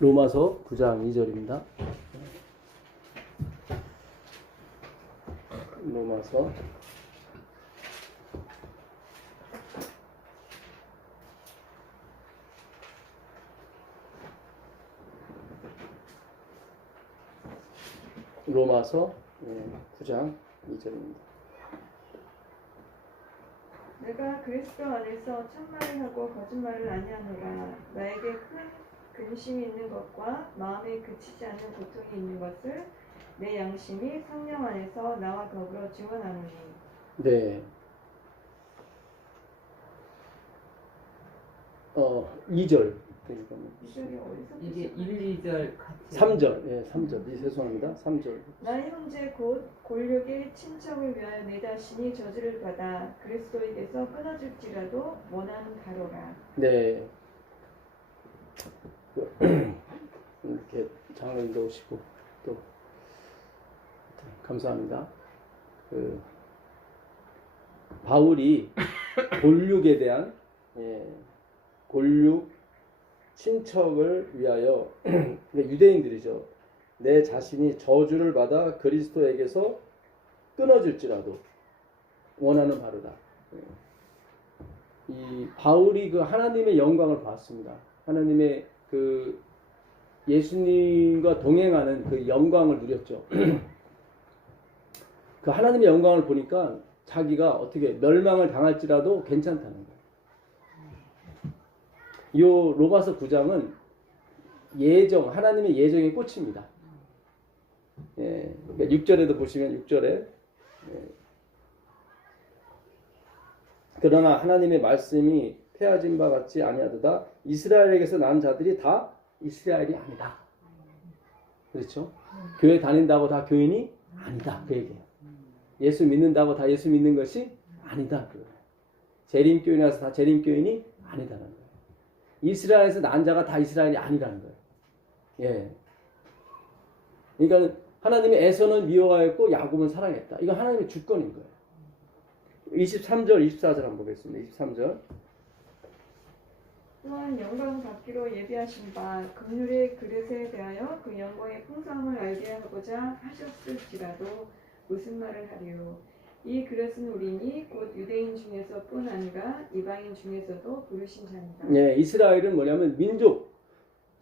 로마서 9장 2절입니다. 로마서 로마서 9장 2절입니다. 내가 그리스도 안에서 참말을 하고 거짓말을 아니하노라. 나에게 큰 근심이 있는 것과 마음에 그치지 않는 고통이 있는 것을 내 양심이 성령 안에서 나와 더불어 증언하노니. 네. 2절. 이절이 어디서 이게 1, 2절 같이 3절. 예, 3절. 죄송합니다. 3절. 나 현재 곧 골육의 친척을 위하여 내 자신이 저주를 받아 그리스도에게서 끊어질지라도 원하는 바로라. 네. 이렇게 장로님도 오시고 또 감사합니다. 바울이 골육에 대한 골육 친척을 위하여 유대인들이죠. 내 자신이 저주를 받아 그리스도에게서 끊어질지라도 원하는 바로다. 이 바울이 그 하나님의 영광을 봤습니다. 하나님의 그 예수님과 동행하는 그 영광을 누렸죠. 그 하나님의 영광을 보니까 자기가 어떻게 멸망을 당할지라도 괜찮다는 거예요. 이 로마서 9장은 예정, 하나님의 예정의 꽃입니다. 예, 그러니까 6절에도 보시면 6절에 그러나 하나님의 말씀이 폐하진 바 같지 아니하도다. 이스라엘에게서 난 자들이 다 이스라엘이 아니다. 그렇죠? 교회 다닌다고 다 교인이 아니다. 그 얘기예요. 예수 믿는다고 다 예수 믿는 것이 아니다. 재림교인에 와서 다 재림교인이 아니다는 거예요. 이스라엘에서 난 자가 다 이스라엘이 아니라는 거예요. 예. 그러니까 하나님의 에서는 미워하였고 야곱은 사랑했다. 이건 하나님의 주권인 거예요. 23절, 24절 한번 보겠습니다. 23절. 또한 영광 받기로 예비하신 바 긍휼의 그릇에 대하여 그 영광의 풍성함을 알게 하고자 하셨을지라도 무슨 말을 하리요. 이 그릇은 우리니 곧 유대인 중에서뿐 아니라 이방인 중에서도 부르신 자니라. 네, 이스라엘은 뭐냐면 민족,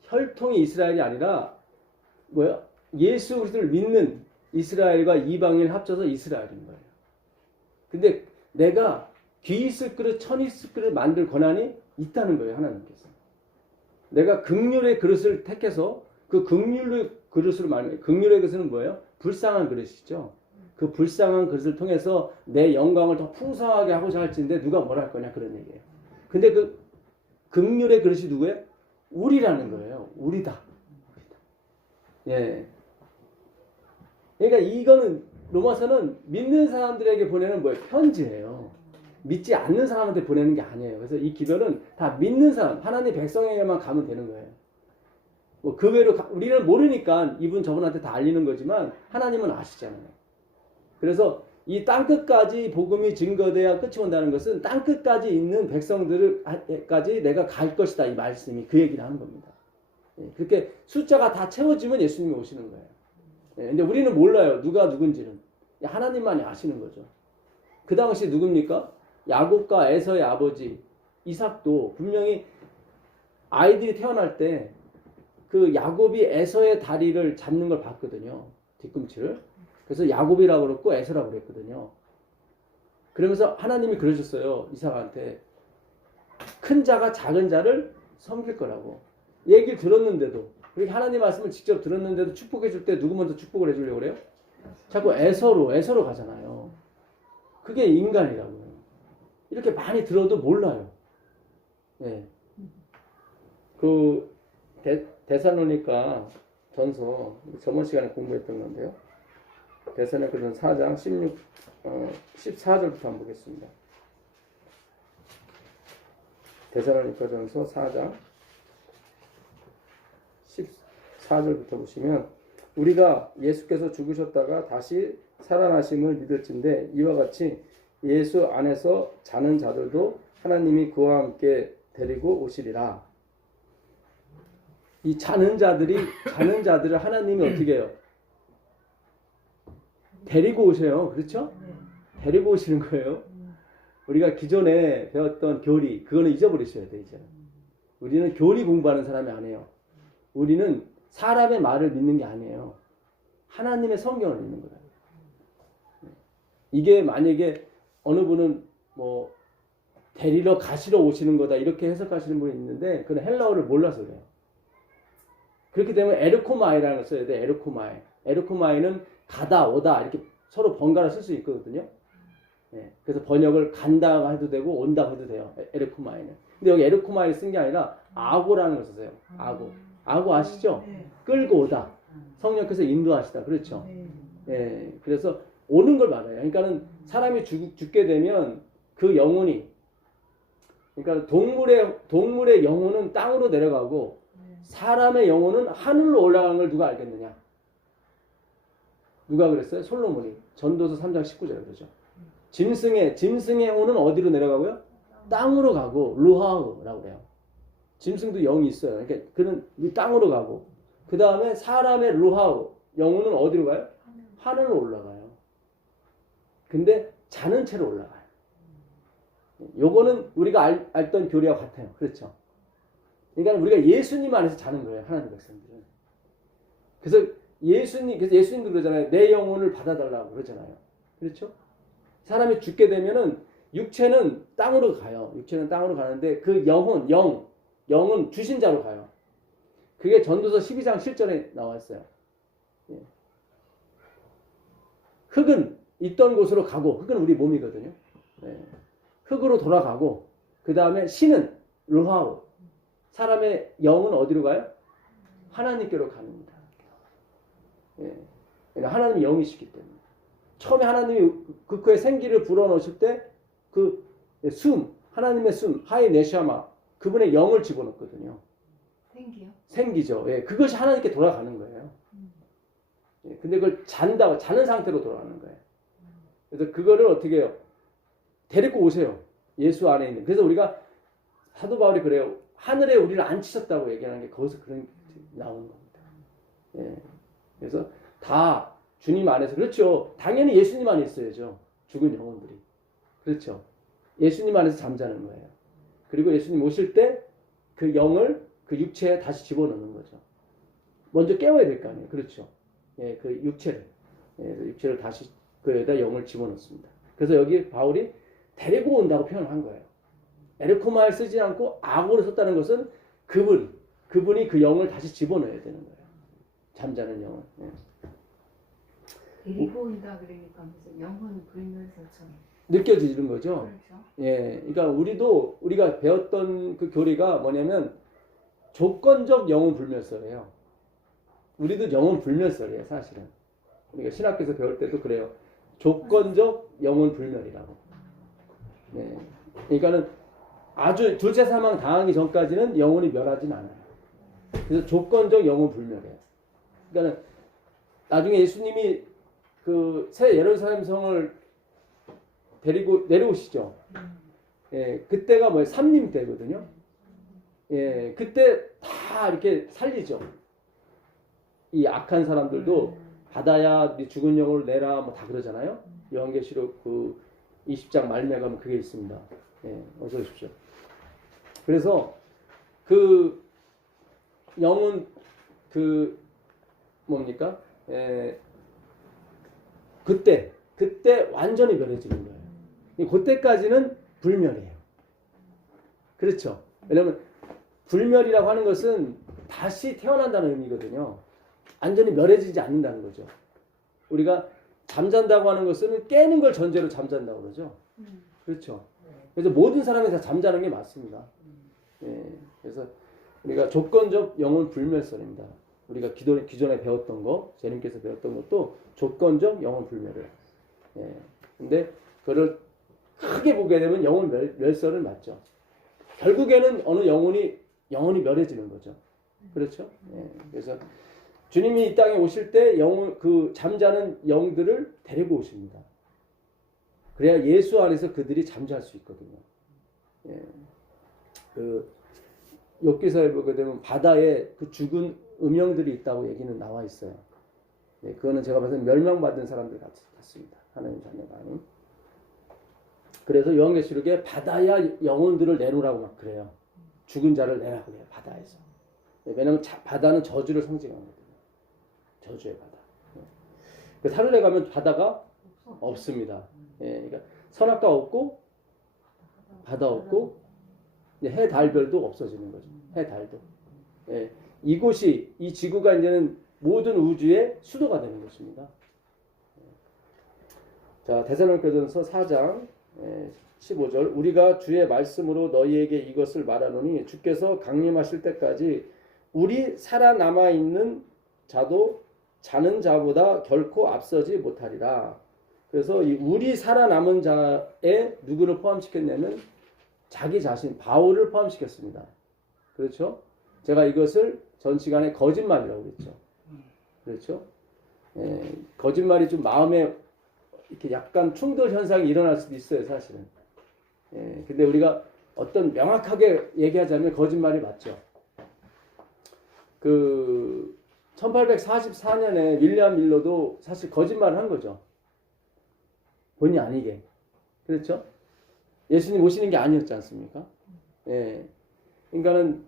혈통이 이스라엘이 아니라 예수 그리스도를 믿는 이스라엘과 이방인을 합쳐서 이스라엘인 거예요. 근데 내가 귀 있을 그릇, 천 있을 그릇 만들 권한이 있다는 거예요, 하나님께서. 내가 긍휼의 그릇을 택해서 그 긍휼의 그릇으로 말하는, 긍휼의 그릇은 뭐예요? 불쌍한 그릇이죠. 그 불쌍한 그릇을 통해서 내 영광을 더 풍성하게 하고자 할지인데 누가 뭘 할 거냐 그런 얘기예요. 근데 그 긍휼의 그릇이 누구예요? 우리라는 거예요. 우리다. 예. 그러니까 이거는 로마서는 믿는 사람들에게 보내는 뭐예요? 편지예요. 믿지 않는 사람한테 보내는 게 아니에요. 그래서 이 기도는 다 믿는 사람, 하나님 백성에게만 가면 되는 거예요. 뭐 그 외로 우리는 모르니까 이분 저분한테 다 알리는 거지만 하나님은 아시잖아요. 그래서 이 땅끝까지 복음이 증거돼야 끝이 온다는 것은 땅끝까지 있는 백성들까지 내가 갈 것이다. 이 말씀이 그 얘기를 하는 겁니다. 그렇게 숫자가 다 채워지면 예수님이 오시는 거예요. 근데 우리는 몰라요. 누가 누군지는. 하나님만이 아시는 거죠. 그 당시 누굽니까? 야곱과 에서의 아버지 이삭도 분명히 아이들이 태어날 때 그 야곱이 에서의 다리를 잡는 걸 봤거든요. 뒤꿈치를. 그래서 야곱이라고 그랬고 에서라고 그랬거든요. 그러면서 하나님이 그러셨어요. 이삭한테. 큰 자가 작은 자를 섬길 거라고. 얘기를 들었는데도, 그렇게 하나님 말씀을 직접 들었는데도 축복해 줄 때 누구 먼저 축복을 해주려고 그래요? 자꾸 에서로 가잖아요. 그게 인간이라고요. 이렇게 많이 들어도 몰라요. 예. 그 데살로니가 전서 저번 시간에 공부했던 건데요. 데살로니가 전서 4장 14절부터 한번 보겠습니다. 데살로니가 전서 4장 14절부터 보시면 우리가 예수께서 죽으셨다가 다시 살아나심을 믿을진데 이와 같이 예수 안에서 자는 자들도 하나님이 그와 함께 데리고 오시리라. 이 자는 자들을 하나님이 어떻게 해요? 데리고 오세요. 그렇죠? 데리고 오시는 거예요. 우리가 기존에 배웠던 교리, 그거는 잊어버리셔야 돼, 이제. 우리는 교리 공부하는 사람이 아니에요. 우리는 사람의 말을 믿는 게 아니에요. 하나님의 성경을 믿는 거예요. 이게 만약에 어느 분은 뭐 데리러 가시러 오시는 거다 이렇게 해석하시는 분이 있는데 그건 헬라어를 몰라서 그래요. 그렇게 되면 에르코마이라는 걸 써야 돼. 에르코마이. 에르코마이는 가다 오다 이렇게 서로 번갈아 쓸 수 있거든요. 예, 그래서 번역을 간다 해도 되고 온다 해도 돼요. 에르코마이는. 근데 여기 에르코마이를 쓴 게 아니라 아고라는 걸 썼어요. 아고. 아고 아시죠? 끌고 오다. 성령께서 인도하시다. 그렇죠? 예, 그래서 오는 걸 말해요. 그러니까는 사람이 죽게 되면 그 영혼이, 그러니까 동물의 영혼은 땅으로 내려가고 사람의 영혼은 하늘로 올라가는 걸 누가 알겠느냐? 누가 그랬어요? 솔로몬이. 전도서 3장 19절에 그러죠. 짐승의 영혼은 어디로 내려가고요? 땅으로 가고 루하우라고 그래요. 짐승도 영이 있어요. 그러니까 그는 땅으로 가고 그 다음에 사람의 루하우 영혼은 어디로 가요? 하늘로 올라가요. 근데 자는 채로 올라가요. 요거는 우리가 알던 교리와 같아요. 그렇죠? 그러니까 우리가 예수님 안에서 자는 거예요. 하나님 백성들은. 그래서 예수님도 그러잖아요. 내 영혼을 받아달라고 그러잖아요. 그렇죠? 사람이 죽게 되면은 육체는 땅으로 가요. 육체는 땅으로 가는데 그 영은 주신 자로 가요. 그게 전도서 12장 7절에 나와 있어요. 예. 흙은 있던 곳으로 가고, 흙은 우리 몸이거든요. 예. 흙으로 돌아가고, 그 다음에 신은 르하우. 사람의 영은 어디로 가요? 하나님께로 갑니다. 예. 그러니까 하나님이 영이시기 때문에. 처음에 하나님이 그의 생기를 불어넣으실 때 그 하나님의 하이 네샤마, 그분의 영을 집어넣거든요. 생기요? 생기죠. 예, 그것이 하나님께 돌아가는 거예요. 예, 근데 그걸 자는 상태로 돌아가는 거예요. 그래서 그거를 어떻게 해요? 데리고 오세요. 예수 안에 있는. 그래서 우리가 사도 바울이 그래요. 하늘에 우리를 앉히셨다고 얘기하는 게 거기서 그런 나오는 겁니다. 예, 그래서 다 주님 안에서. 그렇죠. 당연히 예수님 안에 있어야죠. 죽은 영혼들이. 그렇죠. 예수님 안에서 잠자는 거예요. 그리고 예수님 오실 때 그 영을 그 육체에 다시 집어넣는 거죠. 먼저 깨워야 될 거 아니에요. 그렇죠. 예, 그 육체를. 예, 육체를 다시 그 여기다 영을 집어넣습니다. 그래서 여기 바울이 데리고 온다고 표현을 한 거예요. 에르코마를 쓰지 않고 아고를 썼다는 것은 그분이 그 영을 다시 집어넣어야 되는 거예요. 잠자는 영을. 예. 데리고 온다 그러니까 무슨 영혼 불면서처럼 느껴지는 거죠. 그렇죠. 예, 그러니까 우리가 배웠던 그 교리가 뭐냐면 조건적 영혼 불멸설이에요. 우리도 영혼 불멸설이에요, 사실은. 우리가 신학교에서 배울 때도 그래요. 조건적 영혼 불멸이라고. 네, 그러니까는 아주 둘째 사망 당하기 전까지는 영혼이 멸하진 않아요. 그래서 조건적 영혼 불멸이에요. 그러니까는 나중에 예수님이 그 새 예루살렘 성을 데리고 내려오시죠. 예, 그때가 뭐예요? 삼림 때거든요. 예, 그때 다 이렇게 살리죠. 이 악한 사람들도 바다야, 네 죽은 영혼을 내라, 뭐 다 그러잖아요. 요한계시록 그 20장 말미에 가면 그게 있습니다. 예, 어서 오십시오. 그래서 그 영혼 그 뭡니까? 예, 그때 완전히 멸해지는 거예요. 그때까지는 불멸이에요. 그렇죠. 왜냐하면 불멸이라고 하는 것은 다시 태어난다는 의미거든요. 완전히 멸해지지 않는다는 거죠. 우리가 잠잔다고 하는 것은 깨는 걸 전제로 잠잔다고 그러죠. 그렇죠. 그래서 모든 사람이 다 잠자는 게 맞습니다. 예, 그래서 우리가 조건적 영혼 불멸설입니다. 우리가 기존에 배웠던 거, 제님께서 배웠던 것도 조건적 영혼 불멸이에요. 예, 근데 그걸 크게 보게 되면 영혼 멸설은 맞죠. 결국에는 어느 영혼이 멸해지는 거죠. 그렇죠? 예, 그래서 주님이 이 땅에 오실 때 그 잠자는 영들을 데리고 오십니다. 그래야 예수 안에서 그들이 잠잘 수 있거든요. 예, 욥기서에 보게 되면 바다에 그 죽은 음영들이 있다고 얘기는 나와 있어요. 예, 그거는 제가 봐서 멸망받은 사람들 같습니다. 하나님 자녀가. 그래서 요한계시록에 바다야 영혼들을 내놓으라고 막 그래요. 죽은 자를 내라고 그래요. 바다에서. 예, 왜냐하면 바다는 저주를 상징하거든요. 저주의 바다. 예. 그 하늘에 가면 바다가 없습니다. 예, 그러니까 선악과 없고 바다 없고 해, 달, 별도 없어지는 거죠. 해, 달도. 예, 이곳이 이 지구가 이제는 모든 우주의 수도가 되는 것입니다. 자, 데살로니가전서 4장 15절 우리가 주의 말씀으로 너희에게 이것을 말하노니 주께서 강림하실 때까지 우리 살아남아 있는 자도 자는 자보다 결코 앞서지 못하리라. 그래서 이 우리 살아남은 자에 누구를 포함시켰냐면 자기 자신 바울을 포함시켰습니다. 그렇죠? 제가 이것을 전 시간에 거짓말이라고 그랬죠. 그렇죠? 거짓말이 좀 마음에 이렇게 약간 충돌 현상이 일어날 수도 있어요, 사실은. 근데 우리가 어떤 명확하게 얘기하자면 거짓말이 맞죠. 그 1844년에 윌리엄 밀러도 사실 거짓말을 한 거죠. 본의 아니게. 그렇죠? 예수님 오시는 게 아니었지 않습니까? 예. 그러니까는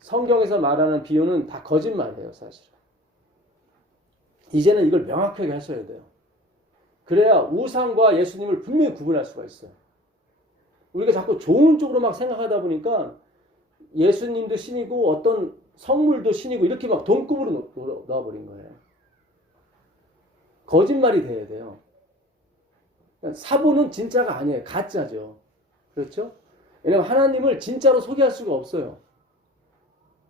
성경에서 말하는 비유는 다 거짓말이에요, 사실은. 이제는 이걸 명확하게 하셔야 돼요. 그래야 우상과 예수님을 분명히 구분할 수가 있어요. 우리가 자꾸 좋은 쪽으로 막 생각하다 보니까 예수님도 신이고 어떤 성물도 신이고 이렇게 막 동급으로 넣어버린 거예요. 거짓말이 돼야 돼요. 사보는 진짜가 아니에요. 가짜죠. 그렇죠? 왜냐하면 하나님을 진짜로 소개할 수가 없어요.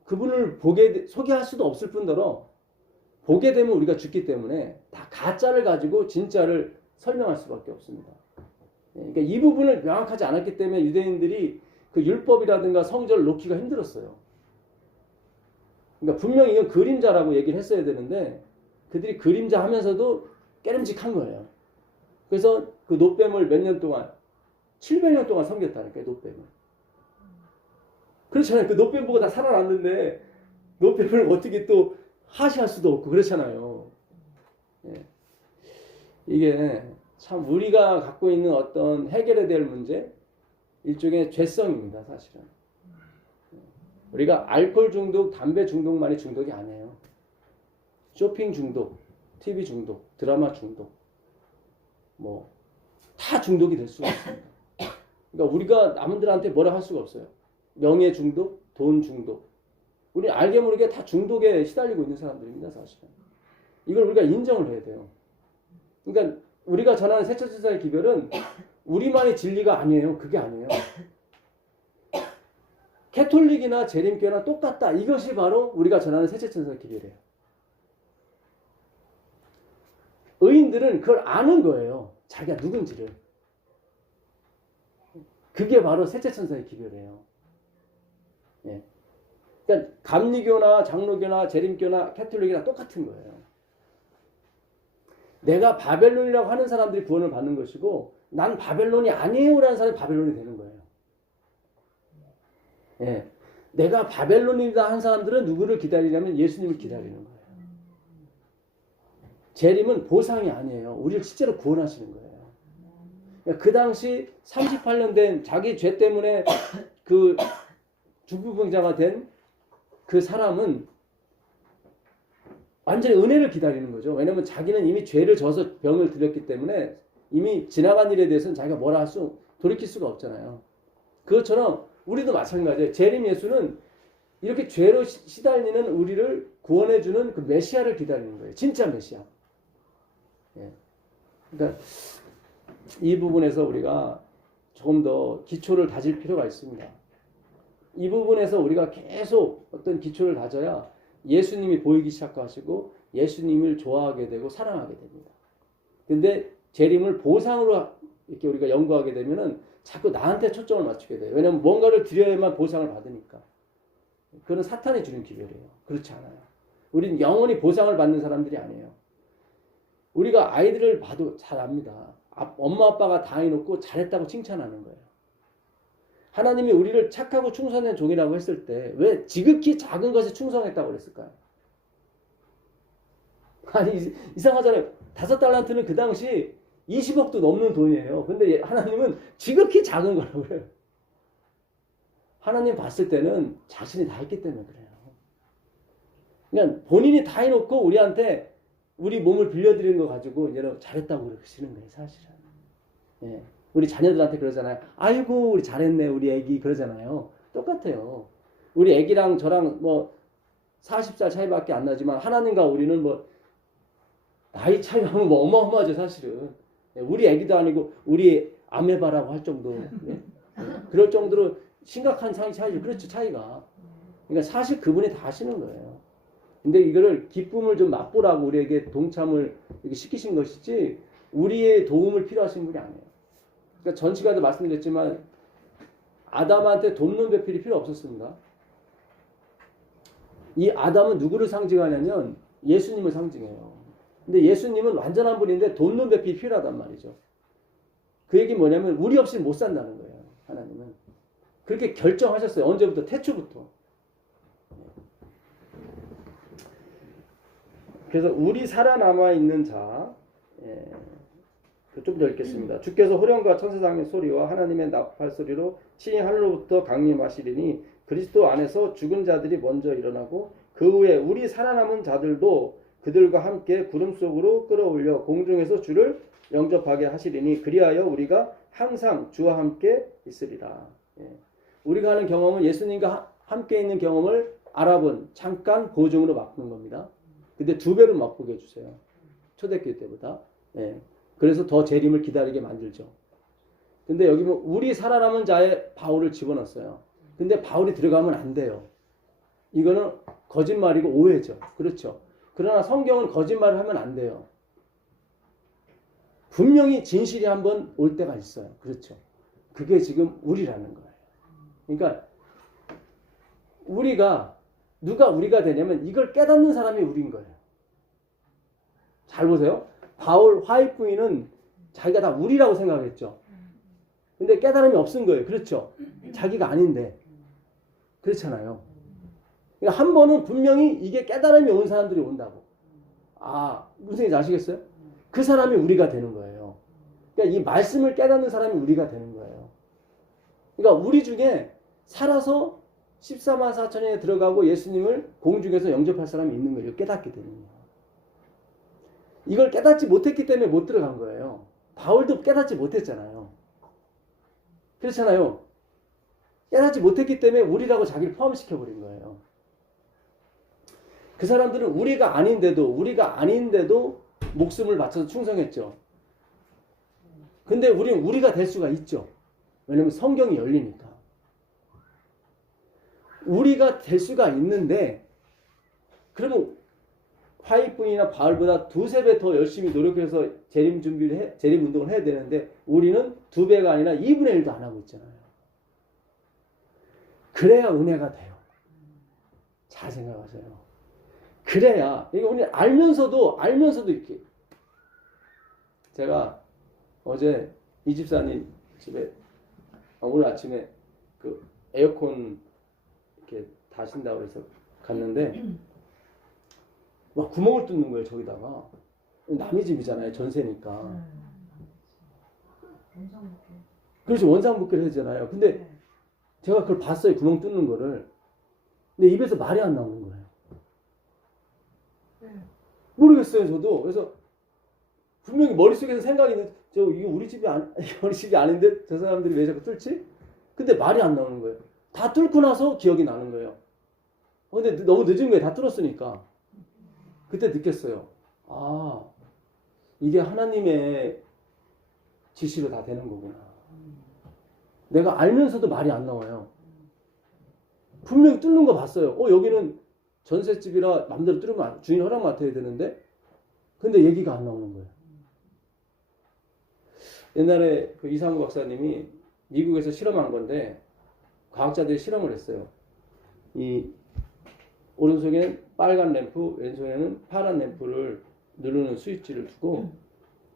그분을 소개할 수도 없을 뿐더러 보게 되면 우리가 죽기 때문에 다 가짜를 가지고 진짜를 설명할 수밖에 없습니다. 그러니까 이 부분을 명확하지 않았기 때문에 유대인들이 그 율법이라든가 성전을 놓기가 힘들었어요. 그러니까 분명히 이건 그림자라고 얘기를 했어야 되는데 그들이 그림자 하면서도 깨름직한 거예요. 그래서 그 노뱀을 몇 년 동안 700년 동안 섬겼다니까요. 노뱀을. 그렇잖아요. 그 노뱀 보고 다 살아났는데 노뱀을 어떻게 또 하시할 수도 없고 그렇잖아요. 예. 이게 참 우리가 갖고 있는 어떤 해결해야 될 문제 일종의 죄성입니다. 사실은. 우리가 알코올 중독, 담배 중독만이 중독이 아니에요. 쇼핑 중독, TV 중독, 드라마 중독 뭐 다 중독이 될 수가 있습니다. 그러니까 우리가 남들한테 뭐라 할 수가 없어요. 명예 중독, 돈 중독. 우리 알게 모르게 다 중독에 시달리고 있는 사람들입니다, 사실은. 이걸 우리가 인정을 해야 돼요. 그러니까 우리가 전하는 세차천사의 기별은 우리만의 진리가 아니에요. 그게 아니에요. 캐톨릭이나 재림교나 똑같다. 이것이 바로 우리가 전하는 세차천사의 기별이에요. 의인들은 그걸 아는 거예요. 자기가 누군지를. 그게 바로 세차천사의 기별이에요. 예. 그러니까 감리교나 장로교나 재림교나 캐톨릭이나 똑같은 거예요. 내가 바벨론이라고 하는 사람들이 구원을 받는 것이고 난 바벨론이 아니에요라는 사람이 바벨론이 되는 거예요. 예. 내가 바벨론이다 하는 사람들은 누구를 기다리냐면 예수님을 기다리는 거예요. 재림은 보상이 아니에요. 우리를 실제로 구원하시는 거예요. 그 당시 38년 된 자기 죄 때문에 그 중풍병자가 된 그 사람은 완전히 은혜를 기다리는 거죠. 왜냐하면 자기는 이미 죄를 져서 병을 들였기 때문에 이미 지나간 일에 대해서는 자기가 뭐라 돌이킬 수가 없잖아요. 그것처럼 우리도 마찬가지예요. 재림 예수는 이렇게 죄로 시달리는 우리를 구원해주는 그 메시아를 기다리는 거예요. 진짜 메시아. 예. 그러니까 이 부분에서 우리가 조금 더 기초를 다질 필요가 있습니다. 이 부분에서 우리가 계속 어떤 기초를 다져야 예수님이 보이기 시작하시고 예수님을 좋아하게 되고 사랑하게 됩니다. 근데 재림을 보상으로 이렇게 우리가 연구하게 되면은 자꾸 나한테 초점을 맞추게 돼요. 왜냐하면 뭔가를 드려야만 보상을 받으니까. 그건 사탄이 주는 기별이에요. 그렇지 않아요. 우리는 영원히 보상을 받는 사람들이 아니에요. 우리가 아이들을 봐도 잘 압니다. 엄마 아빠가 다 해놓고 잘했다고 칭찬하는 거예요. 하나님이 우리를 착하고 충성된 종이라고 했을 때 왜 지극히 작은 것에 충성했다고 그랬을까요? 아니 이상하잖아요. 5달란트는 그 당시 20억도 넘는 돈이에요. 근데 하나님은 지극히 작은 거라고 그래요. 하나님 봤을 때는 자신이 다 했기 때문에 그래요. 그러니까 본인이 다 해놓고 우리한테 우리 몸을 빌려드리는 거 가지고 이제는 잘했다고 그러시는 거예요, 사실은. 예. 우리 자녀들한테 그러잖아요. 아이고, 우리 잘했네, 우리 애기. 그러잖아요. 똑같아요. 우리 애기랑 저랑 뭐 40살 차이밖에 안 나지만 하나님과 우리는 뭐 나이 차이하면 뭐 어마어마하죠, 사실은. 예. 우리 애기도 아니고 우리 아메바라고 할 정도. 예. 그럴 정도로 심각한 차이죠. 그렇죠, 차이가. 그러니까 사실 그분이 다 하시는 거예요. 근데 이거를 기쁨을 좀 맛보라고 우리에게 동참을 이렇게 시키신 것이지 우리의 도움을 필요하신 분이 아니에요. 그러니까 전 시간에도 말씀드렸지만 아담한테 돕는 배필이 필요 없었습니다. 이 아담은 누구를 상징하냐면 예수님을 상징해요. 근데 예수님은 완전한 분인데 돕는 배필이 필요하단 말이죠. 그 얘기 뭐냐면 우리 없이 못 산다는 거예요. 하나님은. 그렇게 결정하셨어요. 언제부터? 태초부터. 그래서 우리 살아남아 있는 자, 좀 더 읽겠습니다. 주께서 호령과 천사장의 소리와 하나님의 나팔 소리로 친히 하늘로부터 강림하시리니 그리스도 안에서 죽은 자들이 먼저 일어나고 그 후에 우리 살아남은 자들도 그들과 함께 구름 속으로 끌어올려 공중에서 주를 영접하게 하시리니 그리하여 우리가 항상 주와 함께 있으리라. 우리가 하는 경험은 예수님과 함께 있는 경험을 알아본 잠깐 보증으로 바꾸는 겁니다. 근데 2배로 맛보게 해주세요. 초대교회 때보다. 그래서 더 재림을 기다리게 만들죠. 근데 여기 뭐 우리 살아남은 자의 바울을 집어넣었어요. 근데 바울이 들어가면 안 돼요. 이거는 거짓말이고 오해죠. 그렇죠. 그러나 성경은 거짓말을 하면 안 돼요. 분명히 진실이 한번 올 때가 있어요. 그렇죠. 그게 지금 우리라는 거예요. 그러니까 누가 우리가 되냐면 이걸 깨닫는 사람이 우리인 거예요. 잘 보세요. 바울 화입 부인은 자기가 다 우리라고 생각했죠. 근데 깨달음이 없은 거예요. 그렇죠. 자기가 아닌데. 그렇잖아요. 그러니까 한 번은 분명히 이게 깨달음이 온 사람들이 온다고. 무슨 얘기인지 아시겠어요? 그 사람이 우리가 되는 거예요. 그러니까 이 말씀을 깨닫는 사람이 우리가 되는 거예요. 그러니까 우리 중에 살아서 14만 4천에 들어가고 예수님을 공중에서 영접할 사람이 있는 거예요. 깨닫게 되는 거예요. 이걸 깨닫지 못했기 때문에 못 들어간 거예요. 바울도 깨닫지 못했잖아요. 그렇잖아요. 깨닫지 못했기 때문에 우리라고 자기를 포함시켜버린 거예요. 그 사람들은 우리가 아닌데도 목숨을 바쳐서 충성했죠. 근데 우리는 우리가 될 수가 있죠. 왜냐면 성경이 열리니까. 우리가 될 수가 있는데 그러면 화이프이나 바울보다 2~3배 더 열심히 노력해서 재림 운동을 해야 되는데 우리는 2배가 아니라 2분의 1도 안 하고 있잖아요. 그래야 은혜가 돼요. 잘 생각하세요. 그래야 이게 우리 알면서도 이렇게 제가 어제 이 집사님 집에 오늘 아침에 그 에어컨 이렇게 다신다고 해서 갔는데 막 구멍을 뚫는 거예요. 저기다가 남의 집이잖아요. 전세니까. 그래서 원상복귀를 하잖아요. 근데 제가 그걸 봤어요. 구멍 뚫는 거를. 근데 입에서 말이 안 나오는 거예요. 모르겠어요. 저도. 그래서 분명히 머릿속에서 생각이 있는데 이거 우리 집이 우리 집이 아닌데 저 사람들이 왜 자꾸 뚫지? 근데 말이 안 나오는 거예요. 다 뚫고 나서 기억이 나는 거예요. 근데 너무 늦은 거예요. 다 뚫었으니까. 그때 느꼈어요. 이게 하나님의 지시로 다 되는 거구나. 내가 알면서도 말이 안 나와요. 분명히 뚫는 거 봤어요. 여기는 전셋집이라 맘대로 뚫으면 주인 허락 맡아야 되는데 근데 얘기가 안 나오는 거예요. 옛날에 그 이상우 박사님이 미국에서 실험한 건데 과학자들이 실험을 했어요. 이 오른손에는 빨간 램프, 왼손에는 파란 램프를 누르는 스위치를 두고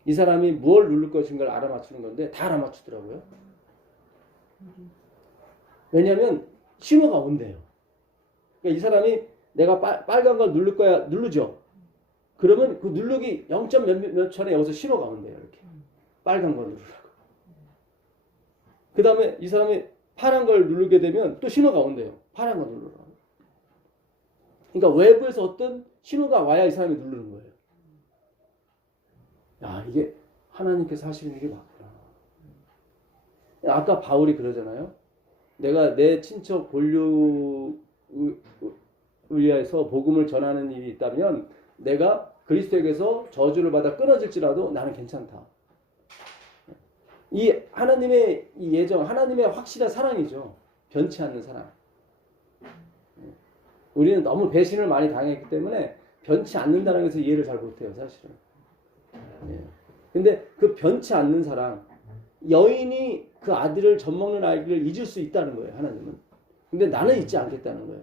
이 사람이 뭘 누를 것인가를 알아맞추는 건데 다 알아맞추더라고요. 왜냐하면 신호가 온대요. 그러니까 이 사람이 내가 빨간 걸 누를 거야 누르죠. 그러면 그 누르기 0. 몇 초에 여기서 신호가 온대요. 이렇게 빨간 걸 누르라고. 그 다음에 이 사람이 파란 걸 누르게 되면 또 신호가 온대요. 파란 걸 누르라고. 그러니까 외부에서 어떤 신호가 와야 이 사람이 누르는 거예요. 야, 이게 하나님께서 하시는 일이 맞구나. 아까 바울이 그러잖아요. 내가 내 친척 본류에 의해서 복음을 전하는 일이 있다면 내가 그리스도에게서 저주를 받아 끊어질지라도 나는 괜찮다. 이 하나님의 이 예정, 하나님의 확실한 사랑이죠. 변치 않는 사랑. 우리는 너무 배신을 많이 당했기 때문에 변치 않는다는 것을 이해를 잘 못해요, 사실은. 근데 그 변치 않는 사랑, 여인이 그 아들을 젖먹는 아이를 잊을 수 있다는 거예요, 하나님은. 근데 나는 잊지 않겠다는 거예요.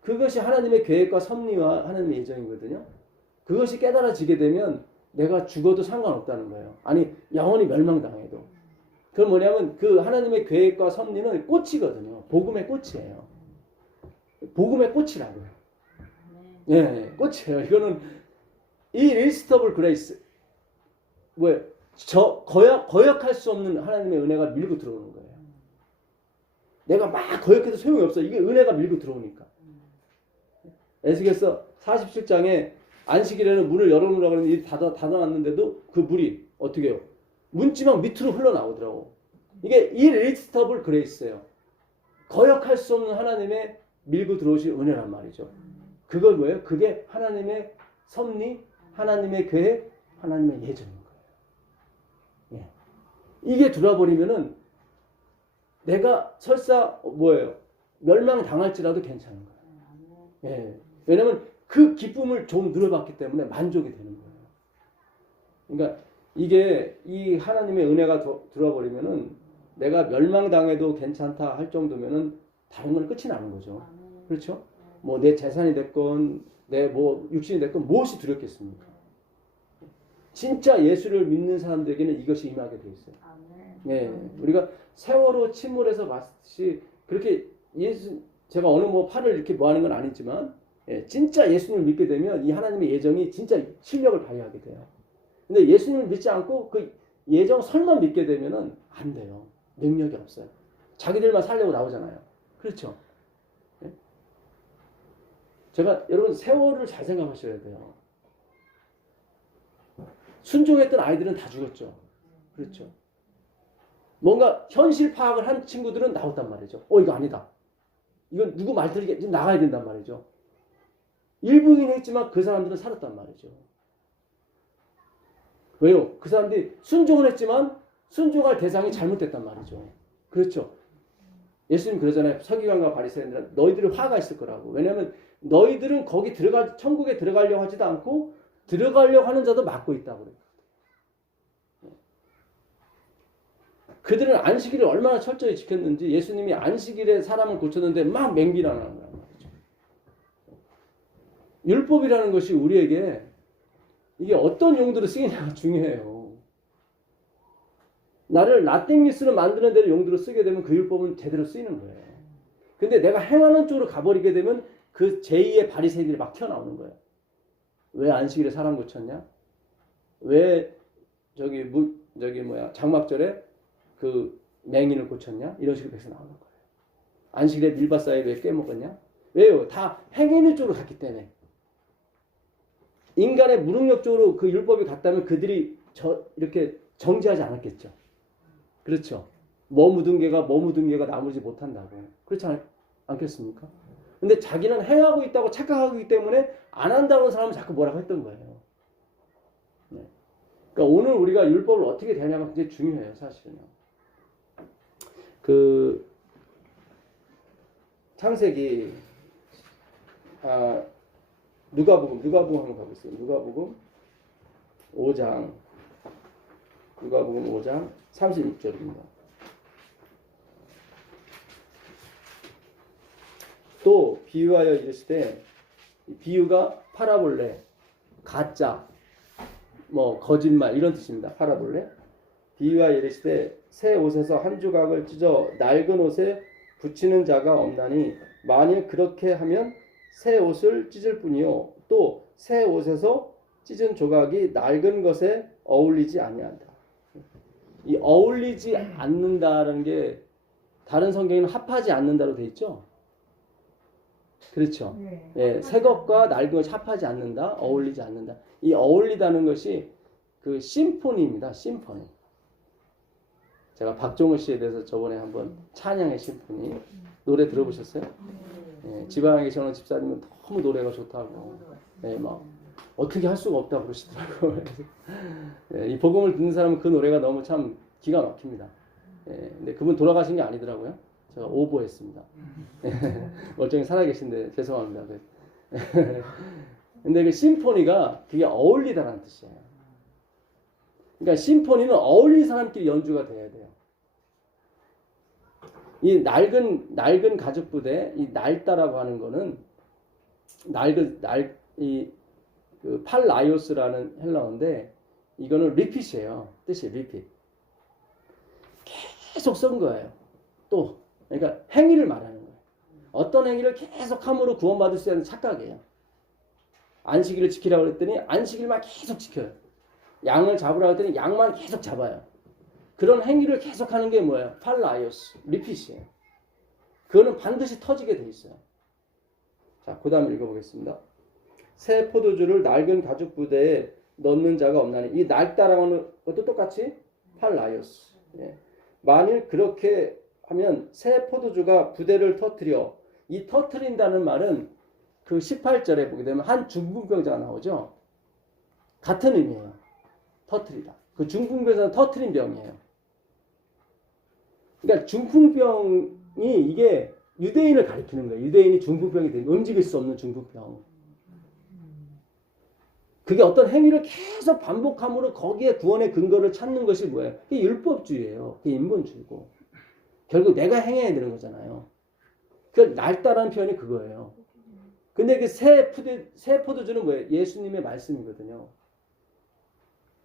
그것이 하나님의 계획과 섭리와 하나님의 예정이거든요. 그것이 깨달아지게 되면 내가 죽어도 상관없다는 거예요. 아니, 영원히 멸망당해도. 그건 뭐냐면 그 하나님의 계획과 섭리는 꽃이거든요. 복음의 꽃이에요. 복음의 꽃이라고요. 예, 꽃이에요. 이거는 irresistible grace. 뭐예요? 거역할 수 없는 하나님의 은혜가 밀고 들어오는 거예요. 내가 막 거역해도 소용이 없어. 이게 은혜가 밀고 들어오니까. 에스겔서 47장에 안식일에는 문을 열어놓으라고 하는데 닫아놨는데도 그 물이 어떻게 해요? 문지방 밑으로 흘러나오더라고. 이게 irresistible grace예요. 거역할 수 없는 하나님의 밀고 들어오신 은혜란 말이죠. 그건 뭐예요? 그게 하나님의 섭리, 하나님의 계획, 하나님의 예정인 거예요. 예. 이게 들어버리면은 내가 설사 뭐예요? 멸망당할지라도 괜찮은 거예요. 예. 왜냐면 그 기쁨을 좀 누려봤기 때문에 만족이 되는 거예요. 그러니까 이게 이 하나님의 은혜가 들어버리면은 내가 멸망당해도 괜찮다 할 정도면은 다른 건 끝이 나는 거죠. 그렇죠? 뭐 내 재산이 됐건 내 뭐 육신이 됐건 무엇이 두렵겠습니까? 진짜 예수를 믿는 사람들에게는 이것이 임하게 돼 있어요. 네, 우리가 세월호 침몰에서 봤듯이 그렇게 제가 어느 뭐 팔을 이렇게 뭐 하는 건 아니지만 진짜 예수님을 믿게 되면 이 하나님의 예정이 진짜 실력을 발휘하게 돼요. 근데 예수님을 믿지 않고 그 예정 설만 믿게 되면은 안 돼요. 능력이 없어요. 자기들만 살려고 나오잖아요. 그렇죠? 네? 제가 여러분 세월을 잘 생각하셔야 돼요. 순종했던 아이들은 다 죽었죠. 그렇죠? 뭔가 현실 파악을 한 친구들은 나왔단 말이죠. 이거 아니다. 이건 누구 말 들으게 나가야 된단 말이죠. 일부긴 했지만 그 사람들은 살았단 말이죠. 왜요? 그 사람들이 순종을 했지만 순종할 대상이 잘못됐단 말이죠. 그렇죠? 예수님 그러잖아요. 서기관과 바리새인들은 너희들이 화가 있을 거라고. 왜냐하면 너희들은 거기 천국에 들어가려고 하지도 않고 들어가려고 하는 자도 막고 있다고 그래요. 그들은 안식일을 얼마나 철저히 지켰는지 예수님이 안식일에 사람을 고쳤는데 막 맹비난하는 거란 말이죠. 율법이라는 것이 우리에게 이게 어떤 용도로 쓰이냐가 중요해요. 나를 나땡기스로 만드는 대로 용도로 쓰게 되면 그 율법은 제대로 쓰이는 거예요. 근데 내가 행하는 쪽으로 가버리게 되면 그 제2의 바리새인들이 막 튀어나오는 거예요. 왜 안식일에 사람 고쳤냐? 왜 장막절에 그 맹인을 고쳤냐? 이런 식으로 해서 나오는 거예요. 안식일에 밀밭사이에 왜 깨먹었냐? 왜요? 다 행위는 쪽으로 갔기 때문에. 인간의 무능력 쪽으로 그 율법이 갔다면 그들이 이렇게 정지하지 않았겠죠. 그렇죠? 뭐 묻은 개가 나무지 못한다고. 그렇지 않겠습니까? 근데 자기는 행하고 있다고 착각하고 있기 때문에 안 한다고 하는 사람은 자꾸 뭐라고 했던 거예요. 네. 그러니까 오늘 우리가 율법을 어떻게 대하냐가 굉장히 중요해요, 사실은요. 그 창세기 누가복음 한번 가보겠습니다. 누가복음 5장 36절입니다. 또 비유하여 이르시되, 비유가 파라볼레, 가짜, 뭐 거짓말 이런 뜻입니다. 파라볼레. 비유하여 이르시되 새 옷에서 한 조각을 찢어 낡은 옷에 붙이는 자가 없나니 만일 그렇게 하면 새 옷을 찢을 뿐이요 또 새 옷에서 찢은 조각이 낡은 것에 어울리지 아니한다. 이 어울리지 않는다라는 게 다른 성경에는 합하지 않는다로 돼 있죠. 그렇죠. 네. 예, 새 것과 낡은 것이 합하지 않는다, 어울리지 않는다. 이 어울리다는 것이 그 심포니입니다. 심포니. 제가 박종호 씨에 대해서 저번에 한번 찬양의 심포니 노래 들어보셨어요? 예, 지방에 계시는 집사님은 너무 노래가 좋다고, 예, 막 어떻게 할 수가 없다고 그러시더라고요. 예, 이 복음을 듣는 사람은 그 노래가 너무 참 기가 막힙니다. 예, 근데 그분 돌아가신 게 아니더라고요. 제가 오보했습니다. 멀쩡히 살아계신데 죄송합니다. 근데 그 심포니가 그게 어울리다라는 뜻이에요. 그러니까 심포니는 어울리는 사람끼리 연주가 돼야 돼요. 이 낡은 가죽 부대, 이 낡다라고 하는 거는 그 팔라이오스라는 헬라어인데 이거는 리핏이에요. 뜻이 리핏. 계속 쓴 거예요. 또 그러니까 행위를 말하는 거예요. 어떤 행위를 계속 함으로 구원받을 수 있는 착각이에요. 안식일을 지키라고 그랬더니 안식일만 계속 지켜요. 양을 잡으라고 했더니 양만 계속 잡아요. 그런 행위를 계속하는 게 뭐예요? 팔라이오스, 리핏이에요. 그거는 반드시 터지게 돼 있어요. 자, 그 다음 읽어보겠습니다. 새 포도주를 낡은 가죽 부대에 넣는 자가 없나니 이 낡다라고 하는 것도 똑같이 팔라이오스. 예. 만일 그렇게 하면 새 포도주가 부대를 터뜨려, 이 터뜨린다는 말은 그 18절에 보게 되면 한 중풍병자가 나오죠. 같은 의미예요. 터뜨리다. 그 중풍병자는 터뜨린 병이에요. 그러니까 중풍병이 이게 유대인을 가리키는 거예요. 유대인이 중풍병이 되는, 움직일 수 없는 중풍병. 그게 어떤 행위를 계속 반복함으로 거기에 구원의 근거를 찾는 것이 뭐예요? 그게 율법주의예요. 그게 인본주의고. 결국 내가 행해야 되는 거잖아요. 그 낡다라는 표현이 그거예요. 근데 그 새 포도주는 뭐예요? 예수님의 말씀이거든요.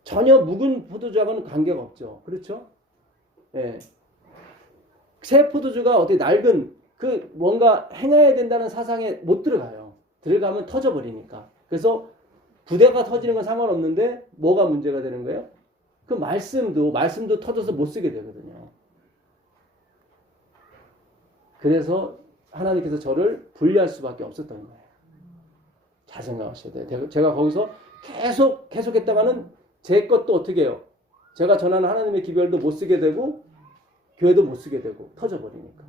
전혀 묵은 포도주하고는 관계가 없죠. 그렇죠? 예. 새 포도주가 어떻게 낡은 그 뭔가 행해야 된다는 사상에 못 들어가요. 들어가면 터져버리니까. 그래서 부대가 터지는 건 상관없는데 뭐가 문제가 되는 거예요? 그 말씀도 터져서 못 쓰게 되거든요. 그래서 하나님께서 저를 분리할 수밖에 없었던 거예요. 잘 생각하셔야 돼요. 제가 거기서 계속했다가는 제 것도 어떻게 해요? 제가 전하는 하나님의 기별도 못 쓰게 되고 교회도 못 쓰게 되고 터져버리니까.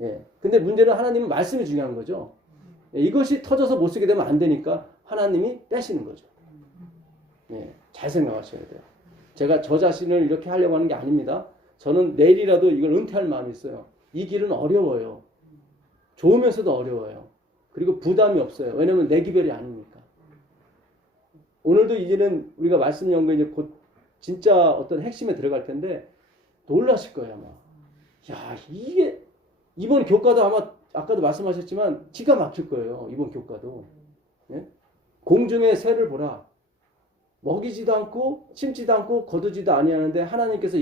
예. 근데 문제는 하나님은 말씀이 중요한 거죠. 예. 이것이 터져서 못 쓰게 되면 안 되니까 하나님이 빼시는 거죠. 예. 잘 생각하셔야 돼요. 제가 저 자신을 이렇게 하려고 하는 게 아닙니다. 저는 내일이라도 이걸 은퇴할 마음이 있어요. 이 길은 어려워요. 좋으면서도 어려워요. 그리고 부담이 없어요. 왜냐면 내 기별이 아니니까. 오늘도 이제는 우리가 말씀 연구에 이제 곧 진짜 어떤 핵심에 들어갈 텐데 놀라실 거예요, 아마. 야, 이게 이번 교과도 아마 아까도 말씀하셨지만 기가 막힐 거예요. 이번 교과도. 예? 공중의 새를 보라. 먹이지도 않고 심지도 않고 거두지도 아니하는데 하나님께서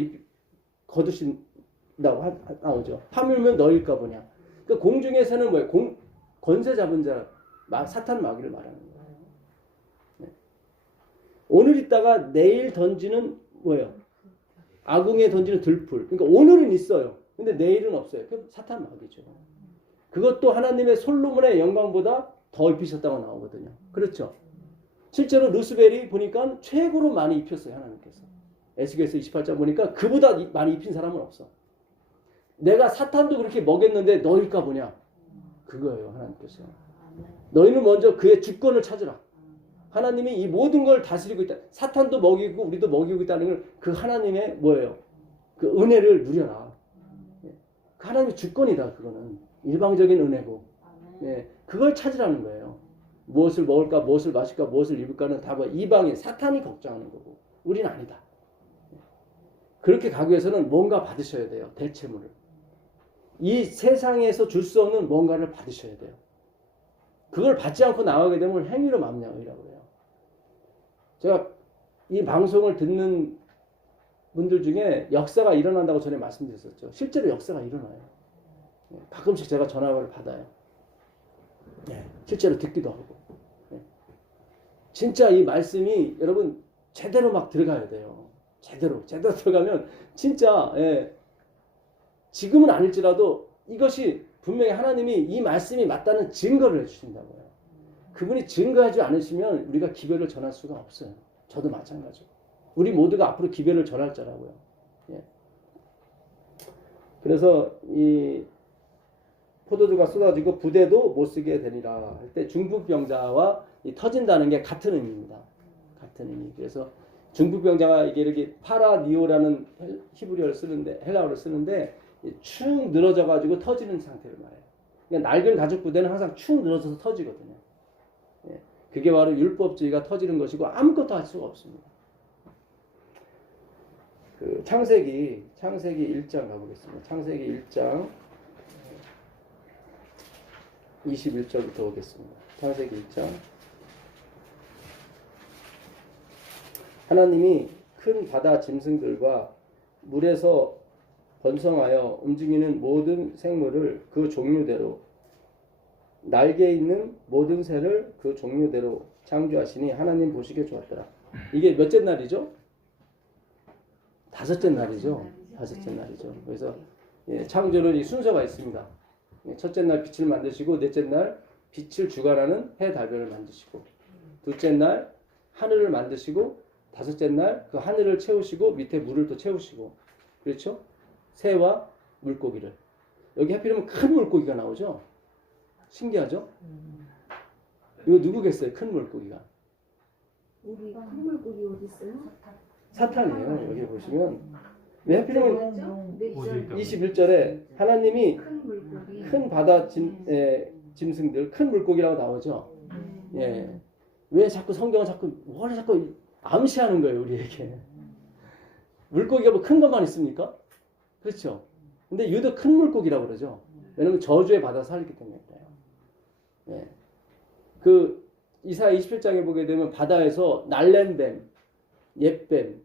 거두신다고 나오죠. 하물며 너일까 보냐. 그러니까 공중의 새는 뭐예요? 권세 잡은 자, 사탄 마귀를 말하는 거예요. 네. 오늘 있다가 내일 던지는 뭐예요? 아궁이에 던지는 들풀. 그러니까 오늘은 있어요. 근데 내일은 없어요. 그 사탄 마귀죠. 그것도 하나님의 솔로몬의 영광보다 더 입히셨다고 나오거든요. 그렇죠? 실제로 루스벨이 보니까 최고로 많이 입혔어요. 하나님께서. 에스겔서 28장 보니까 그보다 많이 입힌 사람은 없어. 내가 사탄도 그렇게 먹였는데 너일까 보냐. 그거예요. 하나님께서. 너희는 먼저 그의 주권을 찾으라. 하나님이 이 모든 걸 다스리고 있다. 사탄도 먹이고 우리도 먹이고 있다는 걸 그 하나님의 뭐예요? 그 은혜를 누려라. 그 하나님의 주권이다. 그거는 일방적인 은혜고. 그걸 찾으라는 거예요. 무엇을 먹을까, 무엇을 마실까, 무엇을 입을까는 다 이방인 사탄이 걱정하는 거고 우리는 아니다. 그렇게 가기 위해서는 뭔가 받으셔야 돼요. 대체물을. 이 세상에서 줄 수 없는 뭔가를 받으셔야 돼요. 그걸 받지 않고 나가게 되면 행위로 맘냥이라고 해요. 제가 이 방송을 듣는 분들 중에 역사가 일어난다고 전에 말씀드렸었죠. 실제로 역사가 일어나요. 가끔씩 제가 전화를 받아요. 실제로 듣기도 하고. 진짜 이 말씀이 여러분 제대로 막 들어가야 돼요. 제대로 들어가면 진짜 지금은 아닐지라도 이것이 분명히 하나님이 이 말씀이 맞다는 증거를 해주신다고요. 그분이 증거하지 않으시면 우리가 기별을 전할 수가 없어요. 저도 마찬가지고. 우리 모두가 앞으로 기별을 전할 자라고요. 그래서 이 포도주가 쏟아지고 부대도 못 쓰게 되니라 할 때 중풍병자와 이 터진다는 게 같은 의미입니다. 같은 의미. 그래서 중풍병자가 이게 이렇게 파라니오라는 히브리어를 쓰는데 헬라어를 쓰는데 축 늘어져 가지고 터지는 상태를 말해요. 그러니까 낡은 가죽 부대는 항상 축 늘어져서 터지거든요. 그게 바로 율법주의가 터지는 것이고 아무것도 할 수가 없습니다. 그 창세기 1장 가보겠습니다. 창세기 1장 21절부터 보겠습니다. 창세기 1장. 하나님이 큰 바다 짐승들과 물에서 번성하여 움직이는 모든 생물을 그 종류대로 날개 있는 모든 새를 그 종류대로 창조하시니 하나님 보시기에 좋았더라. 이게 몇째 날이죠? 다섯째 날이죠. 다섯째 날이죠. 그래서 창조는 이 순서가 있습니다. 첫째 날 빛을 만드시고 넷째 날 빛을 주관하는 해 달별을 만드시고 둘째 날 하늘을 만드시고 다섯째 날 그 하늘을 채우시고 밑에 물을 또 채우시고 그렇죠? 새와 물고기를 여기 하필이면 큰 물고기가 나오죠. 신기하죠? 이거 누구겠어요? 큰 물고기가 우리 큰 물고기 어디 있어요? 사탄이에요. 여기 보시면 왜 하필이면 몇 절? 21절에 하나님이 큰 물고기. 큰 바다 짐승들 큰 물고기라고 나오죠. 왜 자꾸 성경은 뭘 자꾸 암시하는 거예요 우리에게. 물고기가 뭐 큰 것만 있습니까? 그렇죠. 근데 유독 큰 물고기라고 그러죠. 왜냐면 저주의 바다 살기 때문에 그래요. 그 이사야 27장에 보게 되면 바다에서 날랜뱀, 옛뱀,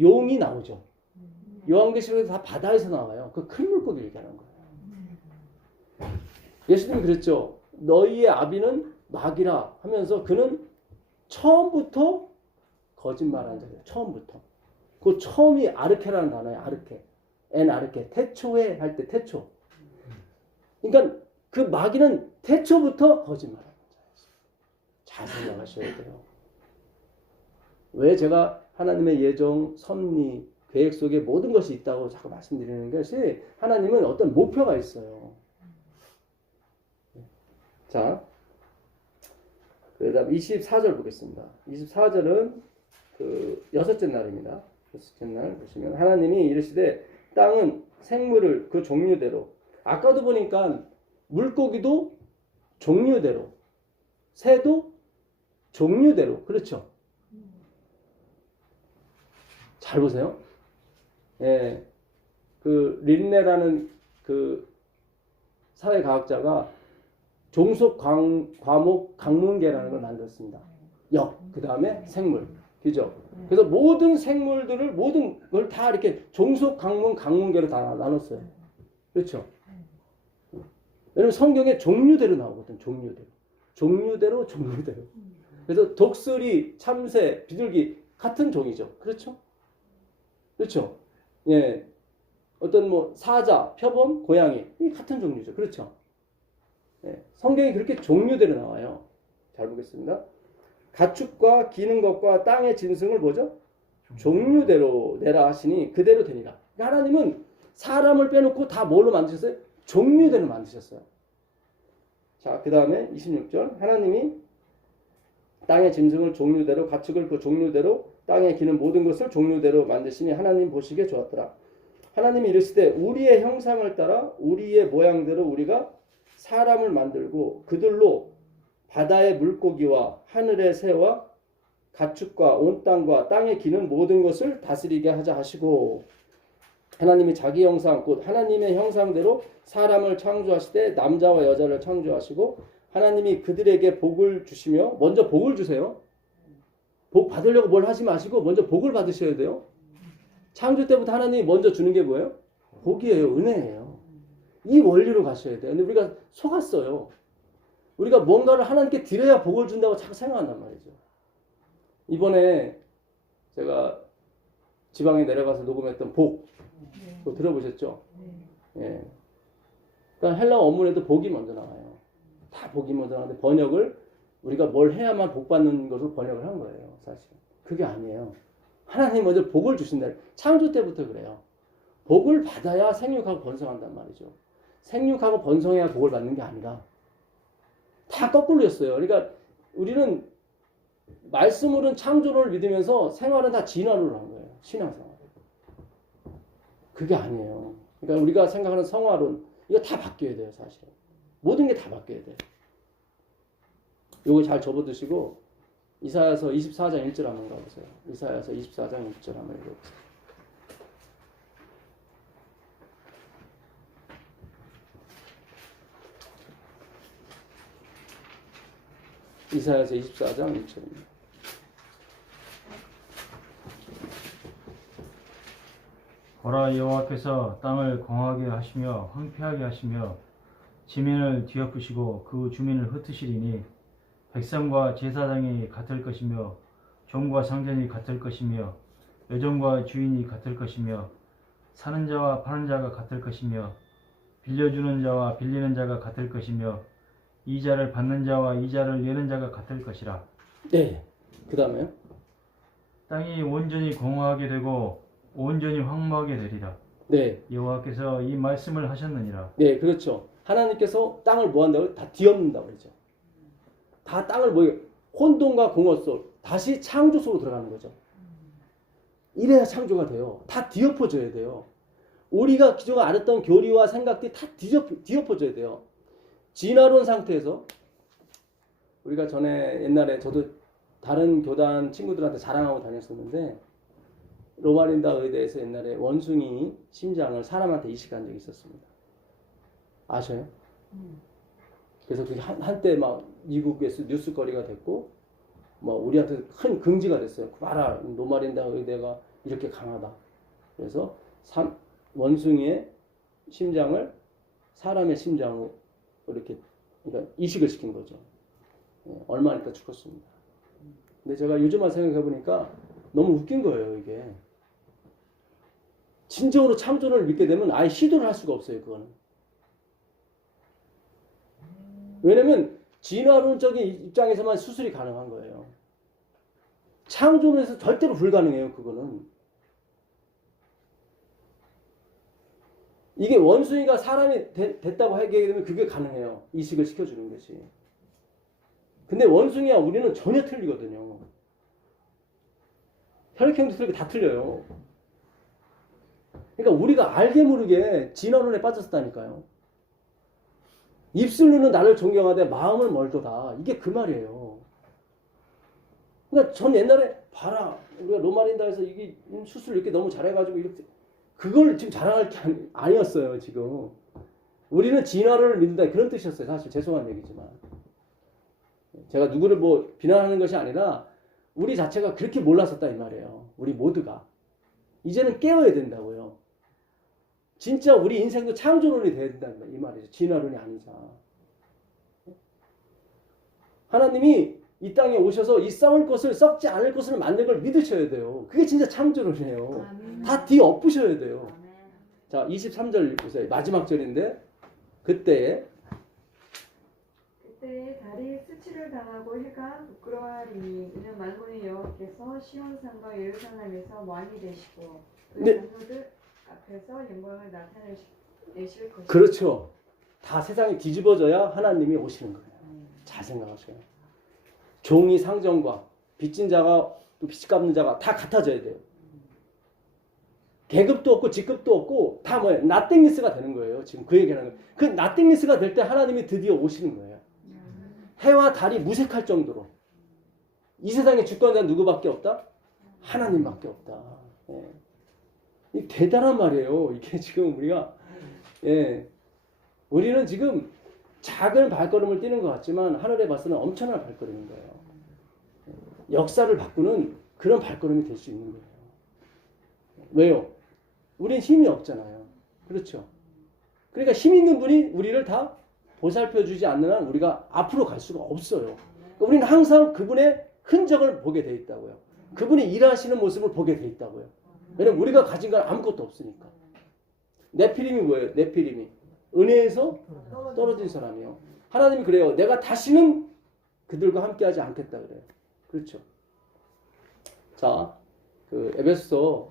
용이 나오죠. 요한계시록에서 다 바다에서 나와요. 그 큰 물고기 얘기하는 거예요. 예수님이 그랬죠. 너희의 아비는 마귀라 하면서 그는 처음부터 거짓말한 자예요. 처음부터. 그 처음이 아르케라는 단어예요. 아르케. 아르케. 태초에 할 때 태초. 그러니까 그 마귀는 태초부터 거짓말하는 자였어요. 잘 생각하셔야 돼요. 왜 제가 하나님의 예정, 섭리, 계획 속에 모든 것이 있다고 자꾸 말씀드리는 것이 하나님은 어떤 목표가 있어요. 자, 그 다음 24절 보겠습니다. 24절은 그 여섯째 날입니다. 여섯째 날 보시면 하나님이 이르시되 땅은 생물을 그 종류대로 아까도 보니까 물고기도 종류대로 새도 종류대로 그렇죠. 잘 보세요. 그 린네라는 그 사회과학자가 종속 과목 강문계라는 걸 만들었습니다. 그 다음에 생물. 그죠? 그래서 모든 생물들을 모든 걸 다 이렇게 종속 강문계로 다 나눴어요. 그렇죠? 왜냐면 성경에 종류대로 나오거든. 종류대로. 그래서 독수리, 참새, 비둘기 같은 종이죠. 그렇죠? 그렇죠? 어떤 뭐 사자, 표범, 고양이 이 같은 종류죠. 그렇죠? 성경이 그렇게 종류대로 나와요. 잘 보겠습니다. 가축과 기는 것과 땅의 짐승을 뭐죠? 종류대로 내라 하시니 그대로 되니라. 그러니까 하나님은 사람을 빼놓고 다 뭘로 만드셨어요? 종류대로 만드셨어요. 자, 그 다음에 26절 하나님이 땅의 짐승을 종류대로 가축을 그 종류대로 땅에 기는 모든 것을 종류대로 만드시니 하나님 보시기에 좋았더라. 하나님이 이르시되 우리의 형상을 따라 우리의 모양대로 우리가 사람을 만들고 그들로 바다의 물고기와 하늘의 새와 가축과 온 땅과 땅에 기는 모든 것을 다스리게 하자 하시고 하나님이 자기 형상 곧 하나님의 형상대로 사람을 창조하시되 남자와 여자를 창조하시고 하나님이 그들에게 복을 주시며 먼저 복을 주세요. 복 받으려고 뭘 하지 마시고 먼저 복을 받으셔야 돼요. 창조 때부터 하나님이 먼저 주는 게 뭐예요? 복이에요. 은혜예요. 이 원리로 가셔야 돼요. 근데 우리가 속았어요. 우리가 뭔가를 하나님께 드려야 복을 준다고 자꾸 생각한단 말이죠. 이번에 제가 지방에 내려가서 녹음했던 복, 그거 들어보셨죠? 예. 그러니까 헬라어 원문에도 복이 먼저 나와요. 다 복이 먼저 나오는데 번역을 우리가 뭘 해야만 복 받는 것으로 번역을 한 거예요. 사실 그게 아니에요. 하나님 먼저 복을 주신다. 창조 때부터 그래요. 복을 받아야 생육하고 번성한단 말이죠. 생육하고 번성해야 복을 받는 게 아니라 다 거꾸로였어요. 그러니까 우리는 말씀으로는 창조를 믿으면서 생활은 다 진화론을 한 거예요. 신앙생활. 그게 아니에요. 그러니까 우리가 생각하는 성화론 이거 다 바뀌어야 돼요. 사실 모든 게 다 바뀌어야 돼요. 이거 잘 접어두시고 이사야서 24장 1절 한번 가보세요. 이사야서 24장 1절 한번 읽어보세요. 이사야서 24장 1절입니다. 보라 여호와께서 땅을 공하게 하시며 황폐하게 하시며 지면을 뒤엎으시고 그 주민을 흩으시리니 백성과 제사장이 같을 것이며 종과 상전이 같을 것이며 여종과 주인이 같을 것이며 사는 자와 파는 자가 같을 것이며 빌려주는 자와 빌리는 자가 같을 것이며 이자를 받는 자와 이자를 내는 자가 같을 것이라. 네. 그 다음에요. 땅이 온전히 공허하게 되고 온전히 황무하게 되리라. 네. 여호와께서 이 말씀을 하셨느니라. 네, 그렇죠. 하나님께서 땅을 뭐 한다고? 다 뒤엎는다고 그러죠. 다 땅을 뭐 혼돈과 공허 속 다시 창조 속으로 들어가는 거죠. 이래야 창조가 돼요. 다 뒤엎어져야 돼요. 우리가 기존에 알았던 교리와 생각들이 다 뒤엎어져야 돼요. 진화론 상태에서 우리가 전에 옛날에 저도 다른 교단 친구들한테 자랑하고 다녔었는데 로마린다 의대에서 옛날에 원숭이 심장을 사람한테 이식한 적이 있었습니다. 아셔요? 그래서 그게 한때 막 미국에서 뉴스거리가 됐고 뭐 우리한테 큰 긍지가 됐어요. 봐라, 로마린다 의대가 이렇게 강하다. 그래서 원숭이의 심장을 사람의 심장으로 이렇게 그러니까 이식을 시킨 거죠. 얼마 있다 죽었습니다. 근데 제가 요즘만 생각해 보니까 너무 웃긴 거예요, 이게. 진정으로 창조를 믿게 되면 아예 시도를 할 수가 없어요, 그거는. 왜냐면 진화론적인 입장에서만 수술이 가능한 거예요. 창조론에서 절대로 불가능해요, 그거는. 이게 원숭이가 사람이 됐다고 하게 되면 그게 가능해요. 이식을 시켜주는 것이. 근데 원숭이와 우리는 전혀 틀리거든요. 혈액형도 틀리고 다 틀려요. 그러니까 우리가 알게 모르게 진화론에 빠졌다니까요. 입술로는 나를 존경하되 마음은 멀도다. 이게 그 말이에요. 그러니까 전 옛날에 봐라, 우리가 로마린다에서 이게 수술 이렇게 너무 잘해가지고 이렇게 그걸 지금 자랑할 게 아니었어요. 지금 우리는 진화론을 믿는다 그런 뜻이었어요. 사실 죄송한 얘기지만 제가 누구를 뭐 비난하는 것이 아니라 우리 자체가 그렇게 몰랐었다 이 말이에요. 우리 모두가 이제는 깨어야 된다고요. 진짜 우리 인생도 창조론이 돼야 된다 이 말이죠. 진화론이 아니자. 하나님이 이 땅에 오셔서 이 썩을 것을 썩지 않을 것을 만든 걸 믿으셔야 돼요. 그게 진짜 창조론이에요. 다 뒤엎으셔야 돼요. 자, 23절 보세요. 마지막 절인데 그때 달이 수치를 당하고 해가 부끄러워하리니 이는 만군의 여호와께서 시온산과 예루살렘에서 왕이 되시고 그 네. 장로들 앞에서 영광을 나타내실 것이다. 그렇죠. 다 세상이 뒤집어져야 하나님이 오시는 거예요. 잘 생각하세요. 종이 상정과 빚진 자가 또 빚 갚는 자가 다 같아져야 돼요. 계급도 없고 직급도 없고 다 뭐예요? 나땡리스가 되는 거예요. 지금 그 얘기하는 거예요. 그 나땡리스가 될 때 하나님이 드디어 오시는 거예요. 해와 달이 무색할 정도로 이 세상에 주권자는 누구밖에 없다? 하나님밖에 없다. 예. 이 대단한 말이에요. 이게 지금 우리가 우리는 지금 작은 발걸음을 뛰는 것 같지만 하늘에 봐서는 엄청난 발걸음인 거예요. 역사를 바꾸는 그런 발걸음이 될 수 있는 거예요. 왜요? 우린 힘이 없잖아요. 그렇죠? 그러니까 힘 있는 분이 우리를 다 보살펴 주지 않는 한 우리가 앞으로 갈 수가 없어요. 그러니까 우리는 항상 그분의 흔적을 보게 돼 있다고요. 그분이 일하시는 모습을 보게 돼 있다고요. 왜냐면 우리가 가진 건 아무것도 없으니까. 네피림이 뭐예요? 네피림이 은혜에서 떨어진 사람이요. 하나님이 그래요. 내가 다시는 그들과 함께하지 않겠다 그래요. 그렇죠. 자, 그 에베소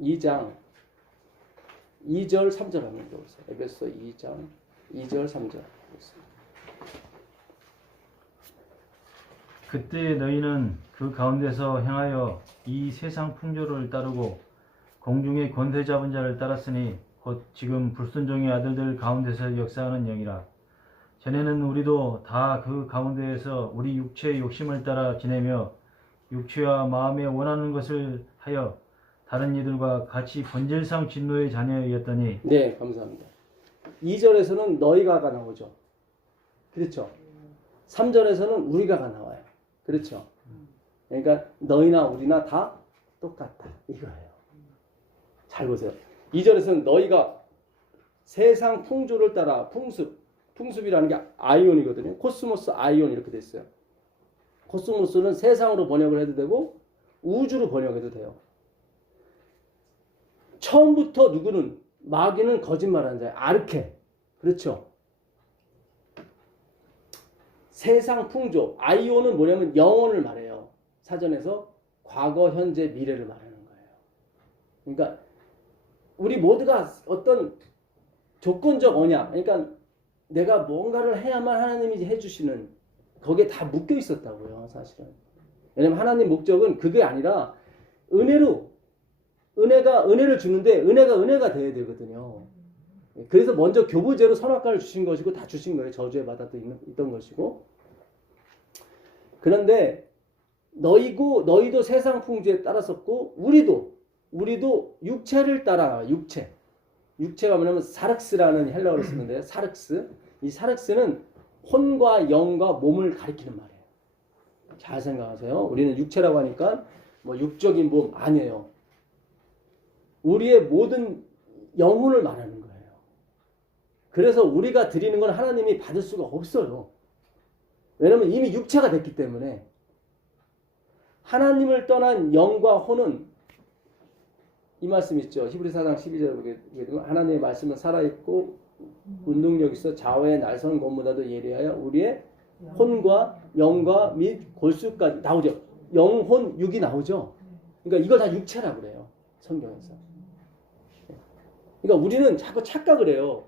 2장 2절 3절 한번 읽어보세요. 에베소 2장 2절 3절. 그때 너희는 그 가운데서 행하여 이 세상 풍조를 따르고 공중의 권세 잡은 자를 따랐으니 곧 지금 불순종의 아들들 가운데서 역사하는 영이라. 전에는 우리도 다 그 가운데에서 우리 육체의 욕심을 따라 지내며 육체와 마음에 원하는 것을 하여 다른 이들과 같이 본질상 진노의 자녀였더니. 네, 감사합니다. 2절에서는 너희가가 나오죠. 그렇죠. 3절에서는 우리가가 나와요. 그렇죠. 그러니까 너희나 우리나 다 똑같다 이거예요. 잘 보세요. 2절에서는 너희가 세상 풍조를 따라 풍습이라는 게 아이온이거든요. 코스모스 아이온 이렇게 돼 있어요. 코스모스는 세상으로 번역을 해도 되고 우주로 번역해도 돼요. 처음부터 누구는 마귀는 거짓말하는 자예요. 아르케. 그렇죠. 세상 풍조. 아이온은 뭐냐면 영혼을 말해요. 사전에서 과거, 현재, 미래를 말하는 거예요. 그러니까 우리 모두가 어떤 조건적 언약. 그러니까 내가 뭔가를 해야만 하나님이 해주시는 거기에 다 묶여 있었다고요. 사실은. 왜냐면 하나님 목적은 그게 아니라 은혜로 은혜가 은혜를 주는데 은혜가 돼야 되거든요. 그래서 먼저 교부제로 선악과를 주신 것이고 다 주신 거예요. 저주의 바다도 있던 것이고. 그런데 너희도 세상 풍조에 따랐었고 우리도 육체를 따라 육체가 뭐냐면 사륵스라는 헬라어를 쓰는데요. 사륵스. 이 사륵스는 혼과 영과 몸을 가리키는 말이에요. 잘 생각하세요. 우리는 육체라고 하니까 뭐 육적인 몸 아니에요. 우리의 모든 영혼을 말하는 거예요. 그래서 우리가 드리는 건 하나님이 받을 수가 없어요. 왜냐하면 이미 육체가 됐기 때문에. 하나님을 떠난 영과 혼은 이 말씀 있죠. 히브리 4장 12절에 보게 되면 하나님의 말씀은 살아있고 운동력 있어 좌우의 날선 것보다도 예리하여 우리의 혼과 영과 및 골수까지 나오죠. 영혼 육이 나오죠. 그러니까 이걸 다 육체라고 그래요. 성경에서. 그러니까 우리는 자꾸 착각을 해요.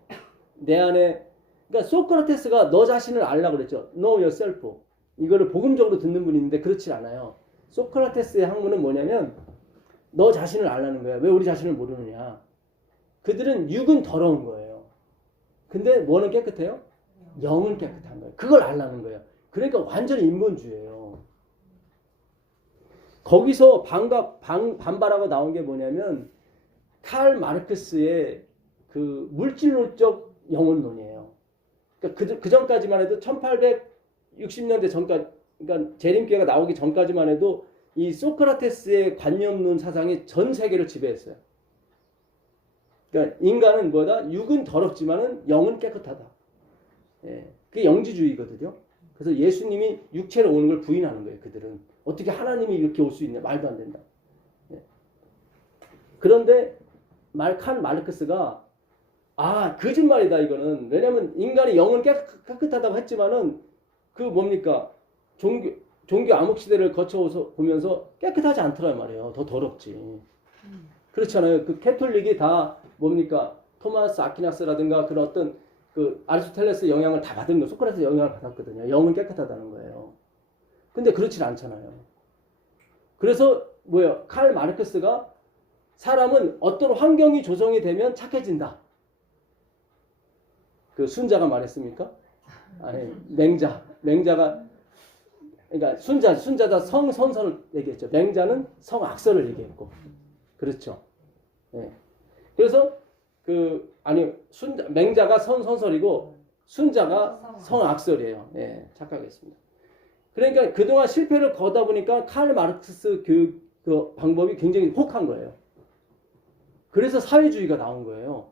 내 안에 그러니까 소크라테스가 너 자신을 알라고 그랬죠. Know yourself. 이거를 복음적으로 듣는 분이 있는데 그렇지 않아요. 소크라테스의 학문은 뭐냐면 너 자신을 알라는 거야. 왜 우리 자신을 모르느냐. 그들은 육은 더러운 거예요. 근데 뭐는 깨끗해요? 영은 깨끗한 거예요. 그걸 알라는 거예요. 그러니까 완전히 인본주의예요. 거기서 반발하고 나온 게 뭐냐면 칼 마르크스의 그 물질론적 영혼론이에요. 그러니까 그 전까지만 해도 1860년대 전까지, 그러니까 재림교회가 나오기 전까지만 해도 이 소크라테스의 관념론 사상이 전 세계를 지배했어요. 그러니까 인간은 뭐다? 육은 더럽지만은 영은 깨끗하다. 예, 그게 영지주의거든요. 그래서 예수님이 육체로 오는 걸 부인하는 거예요. 그들은 어떻게 하나님이 이렇게 올 수 있냐? 말도 안 된다. 예. 그런데 칼 마르크스가 거짓말이다 이거는. 왜냐하면 인간이 영은 깨끗하다고 했지만은 그 뭡니까? 종교 암흑 시대를 거쳐서 보면서 깨끗하지 않더란 말이에요. 더 더럽지. 그렇잖아요. 그 캐톨릭이 다 뭡니까? 토마스 아퀴나스라든가 그런 어떤 그 아리스토텔레스 영향을 다 받은 거, 소크라테스 영향을 받았거든요. 영은 깨끗하다는 거예요. 근데 그렇진 않잖아요. 그래서 뭐예요? 칼 마르크스가 사람은 어떤 환경이 조성이 되면 착해진다. 그 순자가 말했습니까? 아니, 맹자가 그러니까 순자가 성선설을 얘기했죠. 맹자는 성악설을 얘기했고. 그렇죠. 예. 그래서 맹자가 선설이고 순자가 성악설이에요. 예, 착각했습니다. 그러니까 그동안 실패를 거다 보니까 칼 마르크스 교육 그 방법이 굉장히 혹한 거예요. 그래서 사회주의가 나온 거예요.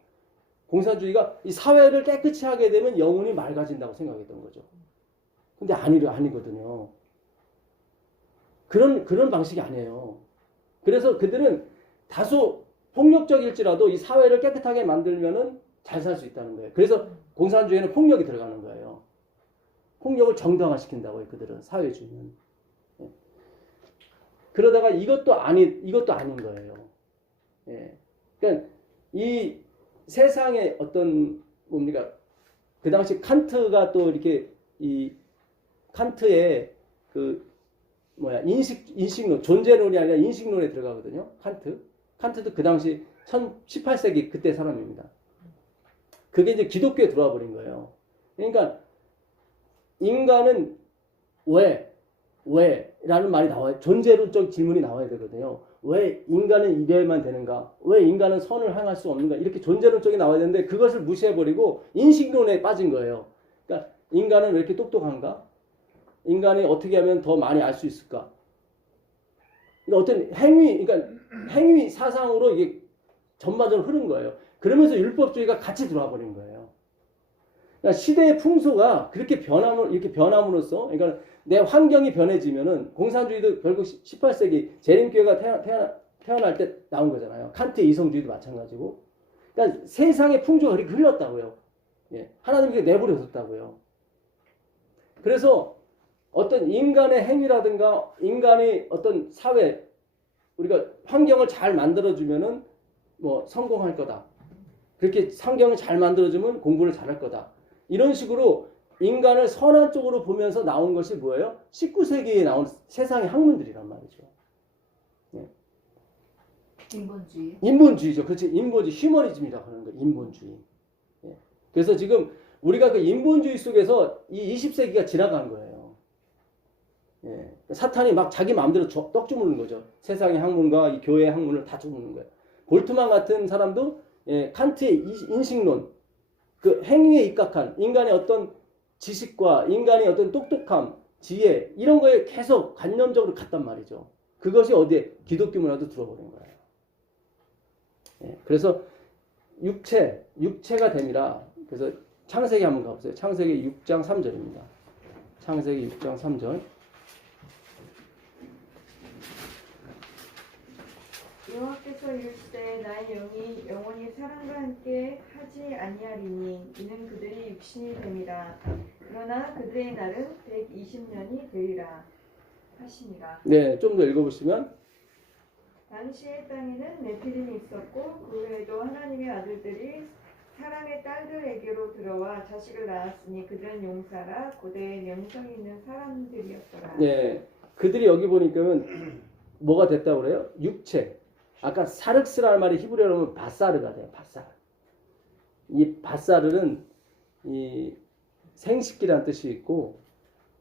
공산주의가 이 사회를 깨끗이 하게 되면 영혼이 맑아진다고 생각했던 거죠. 근데 아니거든요. 그런 방식이 아니에요. 그래서 그들은 다소 폭력적일지라도 이 사회를 깨끗하게 만들면은 잘 살 수 있다는 거예요. 그래서 공산주의에는 폭력이 들어가는 거예요. 폭력을 정당화시킨다고요. 그들은 사회주의는. 예. 그러다가 이것도 아닌 거예요. 예. 그러니까 이 세상의 어떤 뭡니까? 그 당시 칸트가 또 이렇게 이 칸트의 그 인식론, 존재론이 아니라 인식론에 들어가거든요. 칸트도 그 당시 18세기 그때 사람입니다. 그게 이제 기독교에 들어와 버린 거예요. 그러니까 인간은 왜? 라는 말이 나와요. 존재론적 질문이 나와야 되거든요. 왜 인간은 이래야만 되는가? 왜 인간은 선을 향할 수 없는가? 이렇게 존재론적이 나와야 되는데 그것을 무시해버리고 인식론에 빠진 거예요. 그러니까 인간은 왜 이렇게 똑똑한가? 인간이 어떻게 하면 더 많이 알 수 있을까? 그러니까 어떤 행위 사상으로 이게 전반적으로 흐른 거예요. 그러면서 율법주의가 같이 들어와 버린 거예요. 그러니까 시대의 풍소가 그렇게 변함으로써, 그러니까 내 환경이 변해지면은 공산주의도 결국 18세기 재림교회가 태어날 때 나온 거잖아요. 칸트의 이성주의도 마찬가지고. 그러니까 세상의 풍조가 그렇게 흘렀다고요. 예. 하나님께 내버려뒀다고요. 그래서 어떤 인간의 행위라든가 인간의 어떤 사회, 우리가 환경을 잘 만들어주면은 뭐 성공할 거다. 그렇게 환경을 잘 만들어주면 공부를 잘할 거다. 이런 식으로 인간을 선한 쪽으로 보면서 나온 것이 뭐예요? 19세기에 나온 세상의 학문들이란 말이죠. 예. 인본주의죠. 그렇지. 인본주의, 휴머니즘이라고 하는 거예요. 인본주의. 예. 그래서 지금 우리가 그 인본주의 속에서 이 20세기가 지나간 거예요. 예. 사탄이 막 자기 마음대로 떡 주무는 거죠. 세상의 학문과 이 교회의 학문을 다 주무는 거예요. 볼트만 같은 사람도 칸트의 인식론, 그 행위에 입각한 인간의 어떤 지식과 인간의 어떤 똑똑함, 지혜 이런 거에 계속 관념적으로 갔단 말이죠. 그것이 어디에 기독교 문화도 들어버린 거예요. 예. 그래서 육체가 됨이라. 그래서 창세기 한번 가보세요. 창세기 6장 3절입니다. 창세기 6장 3절. 여호와께서 이르시되 나의 영이 영원히 사람과 함께 하지 아니하리니 이는 그들이 육신이 됨이라. 그러나 그들의 날은 120년이 되리라 하시니라. 네, 좀 더 읽어보시면 당시의 땅에는 네피림이 있었고 그 외에도 하나님의 아들들이 사람의 딸들에게로 들어와 자식을 낳았으니 그들은 용사라 고대에 명성이 있는 사람들이었더라. 네, 그들이 여기 보니까는 뭐가 됐다고 그래요? 육체. 아까 사륵스라는 말이 히브리어로 하면 바사르가 돼요. 바사르. 이 바사르는 이 생식기라는 뜻이 있고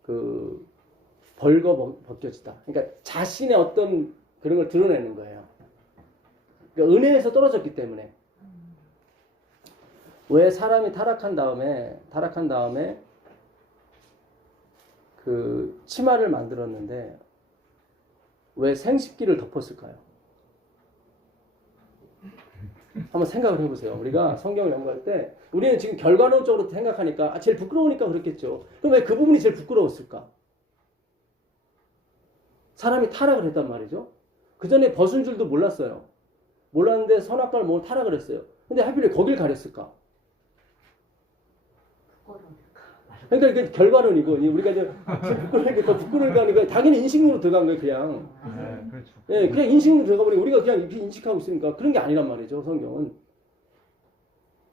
그 벌거벗겨지다. 그러니까 자신의 어떤 그런 걸 드러내는 거예요. 그러니까 은혜에서 떨어졌기 때문에. 왜 사람이 타락한 다음에 그 치마를 만들었는데 왜 생식기를 덮었을까요? 한번 생각을 해보세요. 우리가 성경을 연구할 때 우리는 지금 결과론적으로 생각하니까 제일 부끄러우니까 그렇겠죠. 그럼 왜 그 부분이 제일 부끄러웠을까? 사람이 타락을 했단 말이죠. 그 전에 벗은 줄도 몰랐어요. 몰랐는데 선악과를 먹고 타락을 했어요. 근데 하필 거길 가렸을까? 그러니까 이게 결과론이고 우리가 이제 부끄러우니까 하니까 당연히 인식으로 들어간 거예요. 그냥. 네, 그렇죠. 예, 그냥 인식으로 들어가 버리고 우리가 그냥 이렇게 인식하고 있으니까 그런 게 아니란 말이죠. 성경은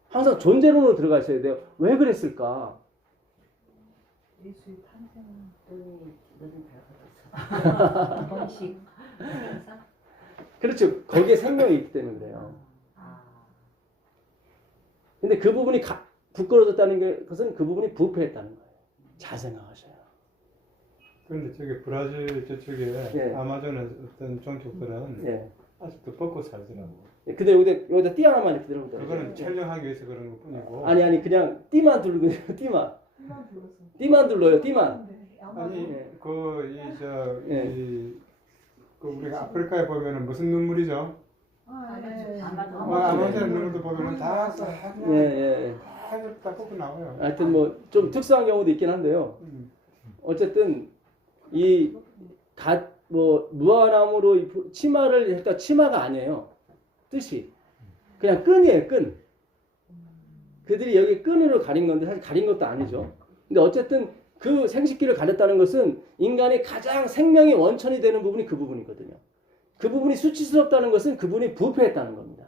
항상 존재론으로 들어가 있어야 돼요. 왜 그랬을까? 예수의 탄생론이 너는 배워서 번식 그렇죠. 거기에 생명이 있기 때문에 그래요. 근데 그 부분이 부끄러졌다는 것은 그 부분이 부패했다는 거예요. 잘 생각하셔요. 그런데 저기 브라질 저쪽에 예. 아마존 어떤 종족들은 예. 아직도 벗고 살더라고. 근데 여기다 띠 하나만 이렇게 들어보자. 그거는 촬영하기 위해서 그런 것 뿐이고. 아니 그냥 띠만 두르고 띠만 둘러요. 띠만. 아니 예. 그 우리가 아프리카에 보면은 무슨 눈물이죠? 아마존 이런 것도 보면은 다 예, 예. 다 뽑고 나와요. 하여튼 뭐 좀 특수한 경우도 있긴 한데요. 어쨌든 이 무화나무로 치마를 했다 치마가 아니에요. 뜻이 그냥 끈이에요. 끈. 그들이 여기 끈으로 가린 건데 사실 가린 것도 아니죠. 근데 어쨌든 그 생식기를 가렸다는 것은 인간의 가장 생명의 원천이 되는 부분이 그 부분이거든요. 그 부분이 수치스럽다는 것은 그분이 부패했다는 겁니다.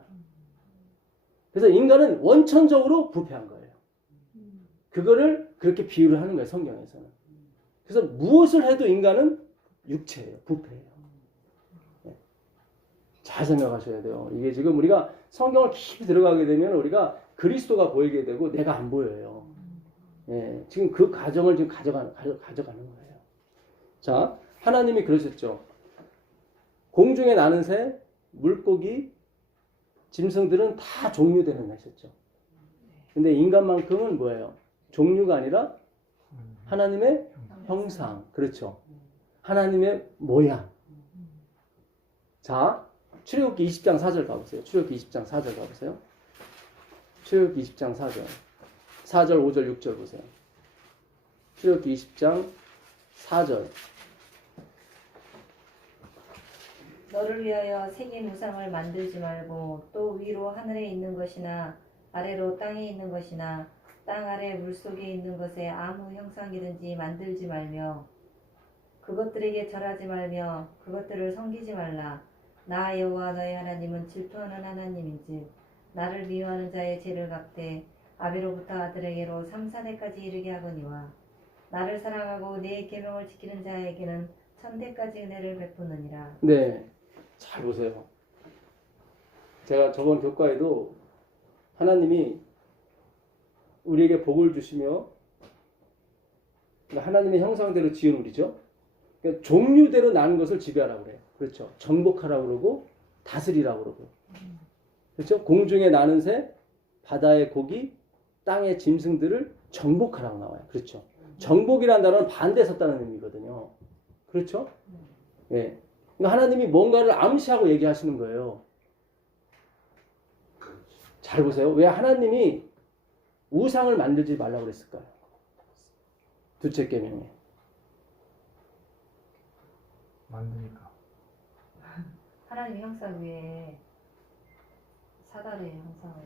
그래서 인간은 원천적으로 부패한 거예요. 그거를 그렇게 비유를 하는 거예요. 성경에서는. 그래서 무엇을 해도 인간은 육체예요. 부패예요. 잘 생각하셔야 돼요. 이게 지금 우리가 성경을 깊이 들어가게 되면 우리가 그리스도가 보이게 되고 내가 안 보여요. 예, 지금 그 과정을 지금 가져가는 거예요. 자, 하나님이 그러셨죠. 공중에 나는 새, 물고기, 짐승들은 다 종류되는 하셨죠. 근데 인간만큼은 뭐예요? 종류가 아니라 하나님의 형상. 그렇죠. 하나님의 모양. 자, 출애굽기 20장 4절 가보세요. 출애굽기 20장 4절 가보세요. 출애굽기 20장 4절. 4절, 5절, 6절 보세요. 출애굽기 20장 4절. 너를 위하여 새긴 우상을 만들지 말고 또 위로 하늘에 있는 것이나 아래로 땅에 있는 것이나 땅 아래 물속에 있는 것에 아무 형상이든지 만들지 말며 그것들에게 절하지 말며 그것들을 섬기지 말라. 나 여호와 너의 하나님은 질투하는 하나님인즉 나를 미워하는 자의 죄를 갚되 아비로부터 아들에게로 3, 4대까지 이르게 하거니와 나를 사랑하고 내 계명을 지키는 자에게는 1000대까지 은혜를 베푸느니라. 네, 잘 보세요. 제가 저번 교과에도 하나님이 우리에게 복을 주시며 그러니까 하나님의 형상대로 지은 우리죠. 그러니까 종류대로 나는 것을 지배하라고 그래요. 그렇죠. 정복하라고 그러고 다스리라고 그러고. 그렇죠. 공중에 나는 새, 바다의 고기, 땅의 짐승들을 정복하라고 나와요. 그렇죠. 정복이라는 단어는 반대에 섰다는 의미거든요. 그렇죠? 예. 그러니까 하나님이 뭔가를 암시하고 얘기하시는 거예요. 잘 보세요. 왜 하나님이 우상을 만들지 말라고 그랬을까요? 둘째 계명에. 만드니까. 하나님의 형상 위에 사단의 형상을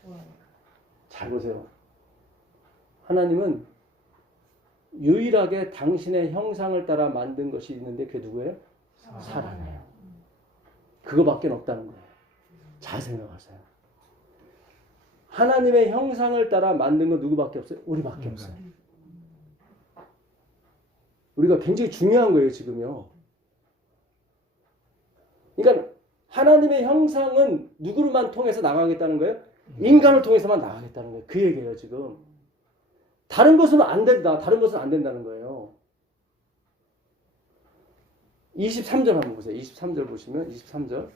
추구하니까. 잘 보세요. 하나님은 유일하게 당신의 형상을 따라 만든 것이 있는데 그게 누구예요? 사람이에요. 그거밖에 없다는 거예요. 잘 생각하세요. 하나님의 형상을 따라 만든 건 누구밖에 없어요? 우리밖에 없어요. 우리가 굉장히 중요한 거예요, 지금요. 그러니까 하나님의 형상은 누구만 통해서 나가겠다는 거예요? 인간을 통해서만 나가겠다는 거예요. 그 얘기예요, 지금. 다른 것은 안 된다. 다른 것은 안 된다는 거예요. 23절 한번 보세요. 23절 보시면 23절.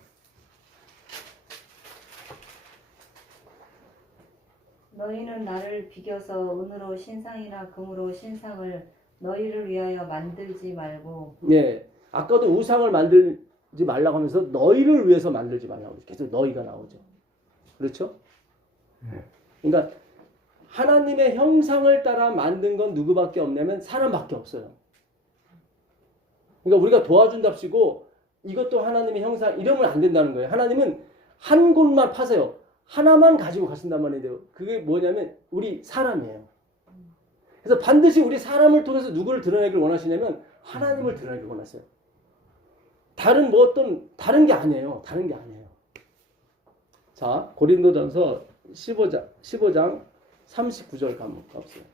너희는 나를 비겨서 은으로 신상이나 금으로 신상을 너희를 위하여 만들지 말고. 예. 아까도 우상을 만들지 말라고 하면서 너희를 위해서 만들지 말라고 계속 너희가 나오죠. 그렇죠? 그러니까 하나님의 형상을 따라 만든 건 누구밖에 없냐면 사람밖에 없어요. 그러니까 우리가 도와준답시고 이것도 하나님의 형상 이러면 안 된다는 거예요. 하나님은 한 곳만 파세요. 하나만 가지고 가신단 말이에요. 그게 뭐냐면 우리 사람이에요. 그래서 반드시 우리 사람을 통해서 누구를 드러내기를 원하시냐면 하나님을 드러내기를 원하세요. 다른 뭐 어떤 다른 게 아니에요. 다른 게 아니에요. 자, 고린도전서 15장 39절 한번 가보세요.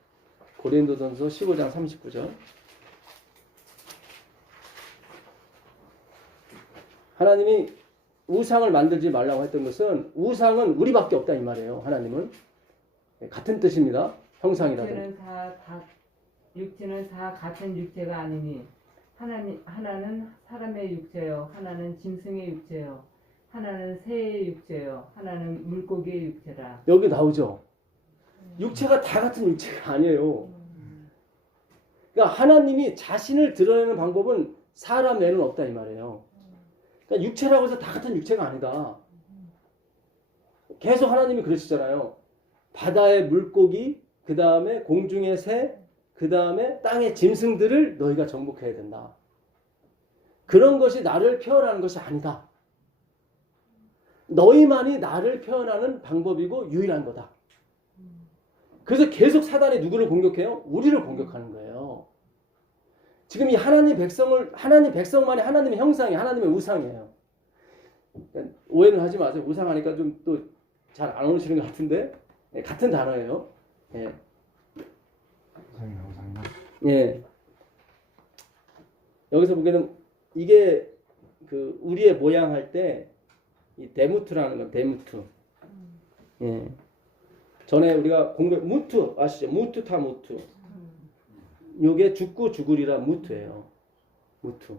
고린도전서 15장 39절. 하나님이 우상을 만들지 말라고 했던 것은 우상은 우리밖에 없다 이 말이에요. 하나님은 같은 뜻입니다. 형상이라는. 육체는 다 같은 육체가 아니니 하나는 사람의 육체요, 하나는 짐승의 육체요, 하나는 새의 육체요, 하나는 물고기의 육체라. 여기 나오죠. 육체가 다 같은 육체가 아니에요. 그러니까 하나님이 자신을 드러내는 방법은 사람 외에는 없다 이 말이에요. 그러니까 육체라고 해서 다 같은 육체가 아니다. 계속 하나님이 그러시잖아요. 바다의 물고기, 그 다음에 공중의 새, 그 다음에 땅의 짐승들을 너희가 정복해야 된다. 그런 것이 나를 표현하는 것이 아니다. 너희만이 나를 표현하는 방법이고 유일한 거다. 그래서 계속 사단이 누구를 공격해요? 우리를 공격하는 거예요. 지금 이 하나님 백성만이 하나님의 형상이 하나님의 우상이에요. 오해는 하지 마세요. 우상하니까 좀 또 잘 안 오시는 것 같은데 같은 단어예요. 예. 예. 여기서 보기에는 이게 그 우리의 모양 할 때 이 데무트라는 건 데무트. 예. 전에 우리가 무트 아시죠? 무트타 무트. 요게 죽고 죽으리라 무트예요. 무트.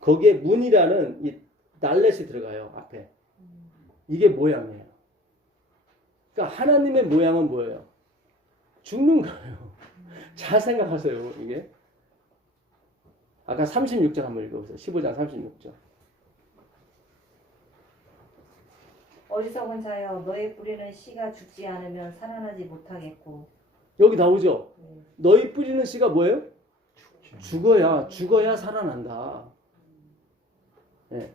거기에 문이라는 이 날렛이 들어가요. 앞에. 이게 모양이에요. 그러니까 하나님의 모양은 뭐예요? 죽는 거예요. 잘 생각하세요. 이게. 아까 36절 한번 읽어보세요. 15장 36절. 어리석은 자여 너의 뿌리는 씨가 죽지 않으면 살아나지 못하겠고. 여기 나오죠? 너희 뿌리는 씨가 뭐예요? 죽어야 살아난다. 네.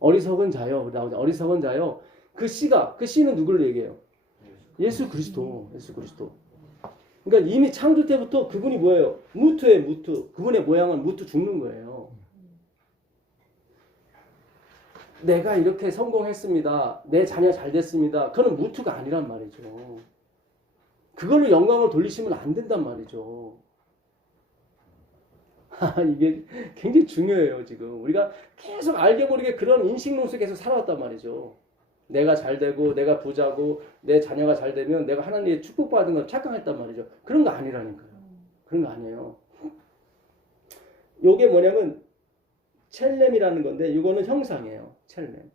어리석은 자요. 나오죠. 어리석은 자요. 그 씨는 누구를 얘기해요? 예수 그리스도. 그러니까 이미 창조 때부터 그분이 뭐예요? 무트예요, 무트. 그분의 모양은 무트 죽는 거예요. 내가 이렇게 성공했습니다. 내 자녀 잘 됐습니다. 그건 무트가 아니란 말이죠. 그걸로 영광을 돌리시면 안 된단 말이죠. 이게 굉장히 중요해요, 지금. 우리가 계속 알게 모르게 그런 인식론 속에 계속 살아왔단 말이죠. 내가 잘 되고, 내가 부자고, 내 자녀가 잘 되면 내가 하나님의 축복받은 걸 착각했단 말이죠. 그런 거 아니라니까요. 그런 거 아니에요. 요게 뭐냐면, 첼렘이라는 건데, 이거는 형상이에요. 첼렘.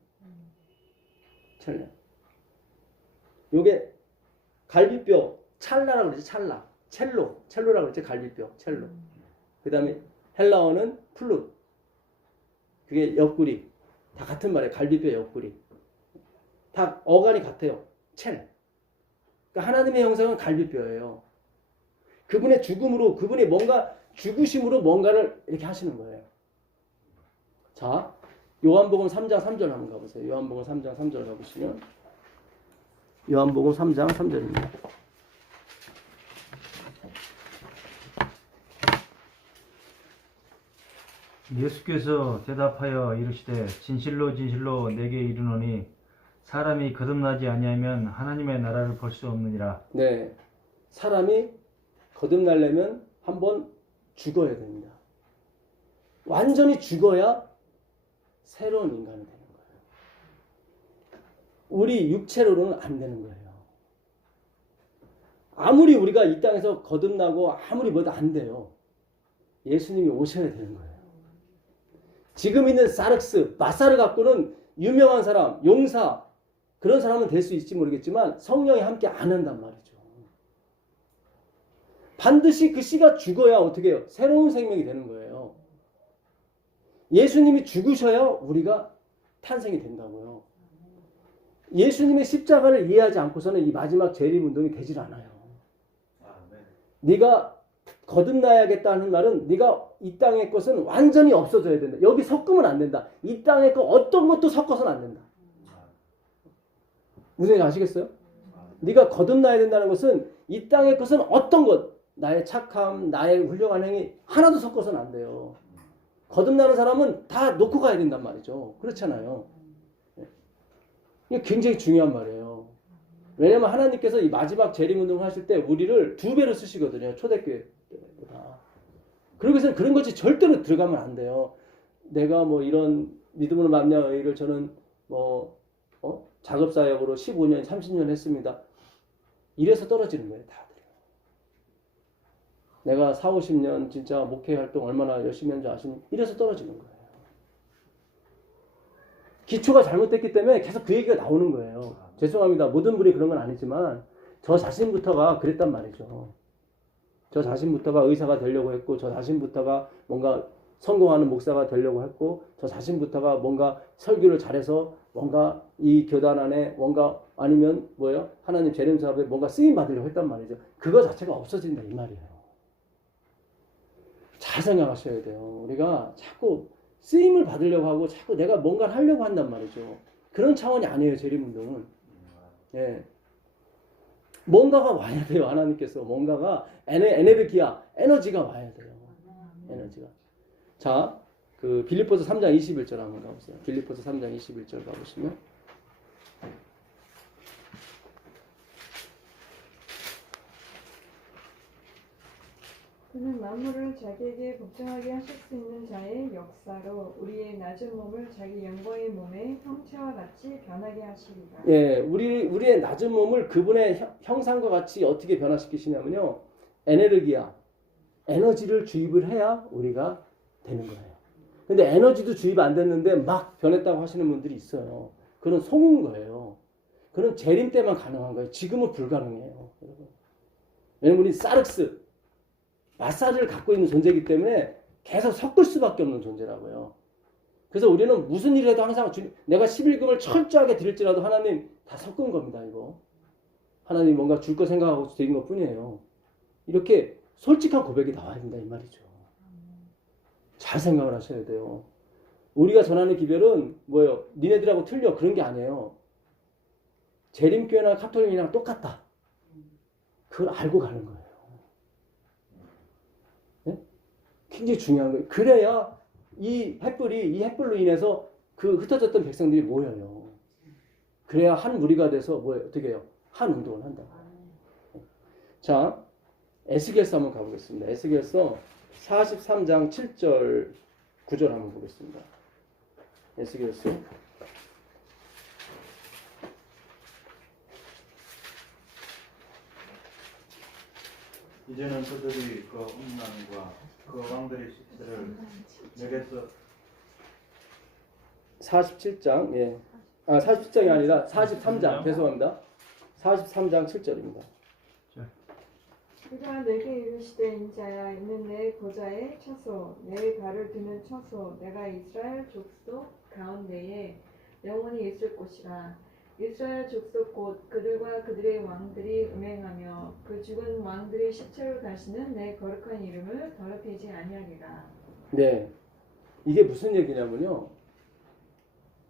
요게 갈비뼈, 찰나라고 그러지, 찰나. 첼로라고 그러지, 갈비뼈, 첼로. 그 다음에 헬라어는 플룻. 그게 옆구리. 다 같은 말이에요. 갈비뼈, 옆구리. 다 어간이 같아요. 첼. 그러니까 하나님의 형상은 갈비뼈예요. 그분의 죽음으로, 그분이 뭔가 죽으심으로 뭔가를 이렇게 하시는 거예요. 자, 요한복음 3장 3절 한번 가보세요. 요한복음 3장 3절 가보시면 요한복음 3장 3절입니다. 예수께서 대답하여 이르시되 진실로 진실로 내게 이르노니 사람이 거듭나지 아니하면 하나님의 나라를 볼 수 없느니라. 네, 사람이 거듭나려면 한번 죽어야 됩니다. 완전히 죽어야 새로운 인간이 되는 거예요. 우리 육체로는 안 되는 거예요. 아무리 우리가 이 땅에서 거듭나고 아무리 뭐도 안 돼요. 예수님이 오셔야 되는 거예요. 지금 있는 사륵스, 마사를 갖고는 유명한 사람, 용사, 그런 사람은 될 수 있을지 모르겠지만 성령이 함께 안 한단 말이죠. 반드시 그 씨가 죽어야 어떻게 해요? 새로운 생명이 되는 거예요. 예수님이 죽으셔야 우리가 탄생이 된다고요. 예수님의 십자가를 이해하지 않고서는 이 마지막 재림운동이 되질 않아요. 네가 거듭나야겠다는 말은 네가 이 땅의 것은 완전히 없어져야 된다. 여기 섞으면 안 된다. 이 땅의 것 어떤 것도 섞어서는 안 된다. 무슨 얘기 아시겠어요? 네가 거듭나야 된다는 것은 이 땅의 것은 어떤 것, 나의 착함, 나의 훌륭한 행위 하나도 섞어서는 안 돼요. 거듭나는 사람은 다 놓고 가야 된단 말이죠. 그렇잖아요. 이게 굉장히 중요한 말이에요. 왜냐하면 하나님께서 이 마지막 재림운동을 하실 때 우리를 2배로 쓰시거든요. 초대교회 때보다. 그러기 위해서는 그런 것이 절대로 들어가면 안 돼요. 내가 뭐 이런 믿음으로 만난 의를 저는 뭐 작업사역으로 15년, 30년 했습니다. 이래서 떨어지는 거예요. 다들. 내가 4, 50년 진짜 목회 활동 얼마나 열심히 했는지 아시니? 이래서 떨어지는 거예요. 기초가 잘못됐기 때문에 계속 그 얘기가 나오는 거예요. 죄송합니다. 모든 분이 그런 건 아니지만 저 자신부터가 그랬단 말이죠. 저 자신부터가 의사가 되려고 했고 저 자신부터가 뭔가 성공하는 목사가 되려고 했고 저 자신부터가 뭔가 설교를 잘해서 뭔가 이 교단 안에 뭔가 아니면 뭐예요? 하나님 재림 사업에 뭔가 쓰임 받으려고 했단 말이죠. 그거 자체가 없어진다 이 말이에요. 잘 생각하셔야 돼요. 우리가 자꾸 쓰임을 받으려고 하고 자꾸 내가 뭔가를 하려고 한단 말이죠. 그런 차원이 아니에요. 재림운동은. 예. 뭔가가 와야 돼요. 하나님께서 뭔가가 에너기야, 에너지가 와야 돼요. 에너지가. 자, 그 빌립보서 3장 21절 한번 가보세요. 빌립보서 3장 21절 가보시면 그는 만물을 자기에게 복종하게 하실 수 있는 자의 역사로 우리의 낮은 몸을 자기 영광의 몸의 형체와 같이 변하게 하시리라. 예, 우리의 낮은 몸을 그분의 형상과 같이 어떻게 변화시키시냐면요. 에너기야, 에너지를 주입을 해야 우리가 되는 거예요. 근데 에너지도 주입 안 됐는데 막 변했다고 하시는 분들이 있어요. 그건 속은 거예요. 그건 재림 때만 가능한 거예요. 지금은 불가능해요. 여러분. 왜냐면 우리 사르스, 마사지를 갖고 있는 존재이기 때문에 계속 섞을 수밖에 없는 존재라고요. 그래서 우리는 무슨 일을 해도 항상 내가 11금을 철저하게 드릴지라도 하나님 다 섞은 겁니다. 이거 하나님 뭔가 줄 거 생각하고 드린 것 뿐이에요. 이렇게 솔직한 고백이 나와야 된다 이 말이죠. 잘 생각을 하셔야 돼요. 우리가 전하는 기별은 뭐예요? 니네들하고 틀려 그런 게 아니에요. 재림교회나 카톨릭이랑 똑같다. 그걸 알고 가는 거예요. 네? 굉장히 중요한 거예요. 그래야 이 햇불로 인해서 그 흩어졌던 백성들이 모여요. 그래야 한 무리가 돼서 뭐예요? 어떻게 해요? 한 운동을 한다. 자, 에스겔서 한번 가보겠습니다. 에스겔서 43장 7절 9절 한번 보겠습니다. 에스겔서 이제는 그들이 그 음란과 그 왕들의 시체를 내게서 47장, 예. 47장이 아니라 43장, 죄송합니다. 43장 7절입니다. 그가 내게 이르시되 인자야 이는 내 보좌의 처소 내 발을 드는 처소 내가 이스라엘 족속 가운데에 영원히 있을 곳이라. 이스라엘 족속 곧 그들과 그들의 왕들이 음행하며 그 죽은 왕들의 시체로 다시는 내 거룩한 이름을 더럽히지 아니하리라. 네. 이게 무슨 얘기냐면요.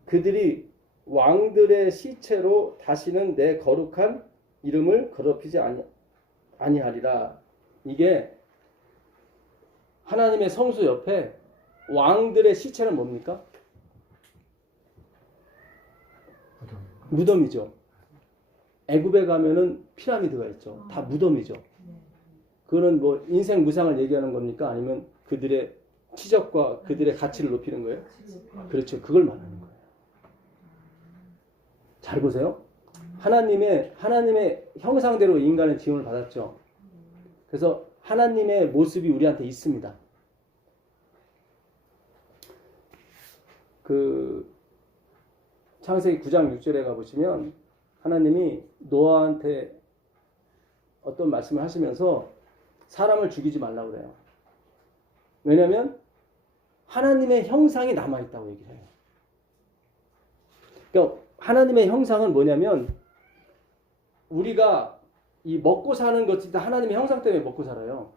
그들이 왕들의 시체로 다시는 내 거룩한 이름을 더럽히지 아니하리라. 이게 하나님의 성수 옆에 왕들의 시체는 뭡니까? 무덤이죠. 애굽에 가면은 피라미드가 있죠. 다 무덤이죠. 그거는 뭐 인생 무상을 얘기하는 겁니까? 아니면 그들의 치적과 그들의 가치를 높이는 거예요? 그렇죠. 그걸 말하는 거예요. 잘 보세요. 하나님의 형상대로 인간은 지음을 받았죠. 그래서 하나님의 모습이 우리한테 있습니다. 그 창세기 9장 6절에 가보시면 하나님이 노아한테 어떤 말씀을 하시면서 사람을 죽이지 말라고 그래요. 왜냐하면 하나님의 형상이 남아있다고 얘기를 해요. 그러니까 하나님의 형상은 뭐냐면 우리가 이 먹고 사는 것이 다 하나님의 형상 때문에 먹고 살아요.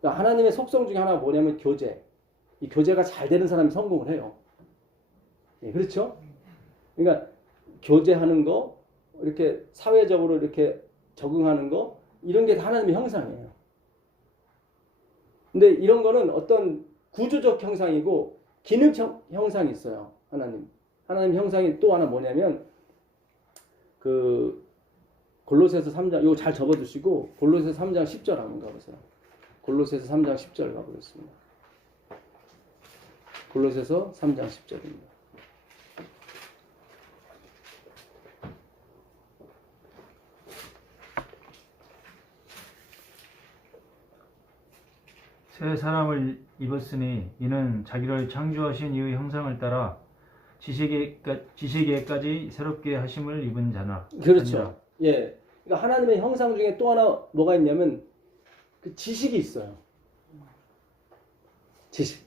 그러니까 하나님의 속성 중에 하나가 뭐냐면 교제. 이 교제가 잘 되는 사람이 성공을 해요. 예, 그렇죠? 그러니까 교제하는 거, 이렇게 사회적으로 이렇게 적응하는 거, 이런 게 다 하나님의 형상이에요. 근데 이런 거는 어떤 구조적 형상이고 기능적 형상이 있어요. 하나님 형상이 또 하나 뭐냐면 그 골로새서 3장 이거 잘 접어두시고 골로새서 3장 10절 한번 가보세요. 골로새서 3장 10절 가보겠습니다. 골로새서 3장 10절입니다. 새 사람을 입었으니 이는 자기를 창조하신 이의 형상을 따라 지식에까지 새롭게 하심을 입은 자나. 그렇죠. 아니라. 예. 그러니까 하나님의 형상 중에 또 하나 뭐가 있냐면 그 지식이 있어요. 지식.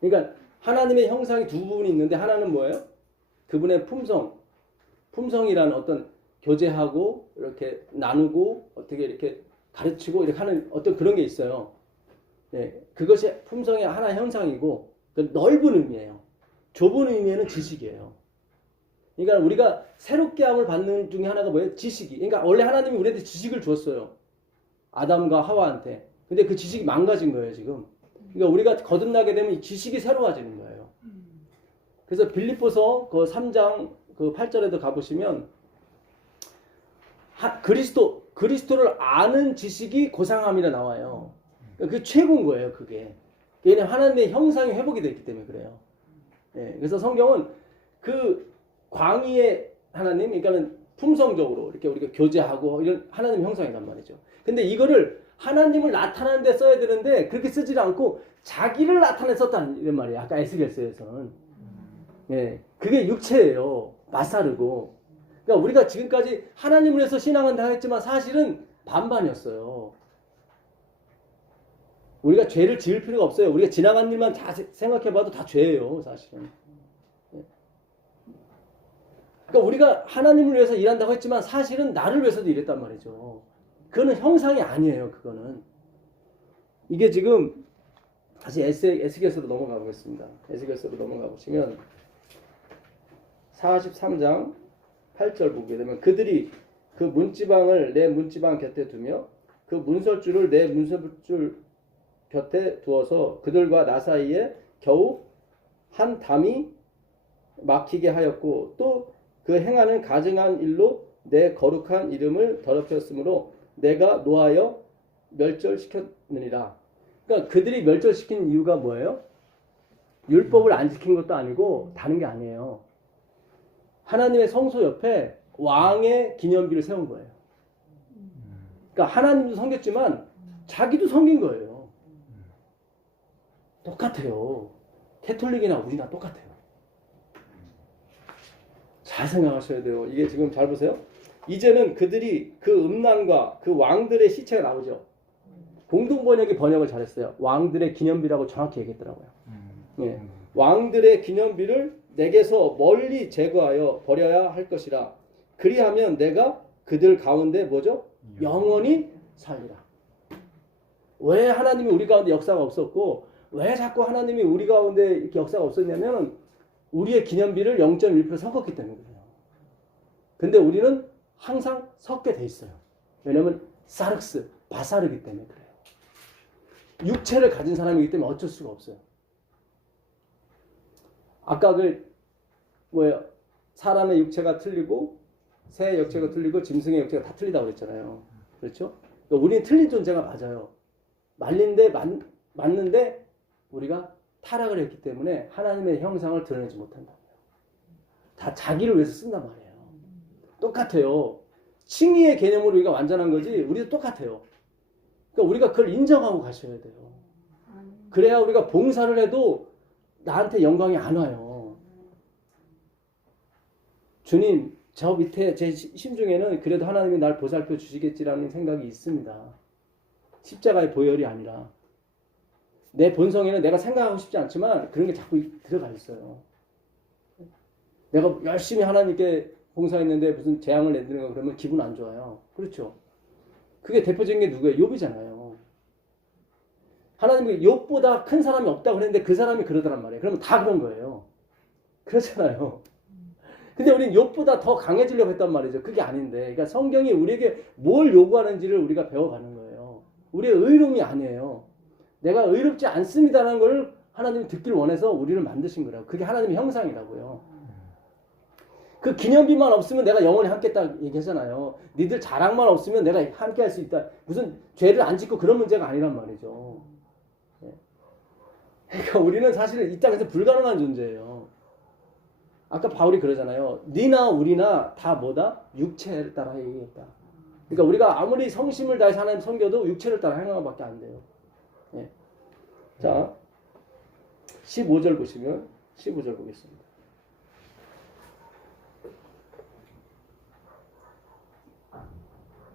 그러니까 하나님의 형상이 두 부분이 있는데 하나는 뭐예요? 그분의 품성, 품성이라는 어떤 교제하고 이렇게 나누고 어떻게 이렇게 가르치고 이렇게 하는 어떤 그런 게 있어요. 예, 그것이 품성의 하나의 형상이고 그 넓은 의미예요. 좁은 의미에는 지식이에요. 그러니까 우리가 새롭게 함을 받는 중에 하나가 뭐예요? 지식이. 그러니까 원래 하나님이 우리한테 지식을 줬어요. 아담과 하와한테. 근데 그 지식이 망가진 거예요, 지금. 그러니까 우리가 거듭나게 되면 이 지식이 새로워지는 거예요. 그래서 빌립보서 그 3장 그 8절에도 가보시면 그리스도를 아는 지식이 고상함이라 나와요. 그게 최고인 거예요, 그게. 왜냐하면 하나님의 형상이 회복이 됐기 때문에 그래요. 예, 그래서 성경은 그 광의의 하나님, 그러니까는 품성적으로 이렇게 우리가 교제하고 이런 하나님 형상이란 말이죠. 근데 이거를 하나님을 나타내는 데 써야 되는데 그렇게 쓰지 않고 자기를 나타내 썼다는 이런 말이에요. 아까 에스겔서에서는. 예, 그게 육체예요. 마사르고. 그러니까 우리가 지금까지 하나님을 해서 신앙은 다 했지만 사실은 반반이었어요. 우리가 죄를 지을 필요가 없어요. 우리가 지나간 일만 다 생각해봐도 다 죄예요, 사실은. 그러니까 우리가 하나님을 위해서 일한다고 했지만 사실은 나를 위해서도 일했단 말이죠. 그거는 형상이 아니에요, 그거는. 이게 지금 다시 에스겔서로 넘어가 보겠습니다. 에스겔서로 넘어가 보시면 43장 8절 보게 되면 그들이 그 문지방을 내 문지방 곁에 두며 그 문설줄을 내 문설줄 곁에 두어서 그들과 나 사이에 겨우 한 담이 막히게 하였고 또 그 행하는 가증한 일로 내 거룩한 이름을 더럽혔으므로 내가 노하여 멸절시켰느니라. 그러니까 그들이 멸절시킨 이유가 뭐예요? 율법을 안 지킨 것도 아니고 다른 게 아니에요. 하나님의 성소 옆에 왕의 기념비를 세운 거예요. 그러니까 하나님도 섬겼지만 자기도 섬긴 거예요. 똑같아요. 캐톨릭이나 우리나 똑같아요. 잘 생각하셔야 돼요. 이게 지금 잘 보세요. 이제는 그들이 그 음란과 그 왕들의 시체가 나오죠. 공동번역이 번역을 잘했어요. 왕들의 기념비라고 정확히 얘기했더라고요. 예. 왕들의 기념비를 내게서 멀리 제거하여 버려야 할 것이라. 그리하면 내가 그들 가운데 뭐죠? 영원히 살리라. 왜 하나님이 우리 가운데 역사가 없었고 왜 자꾸 하나님이 우리 가운데 이렇게 역사가 없었냐면 우리의 기념비를 0.1% 섞었기 때문에 그래요. 근데 우리는 항상 섞게 돼 있어요. 왜냐면 사륵스, 바사르기 때문에 그래요. 육체를 가진 사람이기 때문에 어쩔 수가 없어요. 아까 사람의 육체가 틀리고 새의 육체가 틀리고 짐승의 육체가 다 틀리다고 그랬잖아요. 그렇죠? 그러니까 우리는 틀린 존재가 맞아요. 맞는데 우리가 타락을 했기 때문에 하나님의 형상을 드러내지 못한다. 다 자기를 위해서 쓴단 말이에요. 똑같아요. 칭의의 개념으로 우리가 완전한 거지 우리도 똑같아요. 그러니까 우리가 그걸 인정하고 가셔야 돼요. 그래야 우리가 봉사를 해도 나한테 영광이 안 와요. 주님, 저 밑에 제 심중에는 그래도 하나님이 날 보살펴 주시겠지라는 생각이 있습니다. 십자가의 보혈이 아니라 내 본성에는 내가 생각하고 싶지 않지만 그런 게 자꾸 들어가 있어요. 내가 열심히 하나님께 봉사했는데 무슨 재앙을 내드는 거 그러면 기분 안 좋아요. 그렇죠? 그게 대표적인 게 누구예요? 욥이잖아요. 하나님이 욥보다 큰 사람이 없다고 그랬는데 그 사람이 그러더란 말이에요. 그러면 다 그런 거예요. 그렇잖아요. 근데 우리는 욥보다 더 강해지려고 했단 말이죠. 그게 아닌데. 그러니까 성경이 우리에게 뭘 요구하는지를 우리가 배워가는 거예요. 우리의 의로움이 아니에요. 내가 의롭지 않습니다라는 걸 하나님이 듣기를 원해서 우리를 만드신 거라고. 그게 하나님의 형상이라고요. 그 기념비만 없으면 내가 영원히 함께했다 얘기하잖아요. 니들 자랑만 없으면 내가 함께 할 수 있다. 무슨 죄를 안 짓고 그런 문제가 아니란 말이죠. 그러니까 우리는 사실 이 땅에서 불가능한 존재예요. 아까 바울이 그러잖아요. 니나 우리나 다 뭐다? 육체를 따라 얘기했다. 그러니까 우리가 아무리 성심을 다해서 하나님 섬겨도 육체를 따라 행하는 것밖에 안 돼요. 예. 자, 15절 보시면 15절 보겠습니다.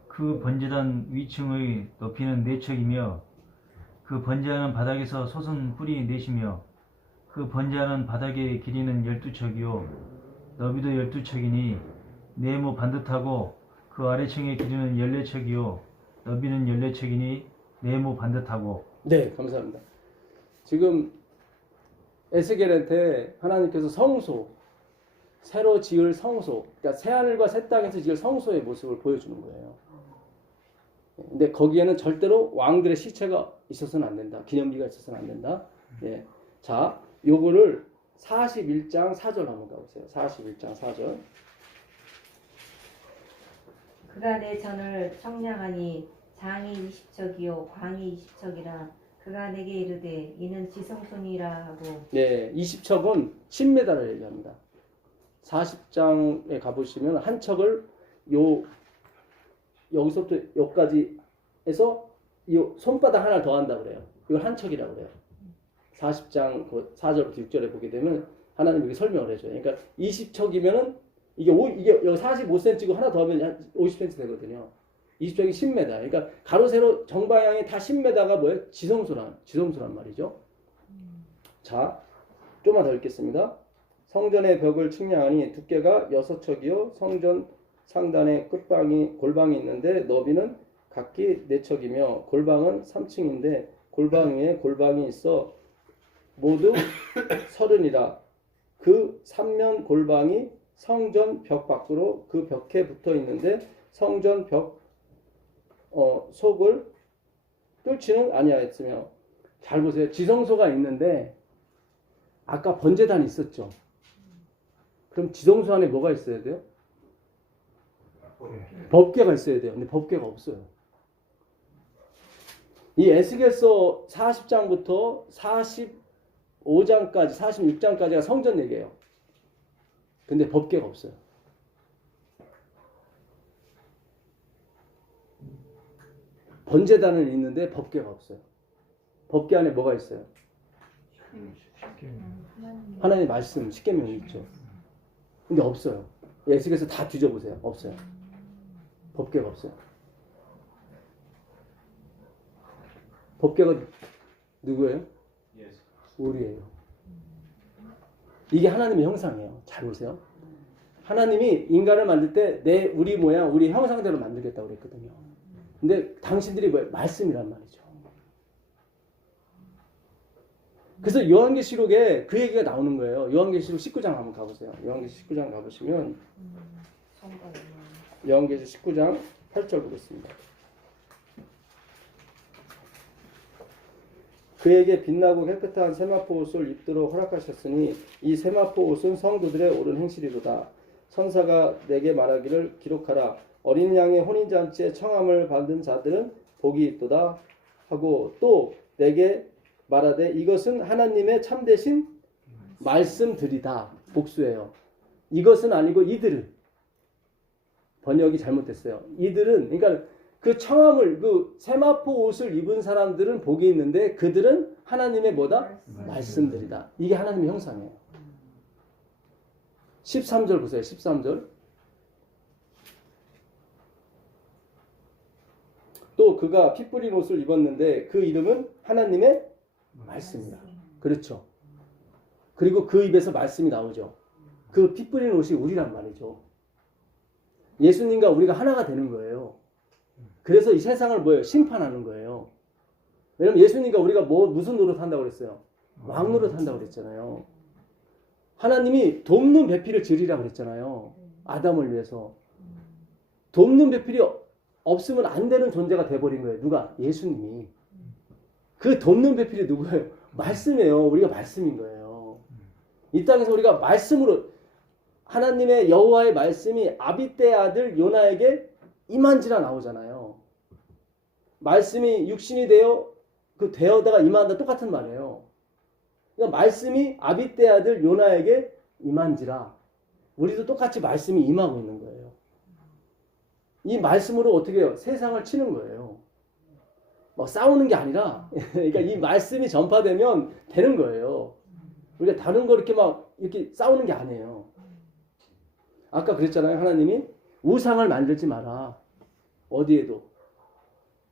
그 번제단 위층의 높이는 4척이며 그 번제하는 바닥에서 솟은 뿔이 4이며 그 번제하는 바닥의 길이는 12척이요 너비도 12척이니 네모 반듯하고 그 아래층의 길이는 14척이요 너비는 14척이니 네모 반듯하고. 네, 감사합니다. 지금 에스겔한테 하나님께서 성소, 새로 지을 성소, 그러니까 새하늘과 새 땅에서 지을 성소의 모습을 보여주는 거예요. 근데 거기에는 절대로 왕들의 시체가 있어서는 안 된다. 기념비가 있어서는 안 된다. 예. 자, 요거를 41장 4절 한번 가보세요. 41장 4절. 그가 내 전을 청량하니 장이 20척이요 광이 20척이라 그가 내게 이르되 이는 지성소니라 하고. 네, 20척은 10m를 얘기합니다. 40장에 가보시면 한 척을 여기서부터 여기까지 해서 이 손바닥 하나 더 한다 그래요. 이걸 한 척이라고 그래요. 40장 4절부터 6절에 보게 되면 하나님 여기 설명을 해줘요. 그러니까 20척이면은 이게 여기 45cm고 하나 더 하면 한 50cm 되거든요. 20척이 10m. 그러니까 가로 세로 정방향이 다 10m가 뭐예요? 지성소란 말이죠. 자, 좀만 더 읽겠습니다. 성전의 벽을 측량하니 두께가 6척이요 성전 상단에 골방이 있는데 너비는 각기 4척이며 골방은 3층인데 골방 위에 골방이 있어 모두 30이라. 그 3면 골방이 성전 벽 밖으로 그 벽에 붙어 있는데 성전 벽 속을 뚫지는 아니하였으며. 잘 보세요. 지성소가 있는데 아까 번제단이 있었죠. 그럼 지성소 안에 뭐가 있어야 돼요? 법궤가 있어야 돼요. 근데 법궤가 없어요. 이 에스겔서 40장부터 45장까지 46장까지가 성전 얘기예요. 근데 법궤가 없어요. 번제단은 있는데 법궤가 없어요. 법궤 안에 뭐가 있어요? 하나님의 말씀, 십계명이 있죠. 근데 없어요. 에스겔서 다 뒤져보세요. 없어요. 법궤가 없어요. 법궤가 누구예요? 우리예요. 이게 하나님의 형상이에요. 잘 보세요. 하나님이 인간을 만들 때 우리 모양, 우리 형상대로 만들겠다고 그랬거든요. 근데 당신들이 뭐예요? 말씀이란 말이죠. 그래서 요한계시록에 그 얘기가 나오는 거예요. 요한계시록 19장 한번 가보세요. 요한계시록 19장 가보시면 요한계시록 19장 8절 보겠습니다. 그에게 빛나고 깨끗한 세마포 옷을 입도록 허락하셨으니 이 세마포 옷은 성도들의 옳은 행실이로다. 천사가 내게 말하기를 기록하라. 어린 양의 혼인잔치에 청함을 받은 자들은 복이 있도다 하고 또 내게 말하되 이것은 하나님의 참되신 말씀들이다. 복수예요. 이것은 아니고 이들은. 번역이 잘못됐어요. 이들은 그러니까 그 청함을 그 세마포 옷을 입은 사람들은 복이 있는데 그들은 하나님의 뭐다? 말씀들이다. 이게 하나님의 형상이에요. 13절 보세요. 13절. 또 그가 피 뿌린 옷을 입었는데 그 이름은 하나님의 말씀이다. 그렇죠. 그리고 그 입에서 말씀이 나오죠. 그 피 뿌린 옷이 우리란 말이죠. 예수님과 우리가 하나가 되는 거예요. 그래서 이 세상을 뭐예요? 심판하는 거예요. 왜냐면 예수님과 우리가 무슨 노릇 한다고 그랬어요? 왕 노릇 한다고 그랬잖아요. 하나님이 돕는 배필을 지으리라고 그랬잖아요. 아담을 위해서. 돕는 배필이 없으면 안 되는 존재가 돼버린 거예요. 누가? 예수님이. 그 돕는 배필이 누구예요? 말씀이에요. 우리가 말씀인 거예요. 이 땅에서 우리가 말씀으로 하나님의 여호와의 말씀이 아비떼의 아들 요나에게 임한지라 나오잖아요. 말씀이 육신이 되어다가 임한다 똑같은 말이에요. 그러니까 말씀이 아비떼의 아들 요나에게 임한지라 우리도 똑같이 말씀이 임하고 있는 거예요. 이 말씀으로 어떻게 해요? 세상을 치는 거예요. 막 싸우는 게 아니라 그러니까 이 말씀이 전파되면 되는 거예요. 우리가 다른 거 이렇게 싸우는 게 아니에요. 아까 그랬잖아요. 하나님이 우상을 만들지 마라. 어디에도.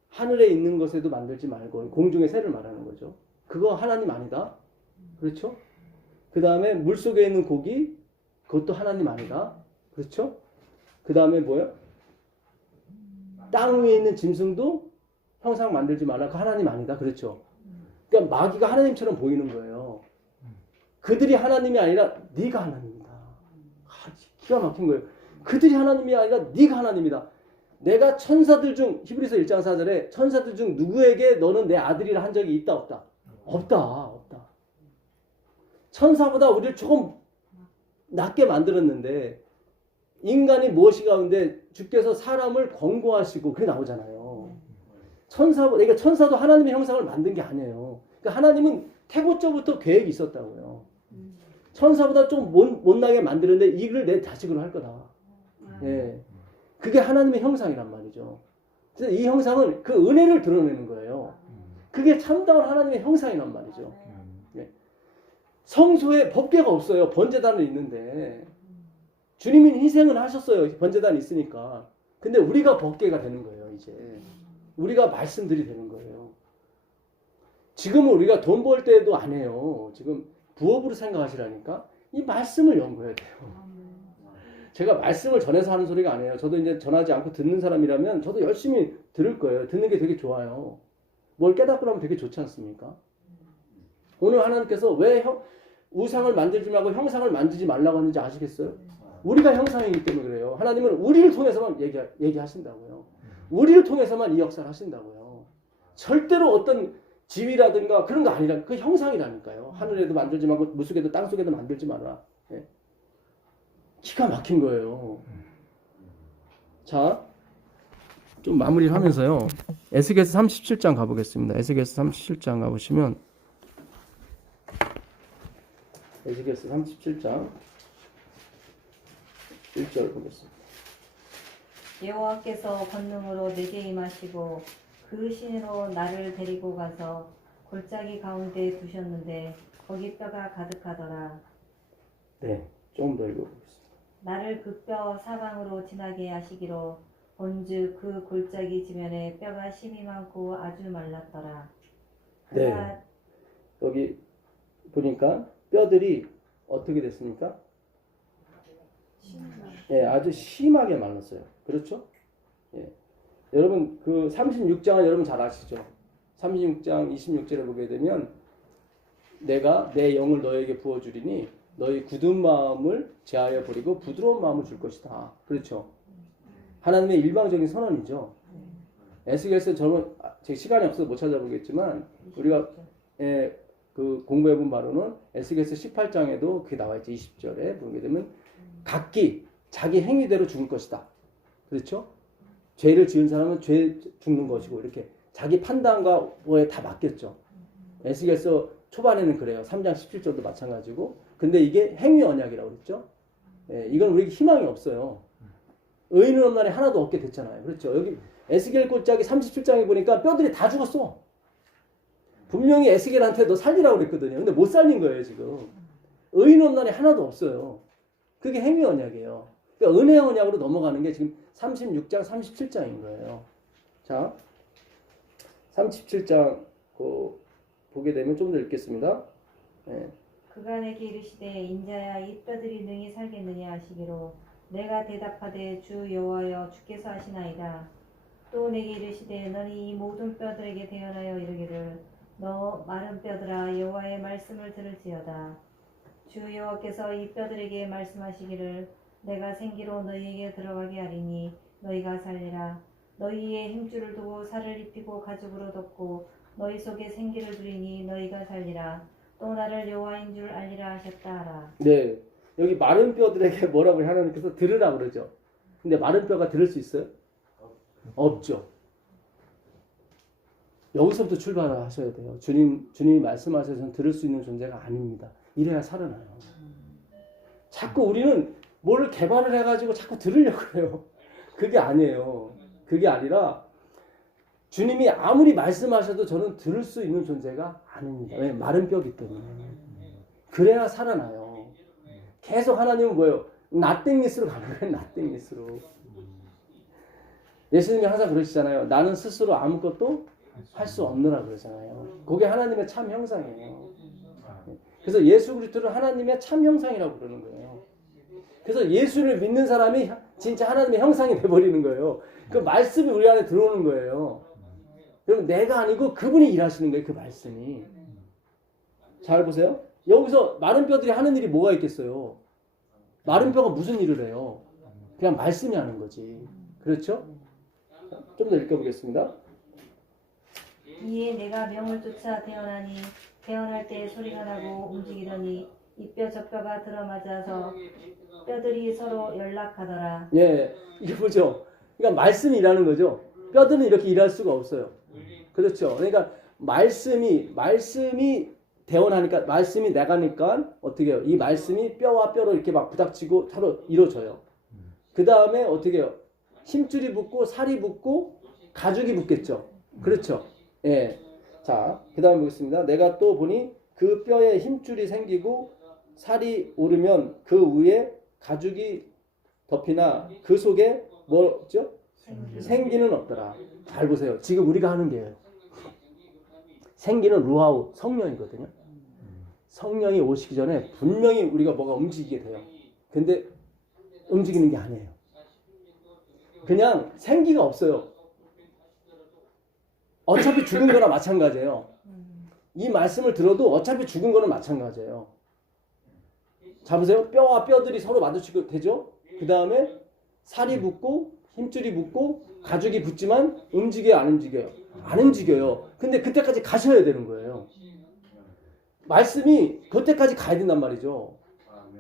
하늘에 있는 것에도 만들지 말고 공중의 새를 말하는 거죠. 그거 하나님 아니다. 그렇죠? 그 다음에 물속에 있는 고기 그것도 하나님 아니다. 그렇죠? 그 다음에 뭐예요? 땅 위에 있는 짐승도 형상 만들지 말라. 그 하나님 아니다. 그렇죠? 그러니까 마귀가 하나님처럼 보이는 거예요. 그들이 하나님이 아니라 네가 하나님이다. 기가 막힌 거예요. 그들이 하나님이 아니라 네가 하나님이다. 내가 천사들 중 히브리서 1장 4절에 천사들 중 누구에게 너는 내 아들이라 한 적이 있다 없다? 없다. 천사보다 우리를 조금 낮게 만들었는데 인간이 무엇이 가운데 주께서 사람을 권고하시고 그게 나오잖아요. 그러니까 천사도 하나님의 형상을 만든 게 아니에요. 그러니까 하나님은 태고적부터 계획이 있었다고요. 천사보다 좀 못나게 만드는데 이걸 내 자식으로 할 거다. 예. 그게 하나님의 형상이란 말이죠. 그래서 이 형상은 그 은혜를 드러내는 거예요. 그게 참다운 하나님의 형상이란 말이죠. 예. 성소에 법궤가 없어요. 번제단은 있는데 주님이 희생을 하셨어요. 번제단이 있으니까. 근데 우리가 법궤가 되는 거예요. 이제 우리가 말씀들이 되는 거예요. 지금은 우리가 돈 벌 때도 안 해요. 지금 부업으로 생각하시라니까 이 말씀을 연구해야 돼요. 제가 말씀을 전해서 하는 소리가 아니에요. 저도 이제 전하지 않고 듣는 사람이라면 저도 열심히 들을 거예요. 듣는 게 되게 좋아요. 뭘 깨닫고 나면 되게 좋지 않습니까? 오늘 하나님께서 왜 우상을 만들지 말고 형상을 만들지 말라고 하는지 아시겠어요? 우리가 형상이기 때문에 그래요. 하나님은 우리를 통해서만 얘기하신다고요. 우리를 통해서만 이 역사를 하신다고요. 절대로 어떤 지위라든가 그런 거 아니라 그 형상이라니까요. 하늘에도 만들지 말고 물속에도 땅속에도 만들지 말아라. 예. 기가 막힌 거예요. 자, 좀 마무리를 하면서요. 에스겔서 37장 가보겠습니다. 에스겔서 37장 가보시면 에스겔서 37장 1절 보겠습니다. 여호와께서 권능으로 내게 임하시고 그 신으로 나를 데리고 가서 골짜기 가운데 두셨는데 거기 뼈가 가득하더라. 네, 조금 더 읽어보겠습니다. 나를 그 뼈 사방으로 지나게 하시기로 본즉 그 골짜기 지면에 뼈가 심이 많고 아주 말랐더라. 네. 여기 보니까 뼈들이 어떻게 됐습니까? 예, 아주 심하게 말랐어요. 그렇죠? 예. 여러분 그 36장은 여러분 잘 아시죠? 36장 26절을 보게 되면 내가 내 영을 너에게 부어주리니 너희 굳은 마음을 제하여 버리고 부드러운 마음을 줄 것이다. 그렇죠? 하나님의 일방적인 선언이죠. 에스겔서 저는 제 시간이 없어서 못 찾아보겠지만 우리가 그 공부해본 바로는 에스겔서 18장에도 그게 나와 있죠. 20절에 보게 되면 각기 자기 행위대로 죽을 것이다. 그렇죠? 죄를 지은 사람은 죄 죽는 것이고 이렇게 자기 판단과 뭐에 다 맡겼죠. 에스겔서 초반에는 그래요. 3장 17절도 마찬가지고. 근데 이게 행위 언약이라고 그랬죠. 예, 이건 우리에게 희망이 없어요. 의인은 없나니 하나도 없게 됐잖아요. 그렇죠? 여기 에스겔 골짜기 37장에 보니까 뼈들이 다 죽었어. 분명히 에스겔한테 너 살리라고 그랬거든요. 근데 못 살린 거예요, 지금. 의인은 없나니 하나도 없어요. 그게 행위 언약이에요. 그러니까 은혜 언약으로 넘어가는 게 지금 36장, 37장인 거예요. 자, 37장 보게 되면 좀 더 읽겠습니다. 예. 그가 내게 이르시되 인자야 이 뼈들이 능히 살겠느냐 하시기로 내가 대답하되 주 여호와여 주께서 하시나이다. 또 내게 이르시되 너니 이 모든 뼈들에게 대언하여 이르기를 너 마른 뼈들아 여호와의 말씀을 들을지어다. 주 여호와께서 이 뼈들에게 말씀하시기를 내가 생기로 너희에게 들어가게 하리니 너희가 살리라. 너희의 힘줄을 두고 살을 입히고 가죽으로 덮고 너희 속에 생기를 두리니 너희가 살리라. 또 나를 여호와인 줄 알리라 하셨다 하라. 네, 여기 마른 뼈들에게 뭐라고 하나님께서 들으라 그러죠. 근데 마른 뼈가 들을 수 있어요? 없죠. 여기서부터 출발하셔야 돼요. 주님이 말씀하셔서 들을 수 있는 존재가 아닙니다. 이래야 살아나요. 자꾸 우리는 뭐를 개발을 해가지고 자꾸 들으려고 해요. 그게 아니에요. 그게 아니라 주님이 아무리 말씀하셔도 저는 들을 수 있는 존재가 아닙니다. 왜? 마른 뼈기 때문에. 그래야 살아나요. 계속 하나님은 뭐예요? 나땡리스로 가는 거예요. 나땡리스로. 예수님이 항상 그러시잖아요. 나는 스스로 아무것도 할 수 없느라 그러잖아요. 그게 하나님의 참 형상이에요. 그래서 예수 그리스도를 하나님의 참 형상이라고 그러는 거예요. 그래서 예수를 믿는 사람이 진짜 하나님의 형상이 돼버리는 거예요. 그 말씀이 우리 안에 들어오는 거예요. 그럼 내가 아니고 그분이 일하시는 거예요. 그 말씀이. 잘 보세요. 여기서 마른 뼈들이 하는 일이 뭐가 있겠어요? 마른 뼈가 무슨 일을 해요? 그냥 말씀이 하는 거지. 그렇죠? 좀 더 읽어보겠습니다. 이에 내가 명을 쫓아 태어나니 태어날 때 소리가 나고 움직이더니 이 뼈 저 뼈가 들어맞아서 뼈들이 서로 연락하더라. 예, 이게 뭐죠? 그러니까 말씀이 일하는 거죠. 뼈들은 이렇게 일할 수가 없어요. 그렇죠. 그러니까 말씀이 대원하니까, 말씀이 나가니까 어떻게 해요? 이 말씀이 뼈와 뼈로 이렇게 막 부닥치고 서로 이루어져요. 그 다음에 어떻게 해요? 힘줄이 붙고 살이 붙고 가죽이 붙겠죠. 그렇죠. 예. 자, 그 다음 보겠습니다. 내가 또 보니 그 뼈에 힘줄이 생기고 살이 오르면 그 위에 가죽이 덮이나 그 속에 뭐죠? 생기는 없더라. 잘 보세요. 지금 우리가 하는 게요. 생기는 루아우 성령이거든요. 성령이 오시기 전에 분명히 우리가 뭐가 움직이게 돼요. 근데 움직이는 게 아니에요. 그냥 생기가 없어요. 어차피 죽은 거나 마찬가지예요. 이 말씀을 들어도 어차피 죽은 거는 마찬가지예요. 자 보세요. 뼈와 뼈들이 서로 마주치고 되죠. 그 다음에 살이 붙고 힘줄이 붙고 가죽이 붙지만 움직여요, 안 움직여요? 안 움직여요. 근데 그때까지 가셔야 되는 거예요. 말씀이 그때까지 가야 된단 말이죠.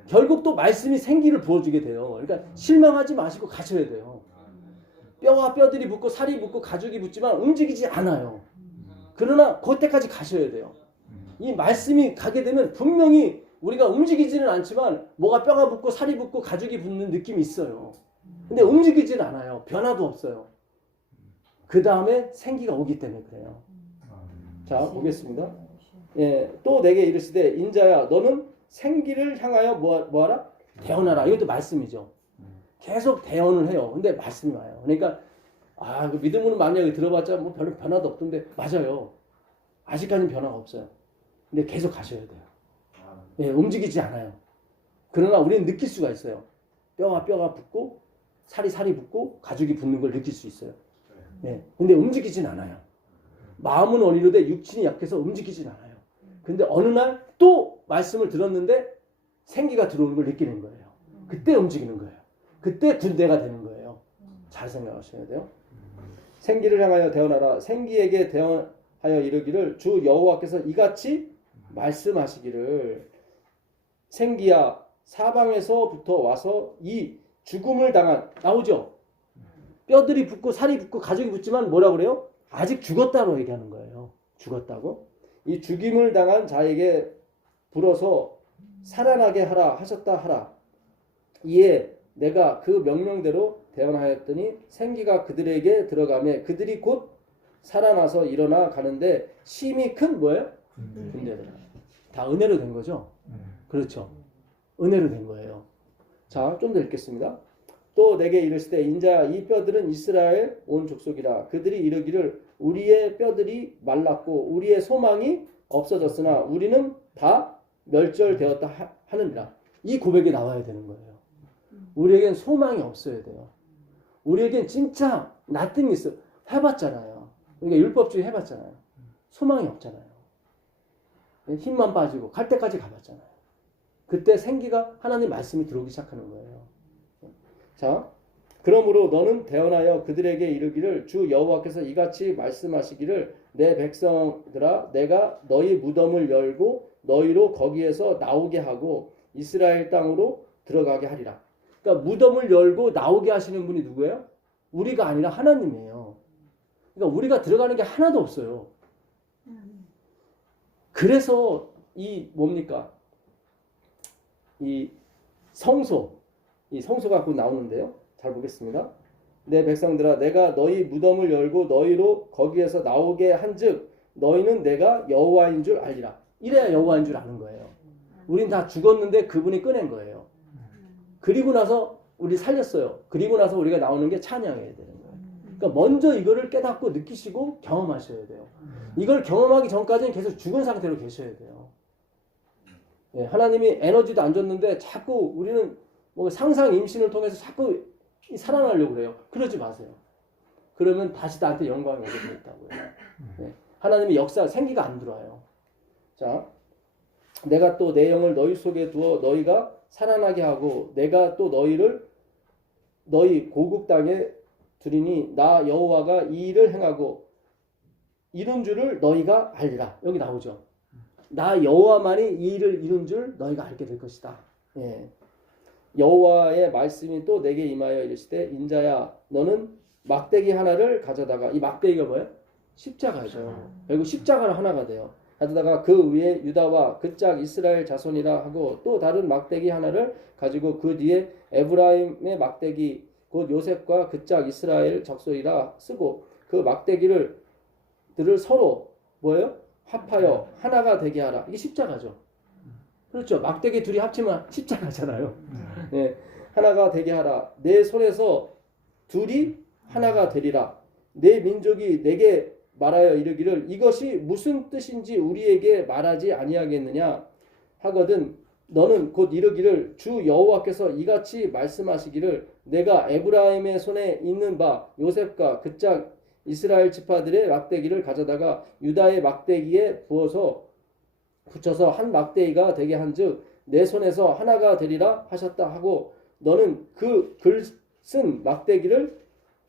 결국 또 말씀이 생기를 부어주게 돼요. 그러니까 실망하지 마시고 가셔야 돼요. 뼈와 뼈들이 붙고 살이 붙고 가죽이 붙지만 움직이지 않아요. 그러나 그때까지 가셔야 돼요. 이 말씀이 가게 되면 분명히 우리가 움직이지는 않지만 뭐가 뼈가 붙고 살이 붙고 가죽이 붙는 느낌이 있어요. 근데 움직이지는 않아요. 변화도 없어요. 그 다음에 생기가 오기 때문에 그래요. 자, 보겠습니다. 예, 또 내게 이르시되 인자야 너는 생기를 향하여 뭐하라? 대언하라. 이것도 말씀이죠. 계속 대언을 해요. 근데 말씀이 와요. 그러니까 그 믿음으로 만약에 들어봤자 뭐 별로 변화도 없던데 맞아요. 아직까지는 변화가 없어요. 근데 계속 가셔야 돼요. 예, 움직이지 않아요. 그러나 우리는 느낄 수가 있어요. 뼈와 뼈가 붙고 살이 붙고 가죽이 붙는 걸 느낄 수 있어요. 예, 근데 움직이진 않아요. 마음은 원이로되 육신이 약해서 움직이진 않아요. 근데 어느 날 또 말씀을 들었는데 생기가 들어오는 걸 느끼는 거예요. 그때 움직이는 거예요. 그때 군대가 되는 거예요. 잘 생각하셔야 돼요. 생기를 향하여 대언하라. 생기에게 대언하여 이르기를 주 여호와께서 이같이 말씀하시기를 생기야 사방에서부터 와서 이 죽음을 당한 나오죠. 뼈들이 붙고 살이 붙고 가죽이 붙지만 뭐라고 그래요? 아직 죽었다고 얘기하는 거예요. 죽었다고. 이 죽임을 당한 자에게 불어서 살아나게 하라 하셨다 하라. 이에 내가 그 명령대로 대언하였더니 생기가 그들에게 들어가매 그들이 곧 살아나서 일어나 가는데 심히 큰 뭐예요? 군대더라. 다 은혜로 된 거죠? 그렇죠. 은혜로 된 거예요. 자, 좀 더 읽겠습니다. 또 내게 이르시되 인자 이 뼈들은 이스라엘 온 족속이라. 그들이 이르기를 우리의 뼈들이 말랐고 우리의 소망이 없어졌으나 우리는 다 멸절되었다 하느니라. 이 고백이 나와야 되는 거예요. 우리에겐 소망이 없어야 돼요. 우리에겐 진짜 나띵이 있어요. 해봤잖아요. 그러니까 율법주의 해봤잖아요. 소망이 없잖아요. 힘만 빠지고 갈 때까지 가봤잖아요. 그때 생기가 하나님 말씀이 들어오기 시작하는 거예요. 자, 그러므로 너는 대언하여 그들에게 이르기를 주 여호와께서 이같이 말씀하시기를 내 백성들아 내가 너희 무덤을 열고 너희로 거기에서 나오게 하고 이스라엘 땅으로 들어가게 하리라. 그러니까 무덤을 열고 나오게 하시는 분이 누구예요? 우리가 아니라 하나님이에요. 그러니까 우리가 들어가는 게 하나도 없어요. 그래서 이 뭡니까? 이 성소가 곧 나오는데요. 잘 보겠습니다. 내 백성들아 내가 너희 무덤을 열고 너희로 거기에서 나오게 한즉 너희는 내가 여호와인 줄 알리라. 이래야 여호와인 줄 아는 거예요. 우린 다 죽었는데 그분이 꺼낸 거예요. 그리고 나서 우리 살렸어요. 그리고 나서 우리가 나오는 게 찬양해야 되는 거예요. 그러니까 먼저 이거를 깨닫고 느끼시고 경험하셔야 돼요. 이걸 경험하기 전까지는 계속 죽은 상태로 계셔야 돼요. 예, 하나님이 에너지도 안 줬는데 자꾸 우리는 뭐 상상 임신을 통해서 자꾸 살아나려고 그래요. 그러지 마세요. 그러면 다시 나한테 영광이 오게 돼 있다고요. 네. 하나님의 역사 생기가 안 들어와요. 자, 내가 또 내 영을 너희 속에 두어 너희가 살아나게 하고 내가 또 너희를 너희 고국 땅에 두리니 나 여호와가 이 일을 행하고 이룬 줄을 너희가 알리라. 여기 나오죠. 나 여호와만이 이 일을 이룬 줄 너희가 알게 될 것이다. 예. 여호와의 말씀이 또 내게 임하여 이르시되 인자야 너는 막대기 하나를 가져다가 이 막대기가 뭐예요? 십자가죠. 결국 십자가는 하나가 돼요. 가져다가 그 위에 유다와 그 짝 이스라엘 자손이라 하고 또 다른 막대기 하나를 가지고 그 뒤에 에브라임의 막대기 곧 요셉과 그 짝 이스라엘 적소이라 쓰고 그 막대기를 들을 서로 뭐예요? 합하여 하나가 되게 하라. 이게 십자가죠. 그렇죠. 막대기 둘이 합치면 십자가잖아요. 네. 하나가 되게 하라. 내 손에서 둘이 하나가 되리라. 내 민족이 내게 말하여 이르기를 이것이 무슨 뜻인지 우리에게 말하지 아니하겠느냐 하거든 너는 곧 이르기를 주 여호와께서 이같이 말씀하시기를 내가 에브라임의 손에 있는 바 요셉과 그 짝 이스라엘 지파들의 막대기를 가져다가 유다의 막대기에 부어서 붙여서 한 막대기가 되게 한즉 내 손에서 하나가 되리라 하셨다 하고 너는 그 글 쓴 막대기를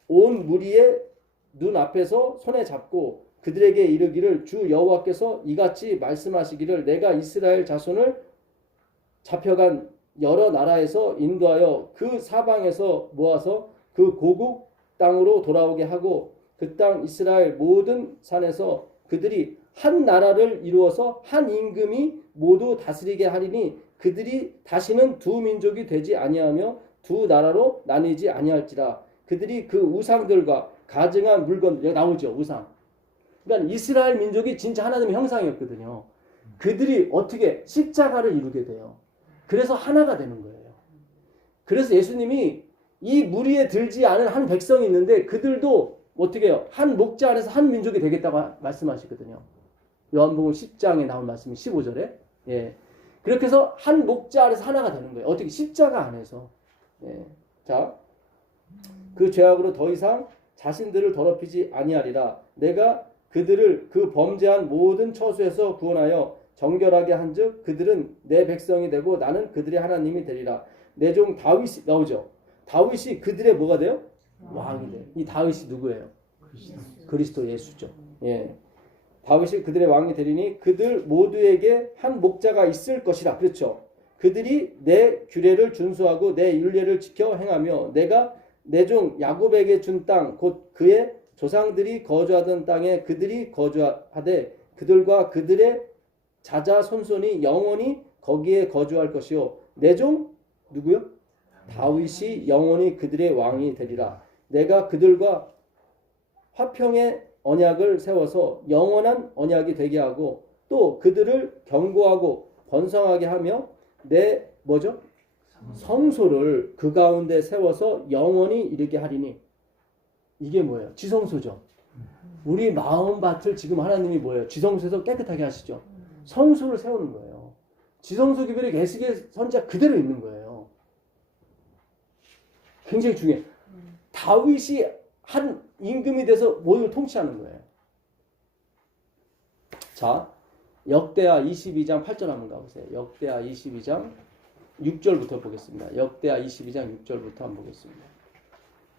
온 무리의 눈 앞에서 손에 잡고 그들에게 이르기를 주 여호와께서 이같이 말씀하시기를 내가 이스라엘 자손을 잡혀간 여러 나라에서 인도하여 그 사방에서 모아서 그 고국 땅으로 돌아오게 하고 그 땅 이스라엘 모든 산에서 그들이 한 나라를 이루어서 한 임금이 모두 다스리게 하리니 그들이 다시는 두 민족이 되지 아니하며 두 나라로 나뉘지 아니할지라 그들이 그 우상들과 가증한 물건들 여기 나오죠. 우상. 그러니까 이스라엘 민족이 진짜 하나님의 형상이었거든요. 그들이 어떻게 십자가를 이루게 돼요. 그래서 하나가 되는 거예요. 그래서 예수님이 이 무리에 들지 않은 한 백성이 있는데 그들도 어떻게 해요? 한 목자 안에서 한 민족이 되겠다고 말씀하시거든요. 요한복음 10장에 나온 말씀이 15절에. 예. 그렇게 해서 한 목자 안에서 하나가 되는 거예요. 어떻게? 십자가 안에서. 예. 자, 그 죄악으로 더 이상 자신들을 더럽히지 아니하리라. 내가 그들을 그 범죄한 모든 처소에서 구원하여 정결하게 한즉 그들은 내 백성이 되고 나는 그들의 하나님이 되리라. 내 종 다윗이 나오죠. 다윗이 그들의 뭐가 돼요? 왕이 돼요. 이 다윗이 누구예요? 그리스도 예수죠. 예. 다윗이 그들의 왕이 되리니 그들 모두에게 한 목자가 있을 것이라. 그렇죠. 그들이 내 규례를 준수하고 내 율례를 지켜 행하며 내가 내 종 야곱에게 준 땅 곧 그의 조상들이 거주하던 땅에 그들이 거주하되 그들과 그들의 자자 손손이 영원히 거기에 거주할 것이요 내 종 누구요? 다윗이 영원히 그들의 왕이 되리라. 내가 그들과 화평의 언약을 세워서 영원한 언약이 되게 하고 또 그들을 견고하고 번성하게 하며 내 뭐죠? 성소를 그 가운데 세워서 영원히 이르게 하리니 이게 뭐예요? 지성소죠. 우리 마음밭을 지금 하나님이 뭐예요? 지성소에서 깨끗하게 하시죠. 성소를 세우는 거예요. 지성소 기별이 에스겔 선지자 그대로 있는 거예요. 굉장히 중요해요. 다윗이 한 임금이 돼서 모두를 통치하는 거예요. 자, 역대하 22장 8절 한번 가보세요. 역대하 22장 6절부터 보겠습니다. 역대하 22장 6절부터 한번 보겠습니다.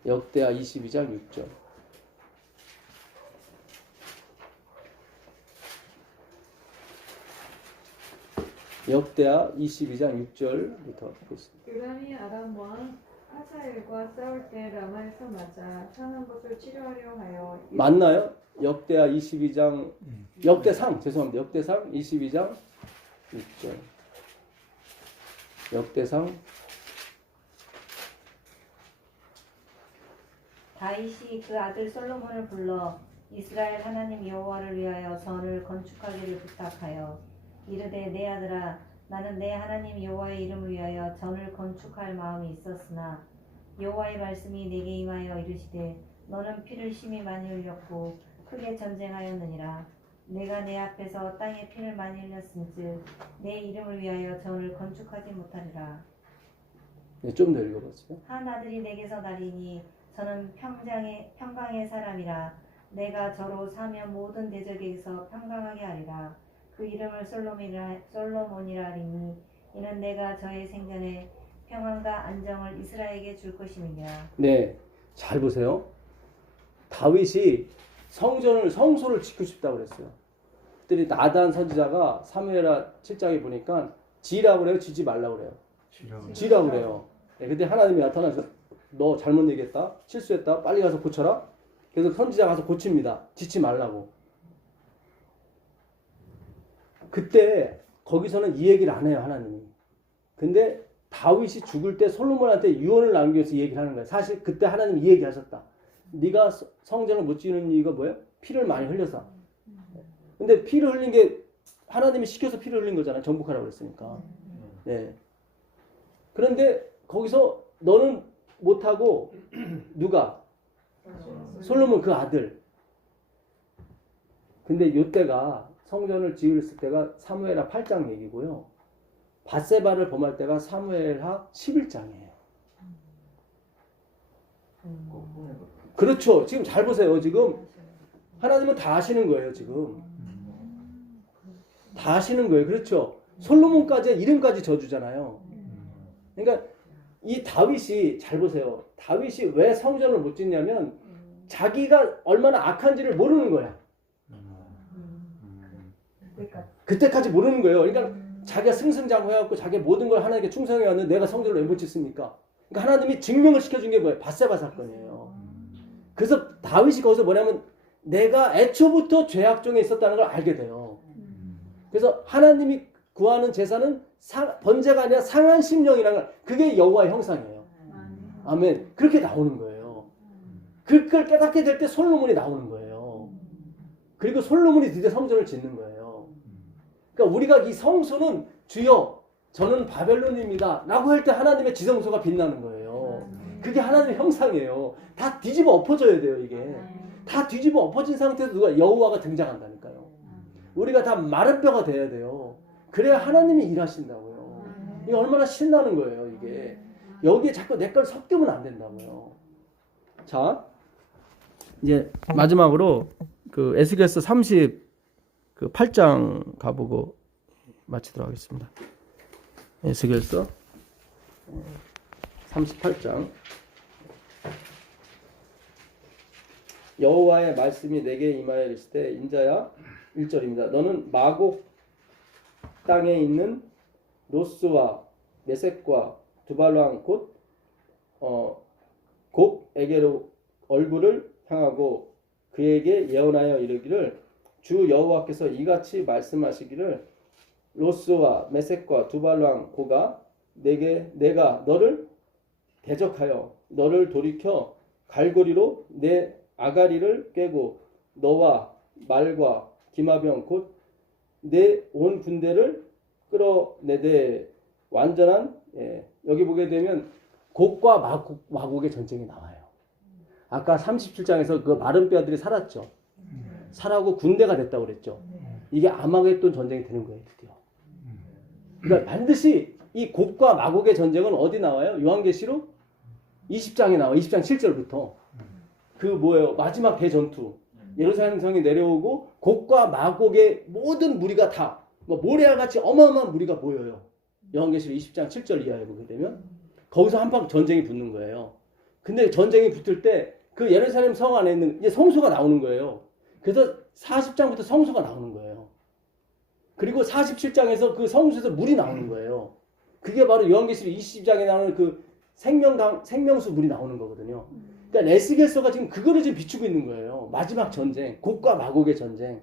역대하 22장 6절. 역대하 22장 6절부터 보겠습니다. 요람이 아람 왕 하사엘과 싸울 때 라마에서 맞아 상한 것을 치료하려 하여 맞나요? 역대하 22장 역대상 죄송합니다. 역대상 22장 6절. 역대상 다윗이 그 아들 솔로몬을 불러 이스라엘 하나님 여호와를 위하여 전을 건축하기를 부탁하여 이르되 내 아들아 나는 내 하나님 여호와의 이름을 위하여 전을 건축할 마음이 있었으나 여호와의 말씀이 내게 임하여 이르시되 너는 피를 심히 많이 흘렸고 크게 전쟁하였느니라. 내가 내 앞에서 땅에 피를 많이 흘렸은즉 내 이름을 위하여 전을 건축하지 못하리라. 네, 좀 더 읽어보세요. 한 아들이 내게서 나리니 저는 평강의 사람이라. 내가 저로 사면 모든 대적에게서 평강하게 하리라. 그 이름을 솔로몬이라 하리니 이는 내가 저의 생전에 평안과 안정을 이스라엘에게 줄 것임이니라. 네, 잘 보세요. 다윗이 성소를 지키고 싶다고 그랬어요. 그랬더니 나단 선지자가 사무엘하 7장에 보니까 지라고 그래요, 지지 말라고 그래요. 지라고 그래요. 네, 근데 하나님이 나타나서 너 잘못 얘기했다, 실수했다, 빨리 가서 고쳐라. 그래서 선지자 가서 고칩니다. 지지 말라고. 그때 거기서는 이 얘기를 안 해요, 하나님이. 근데 다윗이 죽을 때 솔로몬한테 유언을 남겨서 이 얘기를 하는 거예요. 사실 그때 하나님이 이 얘기 하셨다. 네가 성전을 못 지는 이유가 뭐예요? 피를 많이 흘려서. 근데 피를 흘린 게 하나님이 시켜서 피를 흘린 거잖아요. 정복하라고 그랬으니까. 네. 그런데 거기서 너는 못하고 누가? 솔로몬 그 아들. 근데 이때가 성전을 지을 때가 사무엘하 8장 얘기고요. 밧세바를 범할 때가 사무엘하 11장이에요. 그렇죠. 지금 잘 보세요. 지금 하나님은 다 아시는 거예요. 지금 다 아시는 거예요. 그렇죠. 솔로몬까지 이름까지 져주잖아요. 그러니까 이 다윗이 잘 보세요. 다윗이 왜 성전을 못 짓냐면 자기가 얼마나 악한지를 모르는 거야. 그때까지 모르는 거예요. 그러니까 자기가 승승장구해갖고 자기 모든 걸 하나님께 충성해왔는데 내가 성전을 왜 못 짓습니까? 그러니까 하나님이 증명을 시켜준 게 뭐예요? 밧세바 사건이에요. 그래서 다윗이 거기서 뭐냐면 내가 애초부터 죄악 중에 있었다는 걸 알게 돼요. 그래서 하나님이 구하는 제사는 번제가 아니라 상한 심령이라는 걸, 그게 여호와의 형상이에요. 아멘. 그렇게 나오는 거예요. 그걸 깨닫게 될 때 솔로몬이 나오는 거예요. 그리고 솔로몬이 드디어 성전을 짓는 거예요. 그러니까 우리가 이 성소는 주여 저는 바벨론입니다 라고 할 때 하나님의 지성소가 빛나는 거예요. 그게 하나님의 형상이에요. 다 뒤집어 엎어져야 돼요. 이게 다 뒤집어 엎어진 상태에서 누가 여호와가 등장한다니까요. 우리가 다 마른 뼈가 돼야 돼요. 그래야 하나님이 일하신다고요. 이게 얼마나 신나는 거예요. 이게 여기에 자꾸 내 걸 섞이면 안 된다고요. 자, 이제 마지막으로 그 에스겔서 38장 가보고 마치도록 하겠습니다. 에스겔서 38장. 여호와의 말씀이 내게 임하여 있을 때 인자야 1절입니다. 너는 마곡 땅에 있는 노스와 메섹과 두발왕 곡에게로 얼굴을 향하고 그에게 예언하여 이르기를 주 여호와께서 이같이 말씀하시기를 로스와 메섹과 두발왕 고가 내가 너를 대적하여 너를 돌이켜 갈고리로 내 아가리를 꿰고 너와 말과 기마병 곧 내 온 군대를 끌어내되 완전한 여기 보게 되면 곡과 마곡의 전쟁이 나와요. 아까 37장에서 그 마른 뼈들이 살았죠. 살아고 군대가 됐다고 그랬죠. 이게 아마겟돈 전쟁이 되는 거예요. 드디어. 그러니까 반드시 이 곡과 마곡의 전쟁은 어디 나와요? 요한계시록 20장에 나와요. 20장 7절부터. 그 뭐예요? 마지막 대전투. 예루살렘 성이 내려오고 곡과 마곡의 모든 무리가 다 모래알같이 어마어마한 무리가 모여요. 요한계시록 20장 7절 이하에 보게 되면 거기서 한판 전쟁이 붙는 거예요. 근데 전쟁이 붙을 때 그 예루살렘 성 안에 있는 이제 성소가 나오는 거예요. 그래서 40장부터 성소가 나오는 거예요. 그리고 47장에서 그 성소에서 물이 나오는 거예요. 그게 바로 요한계시록 20장에 나오는 그 생명수 물이 나오는 거거든요. 그러니까 에스겔서가 지금 그거를 지금 비추고 있는 거예요. 마지막 전쟁, 곡과 마곡의 전쟁.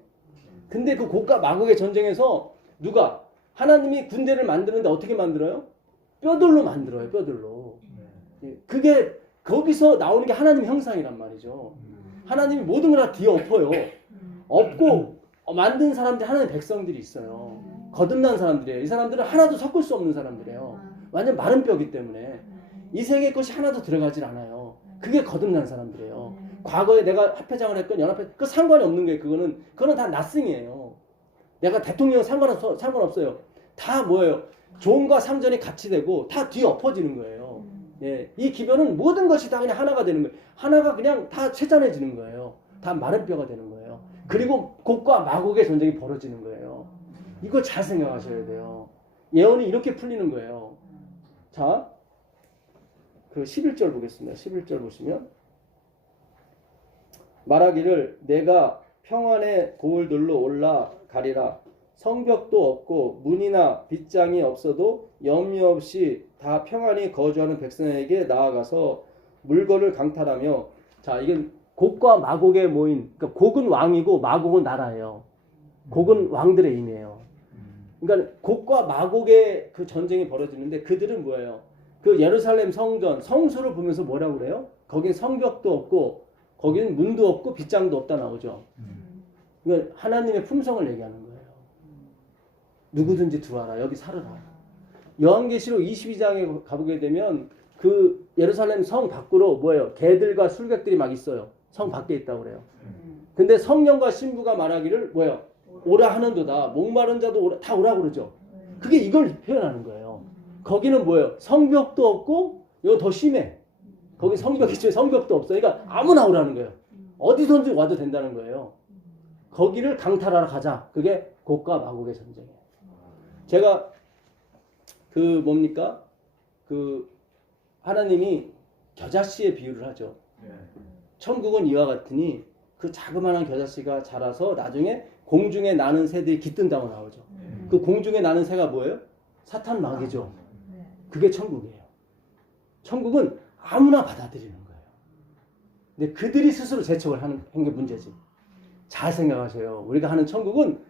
근데 그 곡과 마곡의 전쟁에서 누가 하나님이 군대를 만드는데 어떻게 만들어요? 뼈들로 만들어요. 뼈들로. 그게 거기서 나오는 게 하나님 형상이란 말이죠. 하나님이 모든 걸 다 뒤에 엎어요. 엎고 만든 사람들이 하나님 백성들이 있어요. 거듭난 사람들이에요. 이 사람들은 하나도 섞을 수 없는 사람들이에요. 완전 마른 뼈기 때문에 이 세계 것이 하나도 들어가질 않아요. 그게 거듭난 사람들이에요. 과거에 내가 합회장을 했건 연합회 그 상관이 없는 거예요. 그거는 다 나싱이에요. 내가 대통령 상관없어요. 다 뭐예요? 종과 상전이 같이 되고 다 뒤에 엎어지는 거예요. 예, 이 기별은 모든 것이 다 그냥 하나가 되는 거예요. 하나가 그냥 다 채잔해지는 거예요. 다 마른 뼈가 되는 거예요. 그리고 곡과 마곡의 전쟁이 벌어지는 거예요. 이걸 잘 생각하셔야 돼요. 예언이 이렇게 풀리는 거예요. 자, 그 11절 보겠습니다. 11절 보시면 말하기를 내가 평안의 고을들로 올라가리라. 성벽도 없고 문이나 빗장이 없어도 염려 없이 다 평안히 거주하는 백성에게 나아가서 물건을 강탈하며, 자, 이게 곡과 마곡의 모인, 그러니까 곡은 왕이고 마곡은 나라예요. 곡은 왕들의 임이에요. 그러니까 곡과 마곡의 그 전쟁이 벌어지는데 그들은 뭐예요? 그 예루살렘 성전, 성수를 보면서 뭐라고 그래요? 거긴 성벽도 없고 거기는 문도 없고 빗장도 없다 나오죠. 그러니까 하나님의 품성을 얘기하는 거예요. 누구든지 들어와라. 여기 살아라. 요한계시록 22장에 가보게 되면 그 예루살렘 성 밖으로 뭐예요? 개들과 술객들이 막 있어요. 성 밖에 있다고 그래요. 근데 성령과 신부가 말하기를 뭐예요? 오라 하는도다. 목마른 자도 오라, 다 오라 그러죠. 그게 이걸 표현하는 거예요. 거기는 뭐예요? 성벽도 없고, 이거 더 심해. 거기 성벽이 있죠. 성벽도 없어. 그러니까 아무나 오라는 거예요. 어디선지 와도 된다는 거예요. 거기를 강탈하러 가자. 그게 곡과 마곡의 전쟁이에요. 제가 그 뭡니까? 그 하나님이 겨자씨의 비유를 하죠. 천국은 이와 같으니 그 자그마한 겨자씨가 자라서 나중에 공중에 나는 새들이 깃든다고 나오죠. 그 공중에 나는 새가 뭐예요? 사탄 마귀죠. 그게 천국이에요. 천국은 아무나 받아들이는 거예요. 근데 그들이 스스로 제척을 하는 게 문제지. 잘 생각하세요. 우리가 하는 천국은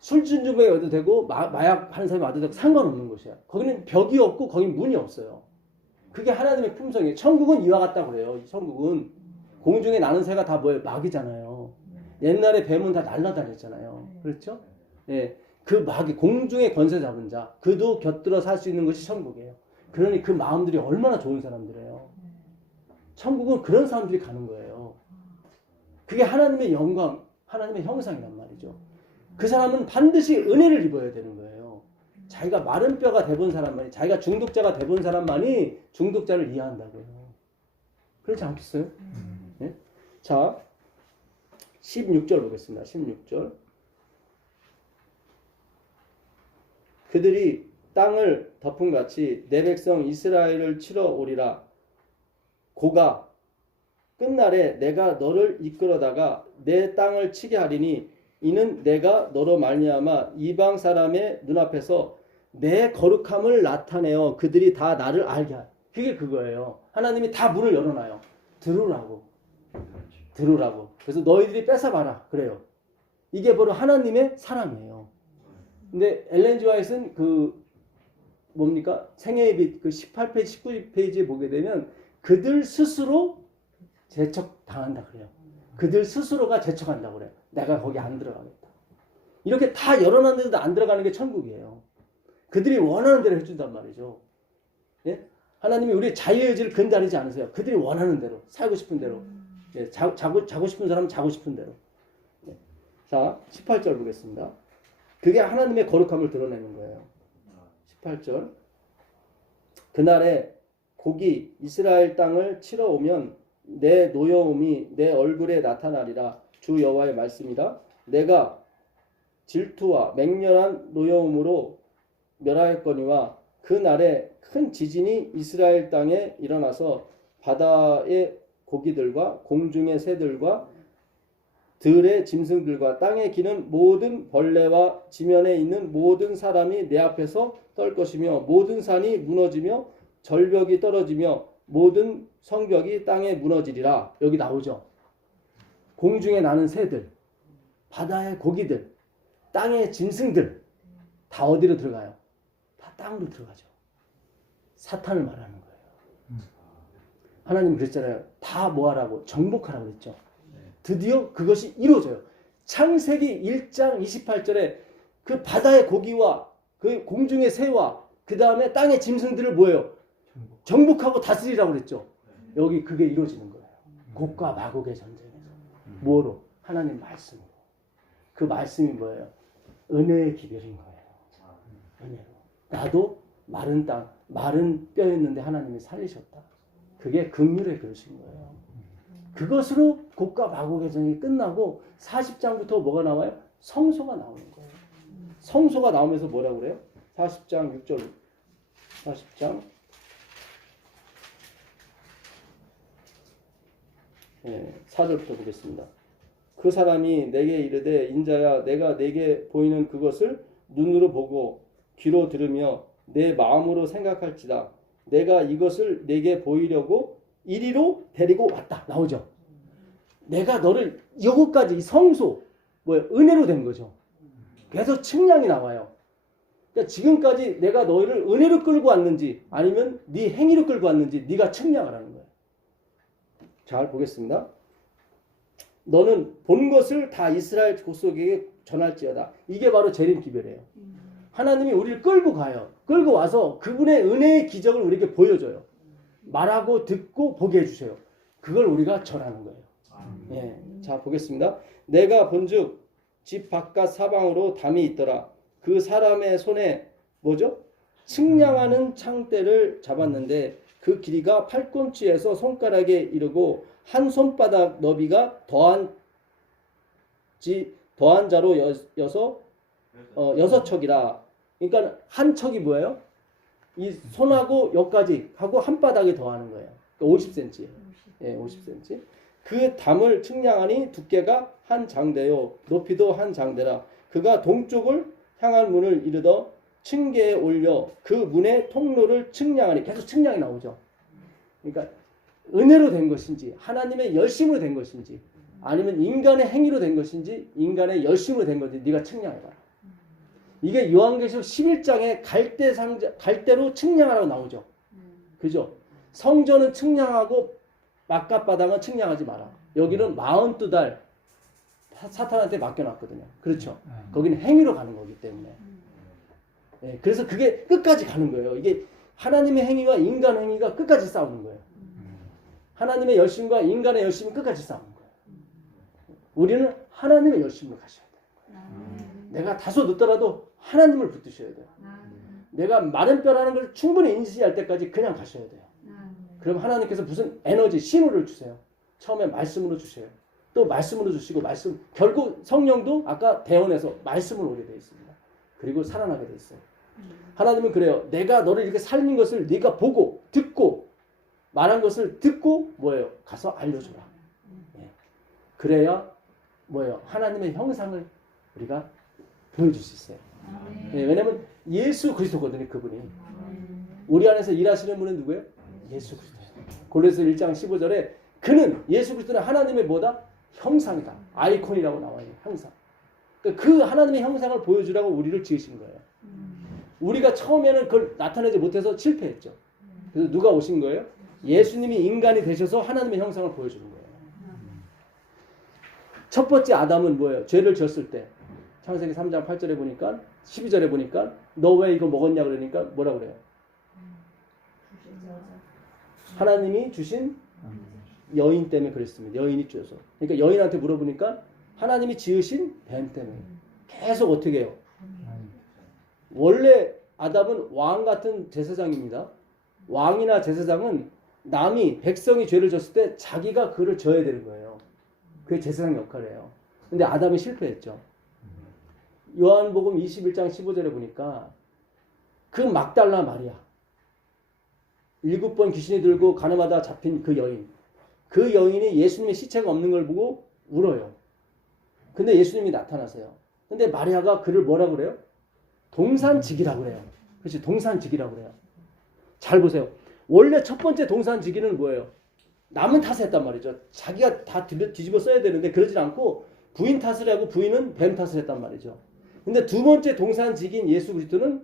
술진주에 와도 되고 마약 하는 사람이 와도 되고 상관없는 곳이야. 거기는 벽이 없고 거기는 문이 없어요. 그게 하나님의 품성이에요. 천국은 이와 같다고 그래요. 천국은 공중에 나는 새가 다 뭐예요? 마귀잖아요. 옛날에 뱀은 다 날아다녔잖아요. 그렇죠? 예, 그 마귀, 공중에 권세 잡은 자, 그도 곁들어 살 수 있는 것이 천국이에요. 그러니 그 마음들이 얼마나 좋은 사람들이에요. 천국은 그런 사람들이 가는 거예요. 그게 하나님의 영광, 하나님의 형상이란 말이죠. 그 사람은 반드시 은혜를 입어야 되는 거예요. 자기가 마른 뼈가 돼본 사람만이, 자기가 중독자가 돼본 사람만이 중독자를 이해한다고요. 그렇지 않겠어요? 네? 자, 16절 보겠습니다. 16절. 그들이 땅을 덮음같이 내 백성 이스라엘을 치러 오리라. 고가 끝날에 내가 너를 이끌어다가 내 땅을 치게 하리니 이는 내가 너로 말미암아 이방 사람의 눈앞에서 내 거룩함을 나타내어 그들이 다 나를 알게 하리. 그게 그거예요. 하나님이 다 문을 열어놔요. 들으라고. 들으라고. 그래서 너희들이 뺏어봐라. 그래요. 이게 바로 하나님의 사랑이에요. 근데 엘렌 지 화이트는 그 뭡니까? 생애의 빛 그 18페이지, 19페이지에 보게 되면 그들 스스로 제척당한다 그래요. 그들 스스로가 제척한다고 그래요. 내가 거기 안 들어가겠다. 이렇게 다 열어놨는데도 안 들어가는 게 천국이에요. 그들이 원하는 대로 해준단 말이죠. 예? 하나님이 우리 자유의 의지를 근다리지 않으세요. 그들이 원하는 대로, 살고 싶은 대로. 예, 자고 싶은 사람은 자고 싶은 대로. 예. 자, 18절 보겠습니다. 그게 하나님의 거룩함을 드러내는 거예요. 18절. 그날에 곡이 이스라엘 땅을 치러 오면 내 노여움이 내 얼굴에 나타나리라. 주 여호와의 말씀이다. 내가 질투와 맹렬한 노여움으로 멸하였거니와 그 날에 큰 지진이 이스라엘 땅에 일어나서 바다의 고기들과 공중의 새들과 들의 짐승들과 땅에 기는 모든 벌레와 지면에 있는 모든 사람이 내 앞에서 떨 것이며 모든 산이 무너지며 절벽이 떨어지며 모든 성벽이 땅에 무너지리라. 여기 나오죠. 공중에 나는 새들, 바다의 고기들, 땅의 짐승들 다 어디로 들어가요? 다 땅으로 들어가죠. 사탄을 말하는 거예요. 하나님 그랬잖아요. 다 뭐하라고? 정복하라고 그랬죠. 드디어 그것이 이루어져요. 창세기 1장 28절에 그 바다의 고기와 그 공중의 새와 그 다음에 땅의 짐승들을 뭐예요? 정복하고 다스리라고 그랬죠. 여기 그게 이루어지는 거예요. 곡과 마곡의 전쟁에서. 뭐로? 하나님 말씀으로. 그 말씀이 뭐예요? 은혜의 기별인 거예요. 은혜로. 나도 마른 땅, 마른 뼈였는데 하나님이 살리셨다. 그게 긍휼의 그릇인 거예요. 그것으로 곡과 마곡의 정이 끝나고 40장부터 뭐가 나와요? 성소가 나오는 거예요. 성소가 나오면서 뭐라고 그래요? 40장 6절 40장 4절부터 보겠습니다. 그 사람이 내게 이르되 인자야 내가 내게 보이는 그것을 눈으로 보고 귀로 들으며 내 마음으로 생각할지다. 내가 이것을 내게 보이려고 이리로 데리고 왔다. 나오죠. 내가 너를 여기까지 이 성소 은혜로 된 거죠. 그래서 측량이 나와요. 그러니까 지금까지 내가 너희를 은혜로 끌고 왔는지 아니면 네 행위로 끌고 왔는지 네가 측량하라는 거예요. 잘 보겠습니다. 너는 본 것을 다 이스라엘 족속에게 전할지어다. 이게 바로 재림 기별이에요. 하나님이 우리를 끌고 가요. 끌고 와서 그분의 은혜의 기적을 우리에게 보여줘요. 말하고 듣고 보게 해주세요. 그걸 우리가 전하는 거예요. 예. 자 보겠습니다. 내가 본즉 집 바깥 사방으로 담이 있더라. 그 사람의 손에 뭐죠? 측량하는 창대를 잡았는데 그 길이가 팔꿈치에서 손가락에 이르고 한 손바닥 너비가 더한 자로 여섯 척이라. 그러니까 한 척이 뭐예요? 이 손하고 여기까지 하고 한 바닥에 더하는 거예요. 그러니까 50cm. 예, 50cm. 그 담을 측량하니 두께가 한 장대요 높이도 한 장대라. 그가 동쪽을 향한 문을 이르러 층계에 올려 그 문의 통로를 측량하니 계속 측량이 나오죠. 그러니까 은혜로 된 것인지 하나님의 열심으로 된 것인지 아니면 인간의 행위로 된 것인지 인간의 열심으로 된 건지 네가 측량해봐라. 이게 요한계시록 11장에 갈대로 측량하라고 나오죠. 그죠? 성전은 측량하고 바깥바닥은 측량하지 마라. 여기는 42달 사탄한테 맡겨놨거든요. 그렇죠? 거기는 행위로 가는 거기 때문에. 네, 그래서 그게 끝까지 가는 거예요. 이게 하나님의 행위와 인간 행위가 끝까지 싸우는 거예요. 하나님의 열심과 인간의 열심이 끝까지 싸우는 거예요. 우리는 하나님의 열심으로 가셔야 돼요. 내가 다소 늦더라도 하나님을 붙드셔야 돼요. 내가 마른 뼈라는 걸 충분히 인지할 때까지 그냥 가셔야 돼요. 그럼 하나님께서 무슨 에너지, 신호를 주세요. 처음에 말씀으로 주세요. 또 말씀으로 주시고 결국 성령도 아까 대언에서 말씀을 오게 되어 있습니다. 그리고 살아나게 되어 있어요. 하나님은 그래요. 내가 너를 이렇게 살린 것을 네가 보고 듣고 말한 것을 듣고 뭐예요? 가서 알려줘라. 예. 그래야 뭐예요? 하나님의 형상을 우리가 보여줄 수 있어요. 예, 왜냐하면 예수 그리스도거든요. 그분이. 우리 안에서 일하시는 분은 누구예요? 예수 그리스도. 골로새 1장 15절에 그는 예수 그리스도는 하나님의 뭐다? 형상이다. 아이콘이라고 나와요. 형상. 그러니까 그 하나님의 형상을 보여주라고 우리를 지으신 거예요. 우리가 처음에는 그걸 나타내지 못해서 실패했죠. 그래서 누가 오신 거예요? 예수님이 인간이 되셔서 하나님의 형상을 보여주는 거예요. 첫 번째 아담은 뭐예요? 죄를 지었을 때 창세기 3장 8절에 보니까 12절에 보니까 너 왜 이거 먹었냐 그러니까 뭐라 그래요? 하나님이 주신 여인 때문에 그랬습니다. 여인이 쪄서. 그러니까 여인한테 물어보니까 하나님이 지으신 뱀 때문에. 계속 어떻게 해요? 원래 아담은 왕 같은 제사장입니다. 왕이나 제사장은 남이 백성이 죄를 졌을 때 자기가 그를 져야 되는 거예요. 그게 제사장 역할이에요. 근데 아담이 실패했죠. 요한복음 21장 15절에 보니까 그 막달라 마리아 7번 귀신이 들고 가늠하다 잡힌 그 여인. 그 여인이 예수님의 시체가 없는 걸 보고 울어요. 근데 예수님이 나타나세요. 근데 마리아가 그를 뭐라 그래요? 동산직이라고 그래요. 그렇지, 동산직이라고 그래요. 잘 보세요. 원래 첫 번째 동산직이는 뭐예요? 남은 탓을 했단 말이죠. 자기가 다 뒤집어 써야 되는데 그러진 않고 부인 탓을 하고 부인은 뱀 탓을 했단 말이죠. 근데 두 번째 동산직인 예수 그리스도는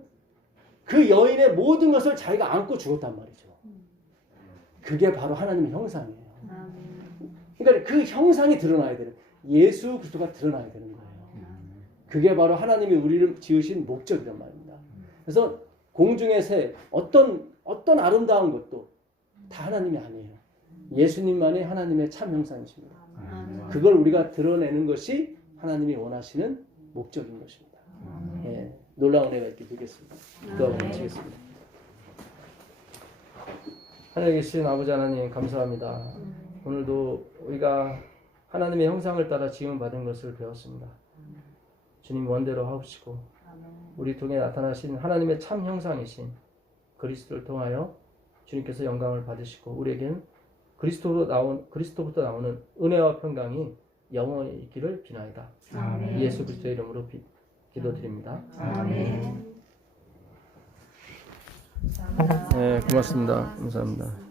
그 여인의 모든 것을 자기가 안고 죽었단 말이죠. 그게 바로 하나님의 형상이에요. 그러니까 그 형상이 드러나야 되는, 예수 그리스도가 드러나야 되는 거예요. 그게 바로 하나님이 우리를 지으신 목적이란 말입니다. 그래서 공중의 새, 어떤 아름다운 것도 다 하나님이 아니에요. 예수님만이 하나님의 참 형상이십니다. 그걸 우리가 드러내는 것이 하나님이 원하시는 목적인 것입니다. 예, 놀라운 은혜가 있게 되겠습니다. 기도하고 마치겠습니다. 하늘에 계신 아버지 하나님 감사합니다. 오늘도 우리가 하나님의 형상을 따라 지음 받은 것을 배웠습니다. 주님 원대로 하옵시고 우리 통해 나타나신 하나님의 참 형상이신 그리스도를 통하여 주님께서 영광을 받으시고 우리에게는 그리스도부터 나오는 은혜와 평강이 영원히 있기를 비나이다. 아멘. 예수 그리스도의 이름으로 기도드립니다. 아멘. 네, 고맙습니다. 감사합니다.